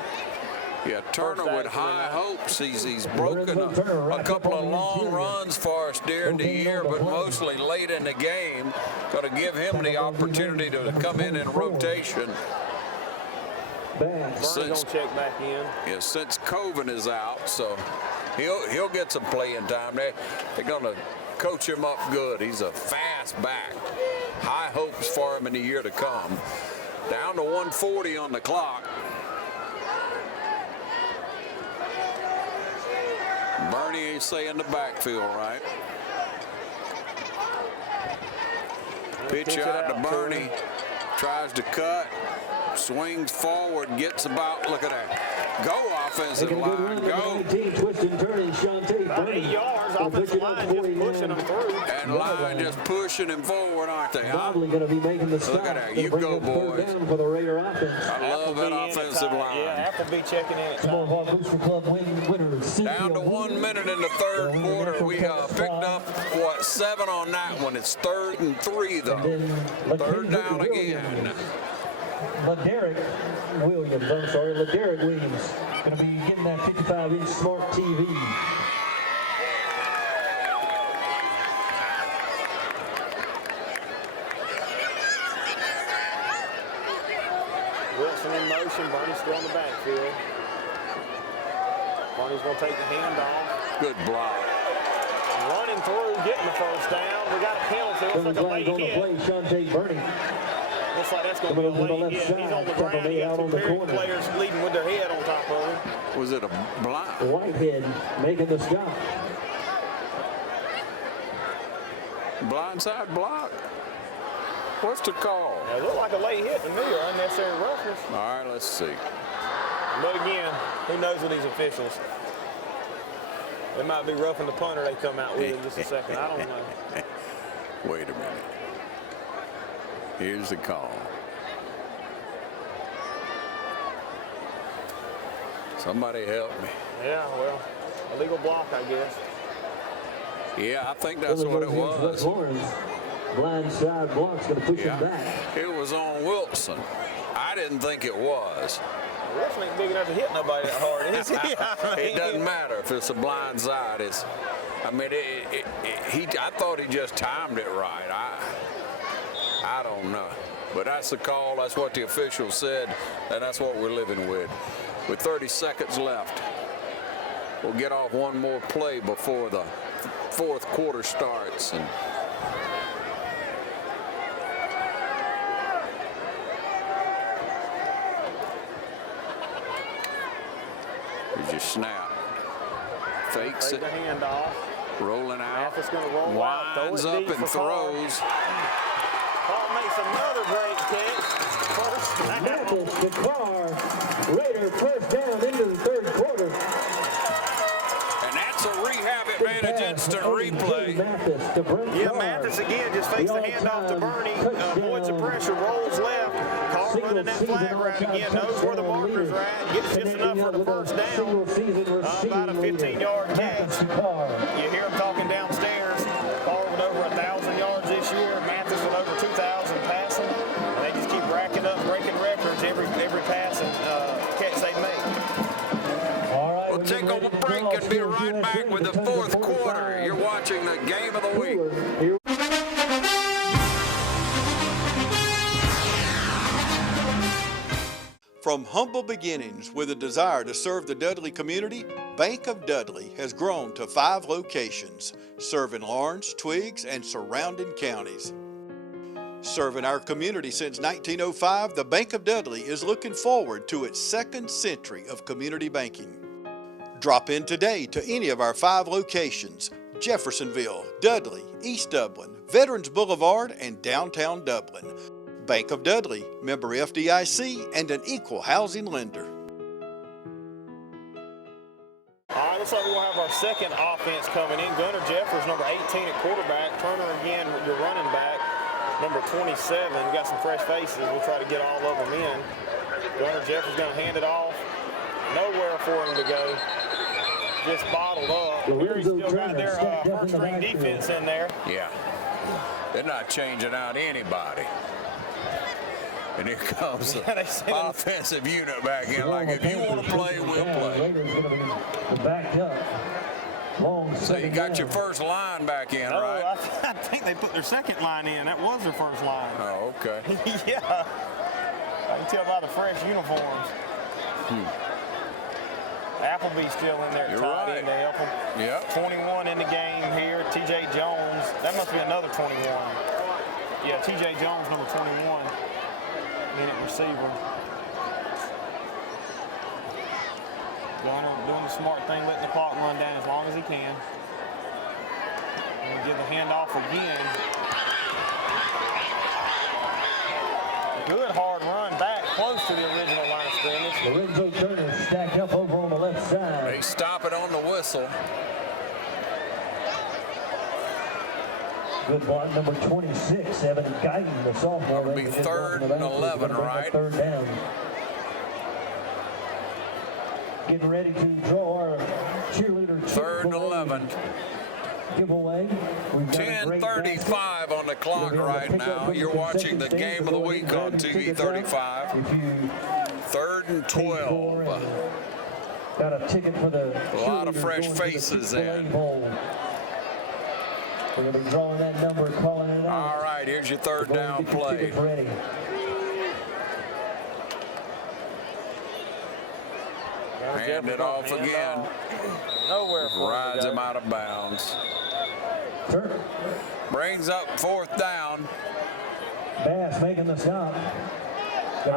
Yeah, Turner with high hopes. He's broken a couple of long runs for us during the year, but mostly late in the game. Got to give him the opportunity to come in rotation. Since check back in. Yeah, since Coven is out, so he'll get some playing time. They're going to coach him up good. He's a fast back. High hopes for him in the year to come. Down to 1:40 on the clock. Bernie ain't saying the backfield right. Pitch out to Bernie. Tries to cut. Swings forward. Gets about. Look at that. Go offensive line. Go. About 8 yards. Offensive line just pushing them through. And line just pushing him forward, aren't they? Huh? Probably going to be making the stop. Look at that. You go, boys. For the Raider offense. I love that offensive line. Yeah, Appleby checking in. Down to 1 minute in the third quarter. We picked up, 7 on that one. It's 3rd and 3, though. Third down again. LaDerrick Williams, LaDerrick Williams, going to be getting that 55-inch smart TV. Wilson in motion. Barney's still in the backfield. Barney's going to take the handoff. Good block. Running through, getting the first down. We got a penalty. Looks like a late hit. Looks like that's going to be a late hit. He's on the ground. He got two players leading with their head on top of him. Was it a block? Whitehead making the stop. Blindside block? What's the call? It looked like a late hit to me, or unnecessary roughness. All right, let's see. But again, who knows with these officials? It might be roughing the punter they come out with in just a second. I don't know. Wait a minute. Here's the call. Somebody help me. Yeah, well, illegal block, I guess. Yeah, I think that's what it was. Blindside block's going to push him back. It was on Wilson. I didn't think it was. Wilson ain't big enough to hit nobody that hard, is he? It doesn't matter if it's a blind side. I thought he just timed it right. I don't know. But that's the call. That's what the official said, and that's what we're living with. With 30 seconds left, we'll get off one more play before the fourth quarter starts. And Here's your snap. Fakes it. The handoff. Rolling out. Mathis going to roll out. Winds up and throws. Paul makes another great catch. First down. Mathis to Carr. Raider first down into the third quarter. And that's a rehab advantage instant replay. Yeah, Mathis again just fakes the handoff to Bernie. Avoids the pressure, rolls left. Carr running that flag route again. Knows where the markers are at. Gets just enough for the first down. About a 15-yard catch. You hear him talking downstairs. Carr with over 1,000 yards this year. Mathis with over 2,000 passing. And they just keep racking up, breaking records every pass and catch they make. We'll take a break and be right back with the fourth quarter. You're watching the game of the week. From humble beginnings with a desire to serve the Dudley community, Bank of Dudley has grown to 5 locations, serving Lawrence, Twiggs, and surrounding counties. Serving our community since 1905, the Bank of Dudley is looking forward to its 2nd century of community banking. Drop in today to any of our 5 locations: Jeffersonville, Dudley, East Dublin, Veterans Boulevard, and downtown Dublin. Bank of Dudley, member FDIC, and an equal housing lender. All right, looks like we'll have our second offense coming in. Gunnar Jeffers, number 18 at quarterback. Turner again, your running back, number 27. We got some fresh faces. We'll try to get all of them in. Gunnar Jeffers going to hand it off. Nowhere for him to go. Just bottled up. Here he's still got their first-string defense in there. Yeah. They're not changing out anybody. And here comes the offensive unit back in. Like, if you want to play, we'll play. So you got your first line back in, right? I think they put their second line in. That was their first line. Oh, okay. Yeah. I can tell by the fresh uniforms. Appleby's still in there. You're tight right. end to help him. Yep. 21 in the game here. T.J. Jones. That must be another 21. Yeah, T.J. Jones, number 21. Minute receiver. Doing the smart thing, letting the clock run down as long as he can. And give the handoff again. Good hard run back, close to the original line of scrimmage. Lorenzo Turner stacked up over on the left side. They stop it on the whistle. Good block, number 26, Evan Guyton, the sophomore. That'll be 3rd and 11, right? 3rd down. Getting ready to draw our cheerleader. 3rd and 11. Giveaway. 10:35 on the clock right now. You're watching the game of the week on TV 35. 3rd and 12. Got a ticket for the a lot of fresh faces in. We're going to be drawing that number, calling it out. All right, here's your 3rd down play. Ready. Hand it off again. Nowhere for rides him out of bounds. Brings up 4th down. Bass making the stop. I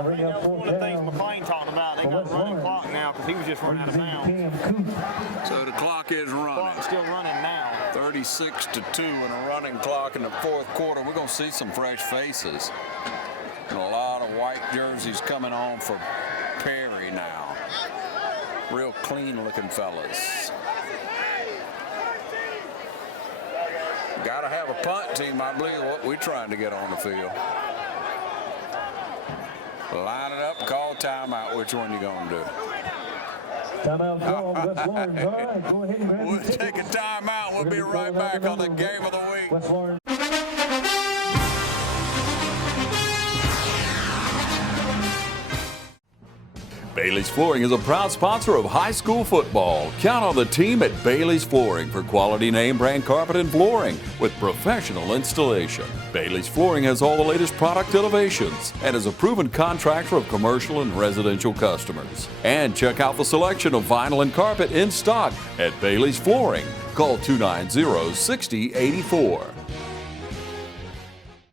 think that was one of the things McClain talked about. They got a running clock now because he was just running out of bounds. So the clock is running. Clock's still running now. 36-2 and a running clock in the 4th quarter. We're going to see some fresh faces. And a lot of white jerseys coming on for Perry now. Real clean looking fellas. Got to have a punt team, I believe, what we're trying to get on the field. Line it up, call timeout. Which one you going to do? Timeout call, West Lawrence. All right, go ahead and grab We'll take a timeout. We'll be right back on the game of the week. West Lawrence. Bailey's Flooring is a proud sponsor of high school football. Count on the team at Bailey's Flooring for quality name brand carpet and flooring with professional installation. Bailey's Flooring has all the latest product innovations and is a proven contractor of commercial and residential customers. And check out the selection of vinyl and carpet in stock at Bailey's Flooring. Call 290-6084.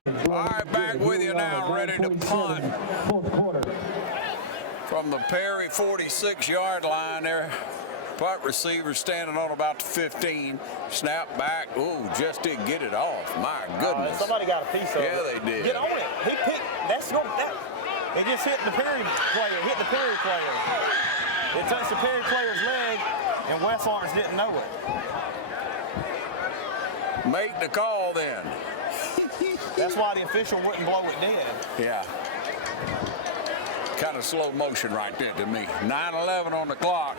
All right, back with you now, ready to punt. Fourth quarter. From the Perry 46-yard line there, Punt receiver standing on about the 15. Snap back. Ooh, just didn't get it off. My goodness. Somebody got a piece of it. Yeah, they did. Get on it. He picked. It just hit the Perry player. It touched the Perry player's leg, and West Lawrence didn't know it. Make the call then. That's why the official wouldn't blow it dead. Yeah. Kind of slow motion right there to me. 9:11 on the clock.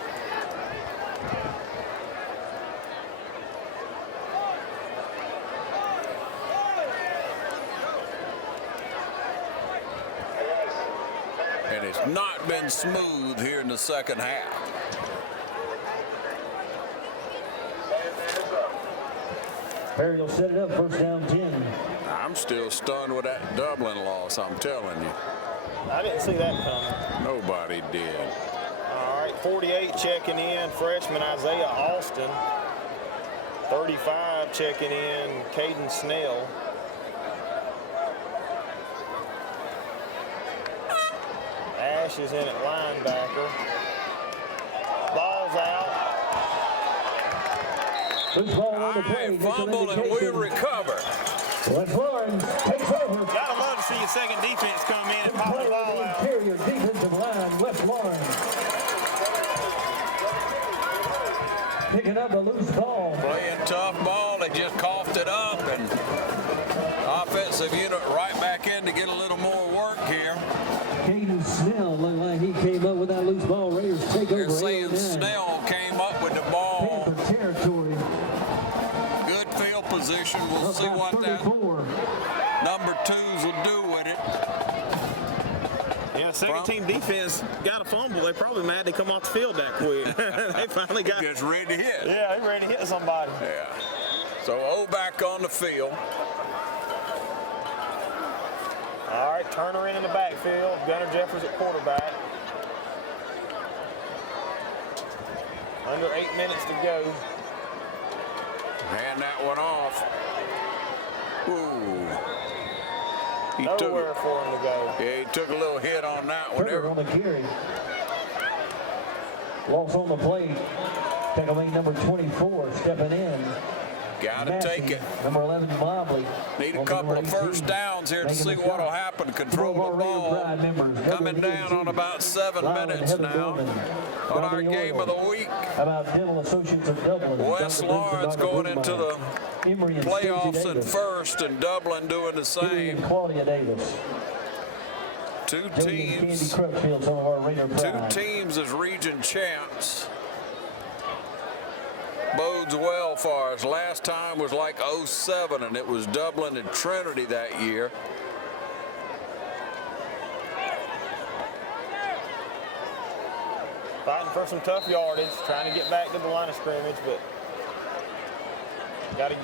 And it's not been smooth here in the second half. Perry will set it up, first down 10. I'm still stunned with that Dublin loss, I'm telling you. I didn't see that coming. Nobody did. All right, 48 checking in, freshman Isaiah Austin. 35 checking in, Caden Snell. Ash is in at linebacker. Ball's out. Fumble and we recover. West Lawrence takes over. Gotta love to see your second defense come in and pop the ball out. Interior defensive line, West Lawrence. Picking up a loose ball. Playing tough ball, they just coughed it up, and offensive unit right back in to get a little more work here. Caden Snell looked like he came up with that loose ball. Raiders take They're over. saying Snell came up with the ball. Panther territory. Good field position. We'll see what that number 2s will do with it. Yeah, second team defense got a fumble. They probably mad they come off the field that quick. They finally got just ready to hit. Yeah, they ready to hit somebody. Yeah. So O back on the field. All right, Turner in the backfield. Gunnar Jeffers at quarterback. Under 8 minutes to go. Hand that one off. Ooh. Nowhere for him to go. Yeah, he took a little hit on that one. Turner on the carry. Loss on the plate. Tackling number 24, stepping in. Gotta take it. Number 11, Mobley. Need a couple of first downs here to see what'll happen. Control the ball. Coming down on about 7 minutes now. On our game of the week. West Lawrence going into the playoffs in first, and Dublin doing the same. Two teams as region champs. Bodes well for us. Last time was like 07, and it was Dublin and Trinity that year. Fighting for some tough yardage, trying to get back to the line of scrimmage, but got a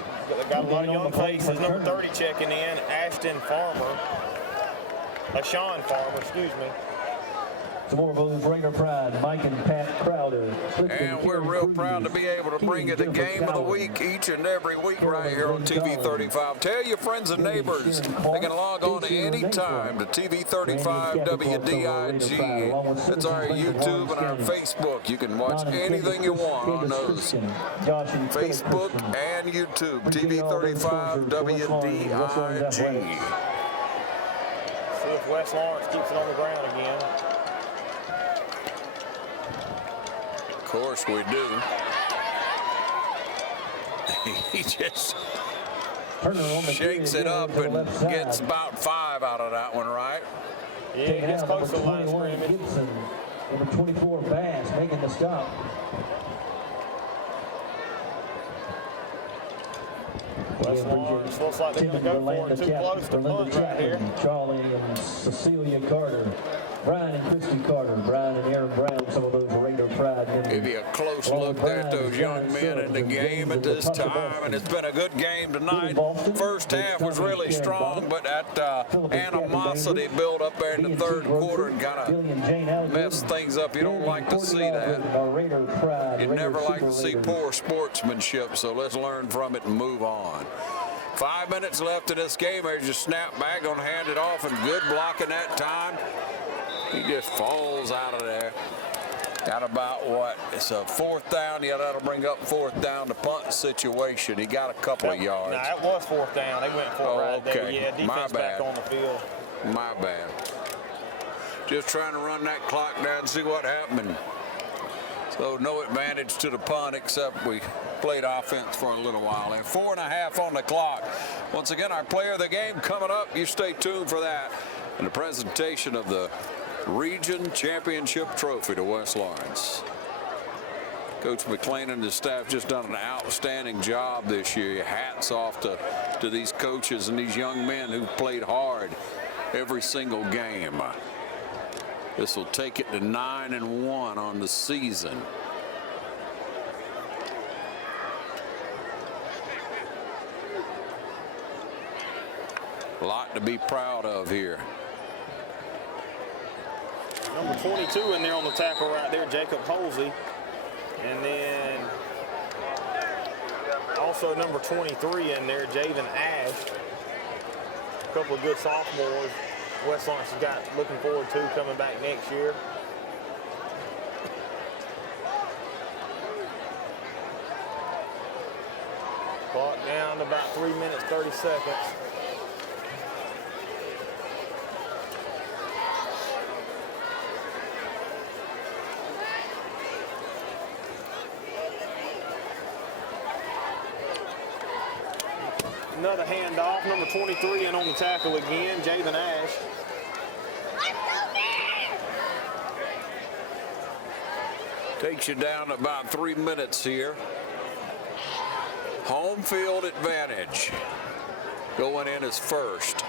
lot of young faces. Number 30 checking in, Sean Farmer, excuse me. Some more of those Raider pride, Mike and Pat Crowder. And we're real proud to be able to bring you the game of the week each and every week right here on TV 35. Tell your friends and neighbors they can log on any time to TV 35 WDIG. That's our YouTube and our Facebook. You can watch anything you want on those. Facebook and YouTube, TV 35 WDIG. See if West Lawrence keeps it on the ground again. Of course we do. He just shakes it up and gets about 5 out of that one, right? Yeah, he gets close to the line of scrimmage. Number 24, Bass, making the stop. West Lawrence looks like they're going to go for it. Too close to punt right here. Charlie and Cecilia Carter. Brian and Christy Carter. Brian and Aaron Brown, some of those Raider pride members. Give you a close look at those young men in the game at this time, and it's been a good game tonight. First half was really strong, but that animosity built up there in the third quarter and kind of messed things up. You don't like to see that. You never like to see poor sportsmanship, so let's learn from it and move on. 5 minutes left in this game. There's just snap back, gonna hand it off, and good blocking that time. He just falls out of there. Got about what? It's a 4th down. Yeah, that'll bring up 4th down to punt situation. He got a couple of yards. Nah, that was 4th down. They went for it right there. Yeah, defense back on the field. My bad. Just trying to run that clock down and see what happened. So no advantage to the punt, except we played offense for a little while. And 4.5 on the clock. Once again, our player of the game coming up. You stay tuned for that. And the presentation of the Region Championship Trophy to West Lawrence. Coach McLean and his staff just done an outstanding job this year. Hats off to these coaches and these young men who played hard every single game. This will take it to 9-1 on the season. A lot to be proud of here. Number 22 in there on the tackle right there, Jacob Holsey. And then also number 23 in there, Javen Ash. A couple of good sophomores West Lawrence has got looking forward to coming back next year. Clock down to about 3 minutes, 30 seconds. Another handoff, number 23 in on the tackle again, Javen Ash. Takes you down to about 3 minutes here. Home field advantage. Going in as first.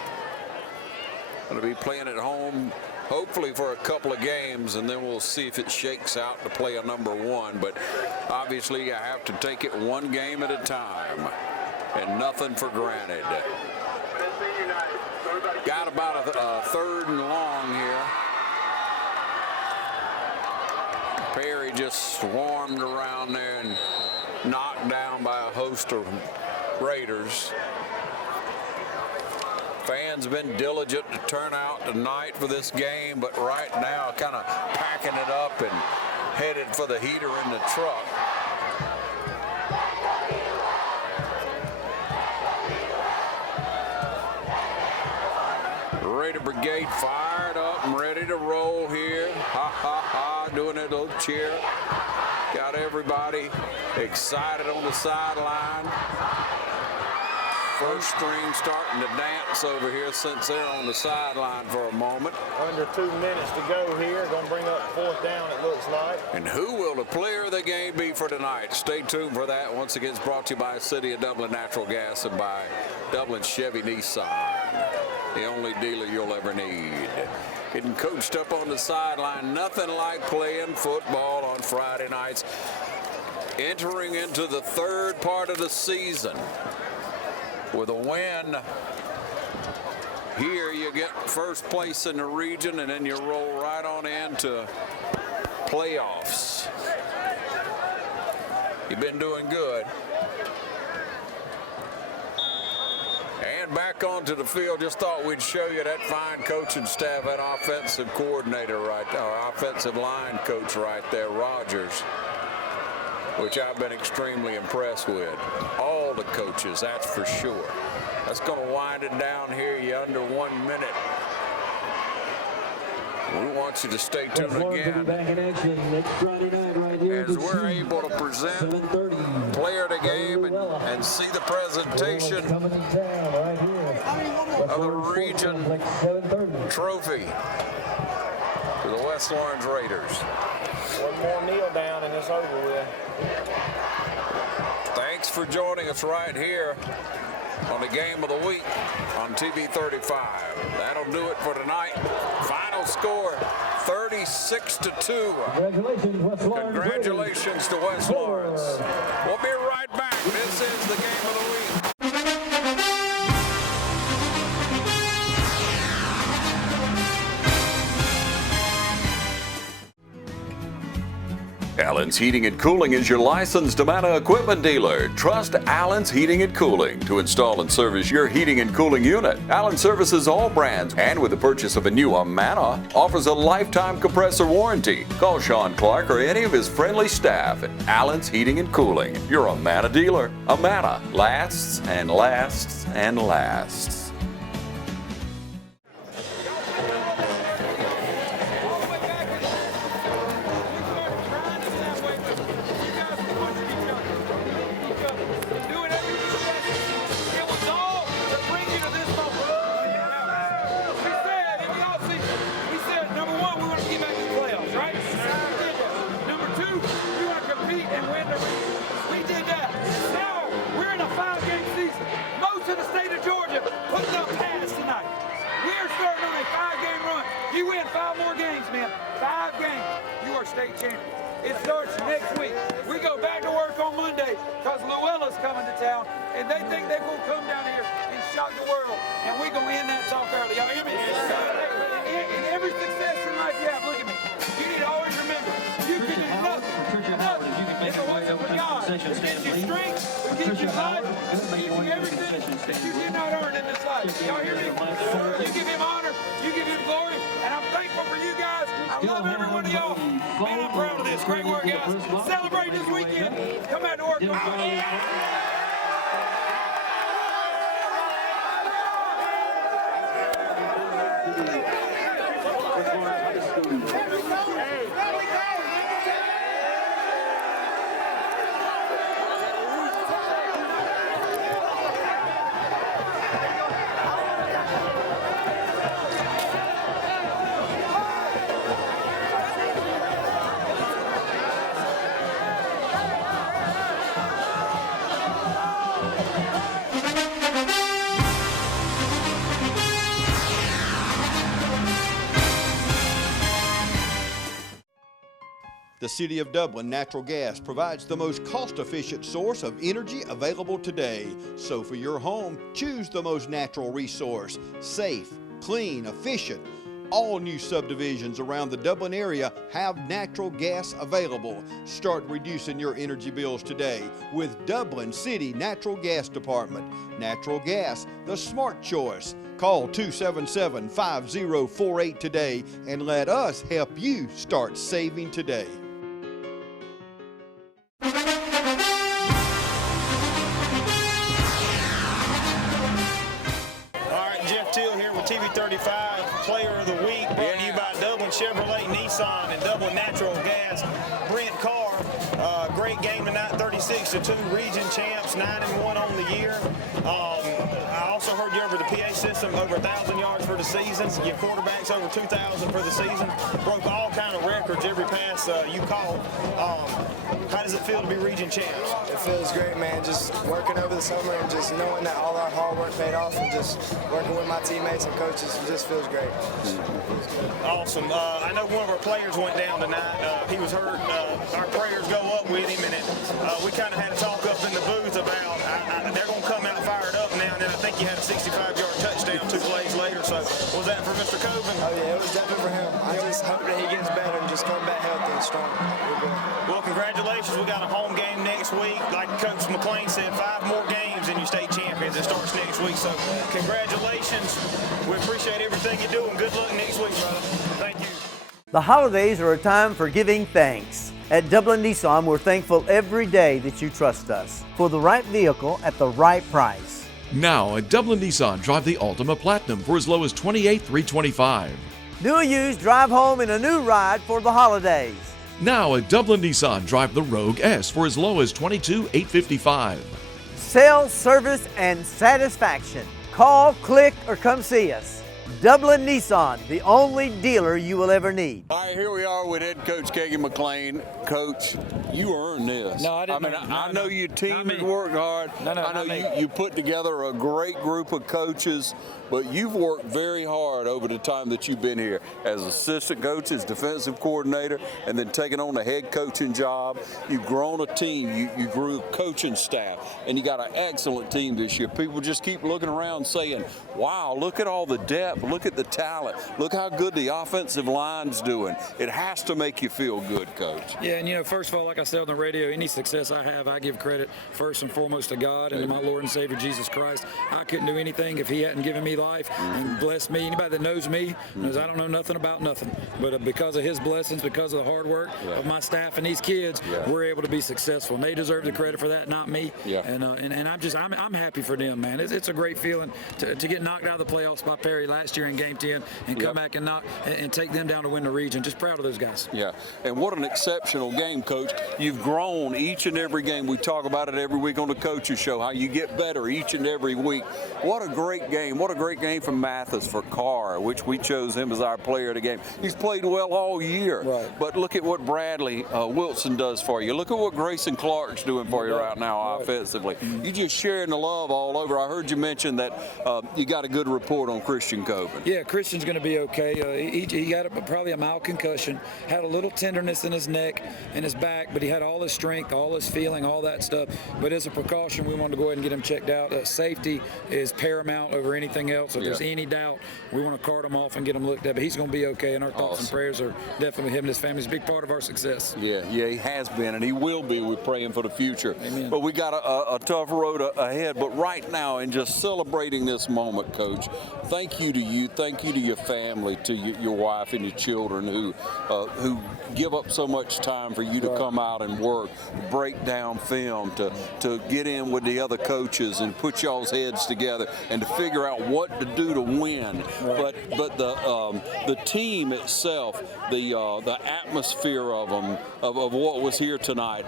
Going to be playing at home hopefully for a couple of games, and then we'll see if it shakes out to play a number 1. But obviously you have to take it one game at a time. And nothing for granted. Got about a 3rd and long here. Perry just swarmed around there and knocked down by a host of Raiders. Fans been diligent to turn out tonight for this game, but right now kind of packing it up and headed for the heater in the truck. Raider Brigade fired up and ready to roll here. Ha, ha, ha, doing a little cheer. Got everybody excited on the sideline. First string starting to dance over here since they're on the sideline for a moment. Under 2 minutes to go here. Going to bring up 4th down, it looks like. And who will the player of the game be for tonight? Stay tuned for that. Once again, it's brought to you by City of Dublin Natural Gas and by Dublin Chevy Nissan. The only dealer you'll ever need. Getting coached up on the sideline. Nothing like playing football on Friday nights. Entering into the 3rd part of the season. With a win here, you get first place in the region, and then you roll right on into playoffs. You've been doing good. And back onto the field, just thought we'd show you that fine coaching staff, that offensive coordinator right there, our offensive line coach right there, Rogers, which I've been extremely impressed with. All the coaches, that's for sure. That's going to wind it down here. You're under 1 minute. We want you to stay tuned again as we're able to present player of the game and see the presentation of the region trophy to the West Lawrence Raiders. One more kneel down and it's over with. Thanks for joining us right here on the Game of the Week on TV 35. That'll do it for tonight. Final score, 36-2. Congratulations, West Lawrence. Congratulations to West Lawrence. We'll be right back. This is the Game of the Week. Allen's Heating and Cooling is your licensed Amana equipment dealer. Trust Allen's Heating and Cooling to install and service your heating and cooling unit. Allen services all brands, and with the purchase of a new Amana, offers a lifetime compressor warranty. Call Sean Clark or any of his friendly staff at Allen's Heating and Cooling, your Amana dealer. Amana lasts and lasts and lasts. State champions. It starts next week. We go back to work on Monday because Luella's coming to town, and they think they're going to come down here and shock the world, and we're going to end that talk early. Y'all hear me? In every success in life you have, look at me. You need to always remember, you can do nothing. If it wasn't for God, it gives you strength, it gives you life, it gives you everything that you did not earn in this life. Y'all hear me? You give him honor, you give him glory, and I'm thankful for you guys. I love every one of y'all. Man, I'm proud of this. Great work, guys. Celebrate this weekend. Come out to work. The City of Dublin Natural Gas provides the most cost-efficient source of energy available today. So for your home, choose the most natural resource. Safe, clean, efficient. All new subdivisions around the Dublin area have natural gas available. Start reducing your energy bills today with Dublin City Natural Gas Department. Natural gas, the smart choice. Call 277-5048 today and let us help you start saving today. TV 35 Player of the Week, brought to you by Dublin Chevrolet, Nissan, and Dublin Natural Gas. Brent Carr, great game tonight, 36-2, region champs, 9-1 on the year. I also heard you over the PA system, over 1,000 yards for the season. Your quarterback's over 2,000 for the season. Broke all kind of records every pass you caught. How does it feel to be region champs? It feels great, man. Just working over the summer and just knowing that all our hard work paid off, and just working with my teammates and coaches, it just feels great. Awesome. I know one of our players went down tonight. He was hurt. Our prayers go up with him, and we kind of had a talk up in the booth about they're going to come out fired up now, and then I think you had a 65-yard touchdown 2 plays later. So was that for Mr. Coven? Oh, yeah, it was definitely for him. I just hope that he gets better and just come back healthy and strong. Well, congratulations. We got a home game next week. Like Coach McLean said, 5 more games and you state champions. It starts next week. So congratulations. We appreciate everything you do, and good luck next week, brother. Thank you. The holidays are a time for giving thanks. At Dublin Nissan, we're thankful every day that you trust us for the right vehicle at the right price. Now at Dublin Nissan, drive the Altima Platinum for as low as $28,325. New or used, drive home in a new ride for the holidays. Now at Dublin Nissan, drive the Rogue S for as low as $22,855. Sales, service, and satisfaction. Call, click, or come see us. Dublin Nissan, the only dealer you will ever need. All right, here we are with head coach Keegan McLean. Coach, you earned this. No, I didn't. I know your team has worked hard. I know you put together a great group of coaches, but you've worked very hard over the time that you've been here as assistant coach, as defensive coordinator, and then taking on the head coaching job. You've grown a team. You grew a coaching staff, and you got an excellent team this year. People just keep looking around saying, wow, look at all the depth depth. Look at the talent. Look how good the offensive line's doing. It has to make you feel good, Coach. Yeah, and first of all, like I said on the radio, any success I have, I give credit first and foremost to God and to my Lord and Savior Jesus Christ. I couldn't do anything if He hadn't given me life and blessed me. Anybody that knows me knows I don't know nothing about nothing. But because of His blessings, because of the hard work of my staff and these kids, we're able to be successful. And they deserve the credit for that, not me. And I'm happy for them, man. It's a great feeling to get knocked out of the playoffs by Perry last year in Game 10 and come back and take them down to win the region. Just proud of those guys. Yeah, and what an exceptional game, Coach. You've grown each and every game. We talk about it every week on the Coaches Show, how you get better each and every week. What a great game. What a great game from Mathis for Carr, which we chose him as our player of the game. He's played well all year. But look at what Bradley Wilson does for you. Look at what Grayson Clark's doing for you right now offensively. You just sharing the love all over. I heard you mention that you got a good report on Christian Coben. Yeah, Christian's going to be okay. He got probably a mild concussion, had a little tenderness in his neck and his back, but he had all his strength, all his feeling, all that stuff. But as a precaution, we wanted to go ahead and get him checked out. Safety is paramount over anything else. If there's any doubt, we want to cart him off and get him looked at. But he's going to be okay, and our thoughts and prayers are definitely him and his family. He's a big part of our success. Yeah, he has been, and he will be. We're praying for the future. Amen. But we got a tough road ahead. But right now, and just celebrating this moment, Coach, thank you to you. Thank you to your family, to your wife and your children who give up so much time for you to come out and work, break down film, to get in with the other coaches and put y'all's heads together and to figure out what to do to win. But the team itself, the atmosphere of them, of what was here tonight,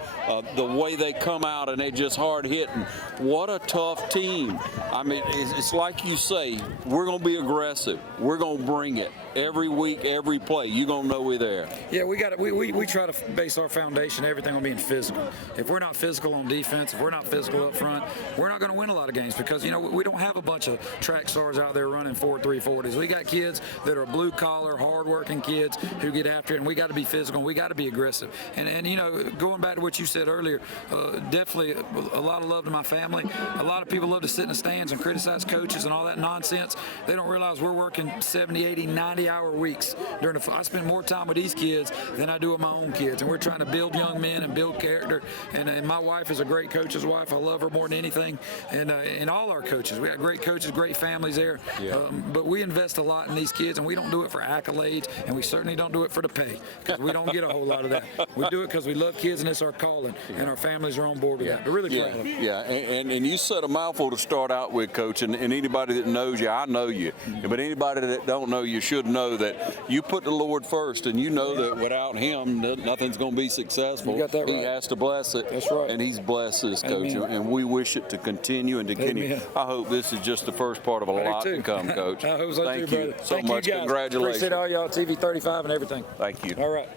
the way they come out and they just hard hitting. What a tough team. I mean, it's like you say, we're going to be aggressive. We're going to bring it every week, every play. You're going to know we're there. Yeah, we try to base our foundation, everything on being physical. If we're not physical on defense, if we're not physical up front, we're not going to win a lot of games because, we don't have a bunch of track stars out there running 4.3 40s. We got kids that are blue-collar, hard-working kids who get after it, and we got to be physical, and we got to be aggressive. And going back to what you said earlier, definitely a lot of love to my family. A lot of people love to sit in the stands and criticize coaches and all that nonsense. They don't realize we're working 70, 80, 90-hour weeks. I spend more time with these kids than I do with my own kids, and we're trying to build young men and build character. And my wife is a great coach's wife. I love her more than anything. And all our coaches, we got great coaches, great families there. But we invest a lot in these kids, and we don't do it for accolades, and we certainly don't do it for the pay because we don't get a whole lot of that. We do it because we love kids, and it's our calling, and our families are on board with that. They're really proud of it. Yeah, and you said a mouthful to start out with, Coach, and anybody that knows you, I know you, but anybody that don't know you should know that you put the Lord first, and you know that without Him, nothing's going to be successful. You got that right. He has to bless it. That's right. And He's blessed us, Coach, and we wish it to continue and to continue. Amen. I hope this is just the first part of a lot to come, Coach. I hope so Thank too, you brother. so much. You guys. Congratulations. Appreciate all y'all TV 35 and everything. Thank you. All right.